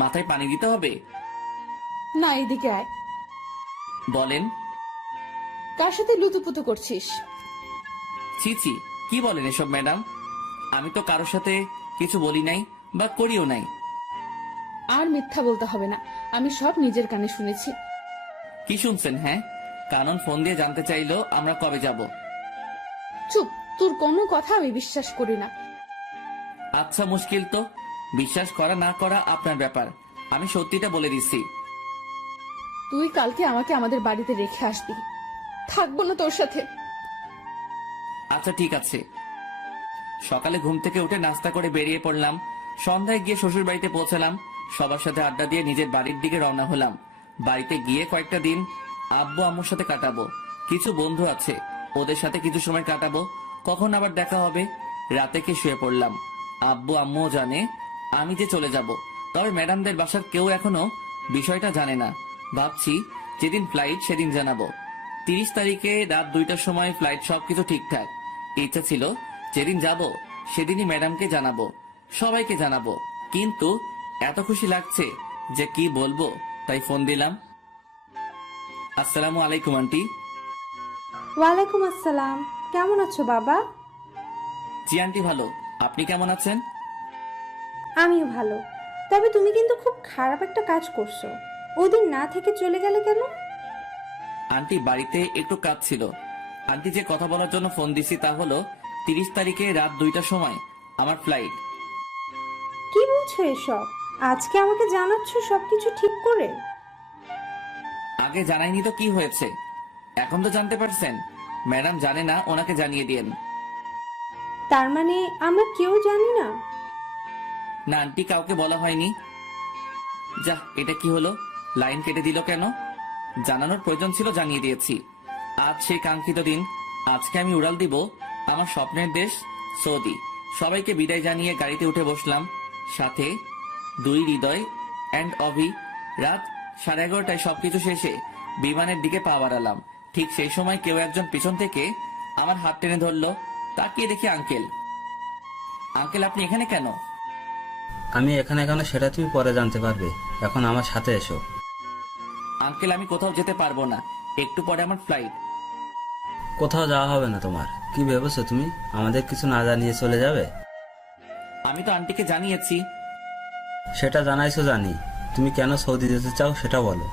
মাথায় পানি দিতে হবে? না এদিকে আয়। বলেন। কার সাথে লুতুপুতু করছিস? ছি ছি, কি বলেন এসব ম্যাডাম? আমি তো কারোর সাথে কিছু বলি নাই বা করিও নাই। আর মিথ্যা বলতে হবে না, আমি সব নিজের কানে শুনেছি। কি শুনছেন? হ্যাঁ, কানন ফোন দিয়ে জানতে চাইলো আমরা কবে যাব। চুপ, তোর কোনো কথা আমি বিশ্বাস করি না। আচ্ছা মুশকিল তো, বিশ্বাস করা না করা আপনার ব্যাপার, আমি সত্যিটা বলে দিচ্ছি। তুই কালকে আমাকে আমাদের বাড়িতে রেখে আসবি। থাকবো না তোর সাথে। আচ্ছা ঠিক আছে। সকালে ঘুম থেকে উঠে নাস্তা করে বেরিয়ে পড়লাম। সন্ধ্যায় গিয়ে শ্বশুর বাড়িতে পৌঁছালাম। সবার সাথে আড্ডা দিয়ে নিজের বাড়ির দিকে রওনা হলাম। বাড়িতে গিয়ে কয়েকটা দিন আব্বু আম্মুর সাথে কাটাবো। কিছু বন্ধু আছে, ওদের সাথে কিছু সময় কাটাবো। কখন আবার দেখা হবে। রাতে কে শুয়ে পড়লাম। আব্বু আম্মুও জানে আমি যে চলে যাব, তবে ম্যাডামদের বাসার কেউ এখনো বিষয়টা জানে না। ভাবছি যেদিন ফ্লাইট সেদিন জানাবো। 30 তারিখে রাত 2টার সময় ফ্লাইট, সবকিছু ঠিকঠাক। ইচ্ছা ছিল যেদিন যাব সেদিনই ম্যাডামকে জানাবো, সবাইকে জানাবো। কিন্তু এত খুশি লাগছে যে কি বলবো, তাই ফোন দিলাম। আসসালামু আলাইকুম আন্টি। ওয়ালাইকুম আসসালাম। কেমন আছো বাবা? জি আন্টি ভালো, আপনি কেমন আছেন? আমিও ভালো। তবে তুমি কিন্তু খুব খারাপ একটা কাজ করছো। ওদিন না থেকে চলে গেলে কেন? আন্টি বাড়িতে একটু কাজ ছিল। আন্টি যে কথা বলার জন্য ফোন দিছি তা হলো 30 তারিখে রাত 2টার সময় আমার ফ্লাইট। কি বলছো এসব? আজকে আমাকে জানাচ্ছ সবকিছু ঠিক করে? আগে জানাইনি তো কি হয়েছে, এখন তো জানতে পারছেন। ম্যাডাম জানে না, ওনাকে জানিয়ে দিয়েন। তার মানে আমরা কেউ জানি না? না আন্টি, কাউকে বলা হয়নি। যা, এটা কি হলো? লাইন কেটে দিল কেন? জানানোর প্রয়োজন ছিল, জানিয়ে দিয়েছি। আজ সেই কাঙ্ক্ষিত দিন। আজকে আমি উড়াল দিব আমার স্বপ্নের দেশ সৌদি। সবাইকে বিদায় জানিয়ে গাড়িতে উঠে বসলাম। সাথে 2 হৃদয় অ্যান্ড অভি। রাত 11:30টায় সবকিছু শেষে বিমানের দিকে পা বাড়ালাম। ঠিক সেই সময় কেউ একজন পিছন থেকে আমার হাত টেনে ধরলো। তাকিয়ে দেখি আঙ্কেল। আঙ্কেল আপনি এখানে কেন? আমি এখানে কেন সেটা তুমি পরে জানতে পারবে, এখন আমার সাথে এসো। আঙ্কেল আমি কোথাও যেতে পারবো না, একটু পরে আমার ফ্লাইট। কোথাও যাওয়া হবে না তোমার। কি ভেবেছো তুমি আমাদের কিছু না জানিয়ে চলে যাবে? আমি তো আন্টিকে জানিয়েছি। সেটা জানাইছো জানি, তুমি কেন সৌদি যেতে চাও সেটা বলো।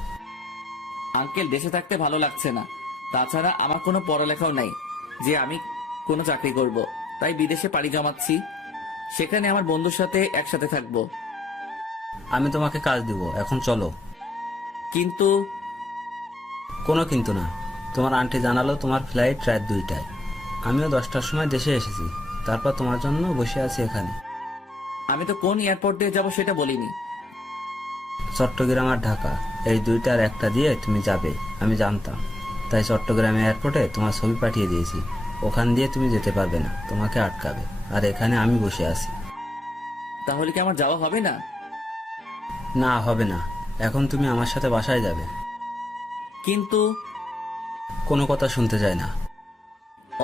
আঙ্কেল দেশে থাকতে ভালো লাগছে না। তাছাড়া আমার কোনো পড়ালেখাও নাই যে আমি কোনো চাকরি করব, তাই বিদেশে পাড়ি জমাচ্ছি। সেখানে আমার বন্ধুর সাথে একসাথে থাকবো। আমি তোমাকে কাজ দিব, এখন চলো। কিন্তু কোনো কিন্তু না। তোমার আন্টি জানালো তোমার ফ্লাইট রাত 2টায়। আমিও 10টার সময় দেশে এসেছি, তারপর তোমার জন্য বসে আছি এখানে। আমি তো কোন এয়ারপোর্ট দিয়ে যাবো সেটা বলিনি। চট্টগ্রাম আর ঢাকা, এই 2টার একটা দিয়ে তুমি যাবে আমি জানতাম, তাই চট্টগ্রাম এয়ারপোর্টে তোমার ছবি পাঠিয়ে দিয়েছি। ওখান দিয়ে তুমি যেতে পারবে না, তোমাকে আটকাবে। আর এখানে আমি বসে আছি। তাহলে কি আমার যাওয়া হবে না? না, হবে না। এখন তুমি আমার সাথে বাসায় যাবে। কিন্তু কোনো কথা শুনতে চাই না।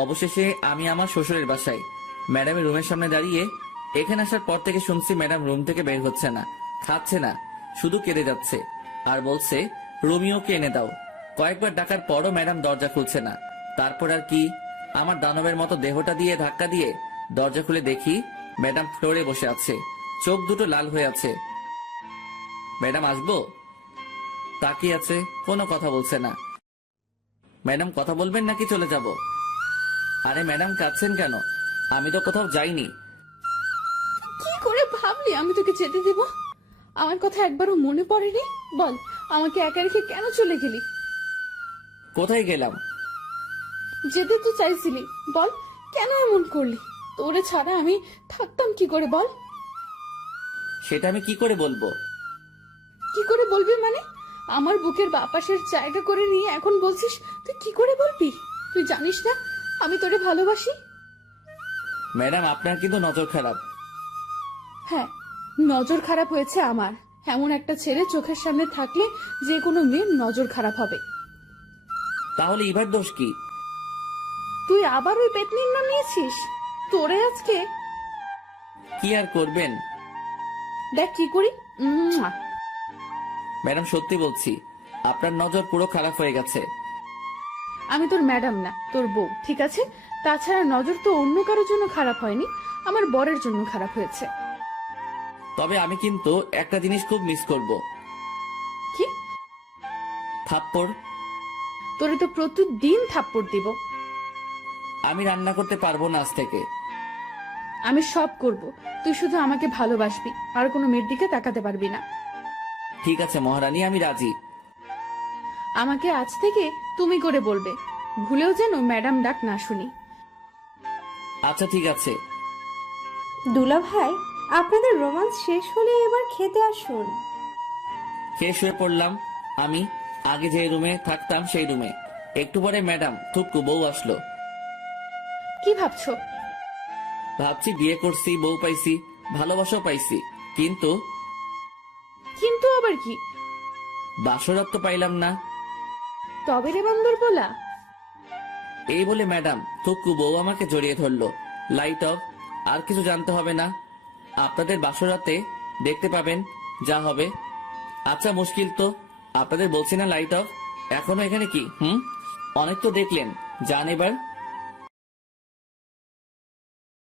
অবশেষে আমি আমার শ্বশুরের বাসায় ম্যাডামের রুমের সামনে দাঁড়িয়ে। এখানে আসার পর থেকে শুনছি ম্যাডাম রুম থেকে বের হচ্ছে না, খাচ্ছে না, শুধু কেঁদে যাচ্ছে আর বলছে রোমিওকে এনে দাও। কয়েকবার ডাকার পরও ম্যাডাম দরজা খুলছে না। তারপর আর কি, আমার দানবের মতো দেহটা দিয়ে ধাক্কা দিয়ে দরজা খুলে দেখি ম্যাডাম ফ্লোরে বসে আছে, চোখ দুটো লাল হয়ে আছে। ম্যাডাম আসবো তাকিয়ে আছে, কোনো কথা বলছে না। ম্যাডাম কথা বলবেন নাকি চলে যাব? আরে ম্যাডাম কাঁদছেন কেন? আমি তো কোথাও যাইনি। কি করে ভাবলি আমি তোকে যেতে দেব? আমার কথা একবারও মনে পড়েনি? বল, আমাকে একা রেখে কেন চলে গেলি? কোথায় গেলাম? যেতে তো চাইছিলি, বল কেন এমন করলি? তোরে ছাড়া আমি থাকতাম কি করে বল? সেটা আমি কি করে বলবো? কি করে বলবি মানে? আমার বুকের বাপাসের জায়গা করে নিয়ে এখন বলছিস তুই কি করে বলবি? তুই জানিস না আমি তোরে ভালোবাসি? ম্যাডাম আপনার কিন্তু নজর খারাপ। হ্যাঁ, নজর খারাপ হয়েছে আমার। এমন একটা ছেলে চোখের সামনে থাকলে যে কোনো মেয়ের নজর খারাপ হবে। তাহলে ইভার দোষ কি? তুই আবার ওই পেতনির নাম নিয়েছিস? তোরে আজকে কি আর করবেন? দেখ কি করি। ম্যাডাম সত্যি বলছি, আপনার নজর পুরো খারাপ হয়ে গেছে। আমি তোর ম্যাডাম না, তোর বউ, ঠিক আছে? তাছাড়া নজর তো অন্য কারোর জন্য খারাপ হয়নি, আমার বরের জন্য খারাপ হয়েছে। তবে আমি কিন্তু একটা জিনিস খুব মিস করব। কি? থাপ্পড়। তোরে তো প্রতিদিন থাপ্পড় দিব। আমি রান্না করতে পারবো না আজ থেকে। আমি সব করব, তুই শুধু আমাকে ভালোবাসবি, আর কোনো মেয়ের দিকে তাকাতে পারবি না। ঠিক আছে মহারানী, আমি রাজি। আমাকে আজ থেকে তুমি করে বলবে, ভুলেও যেন ম্যাডাম ডাক না শুনি। আচ্ছা ঠিক আছে। দুলা ভাই, আপনাদের রোমান্স শেষ হলে এবার খেতে আসুন। খেয়ে শুয়ে পড়লাম। আমি আগে যে রুমে থাকতাম সেই রুমে। একটু পরে ম্যাডাম থুকু বউ আসলো। কি ভাবছো? ভাবছি বিয়ে করছি, বউ পাইছি, ভালোবাসাও পাইছি, কিন্তু কিন্তু আবার কি? বাসরাত তো পাইলাম না। তবে রে বান্দর বলা। এই বলে ম্যাডাম থুকু বউ আমাকে জড়িয়ে ধরলো। Light off. আর কিছু জানতে হবে না, আপনাদের বাসরাতে দেখতে পাবেন যা হবে। আচ্ছা মুশকিল তো, আপনাদের বলছি না লাইট অফ, এখনো এখানে কি? অনেক তো দেখলেন, যান এবার।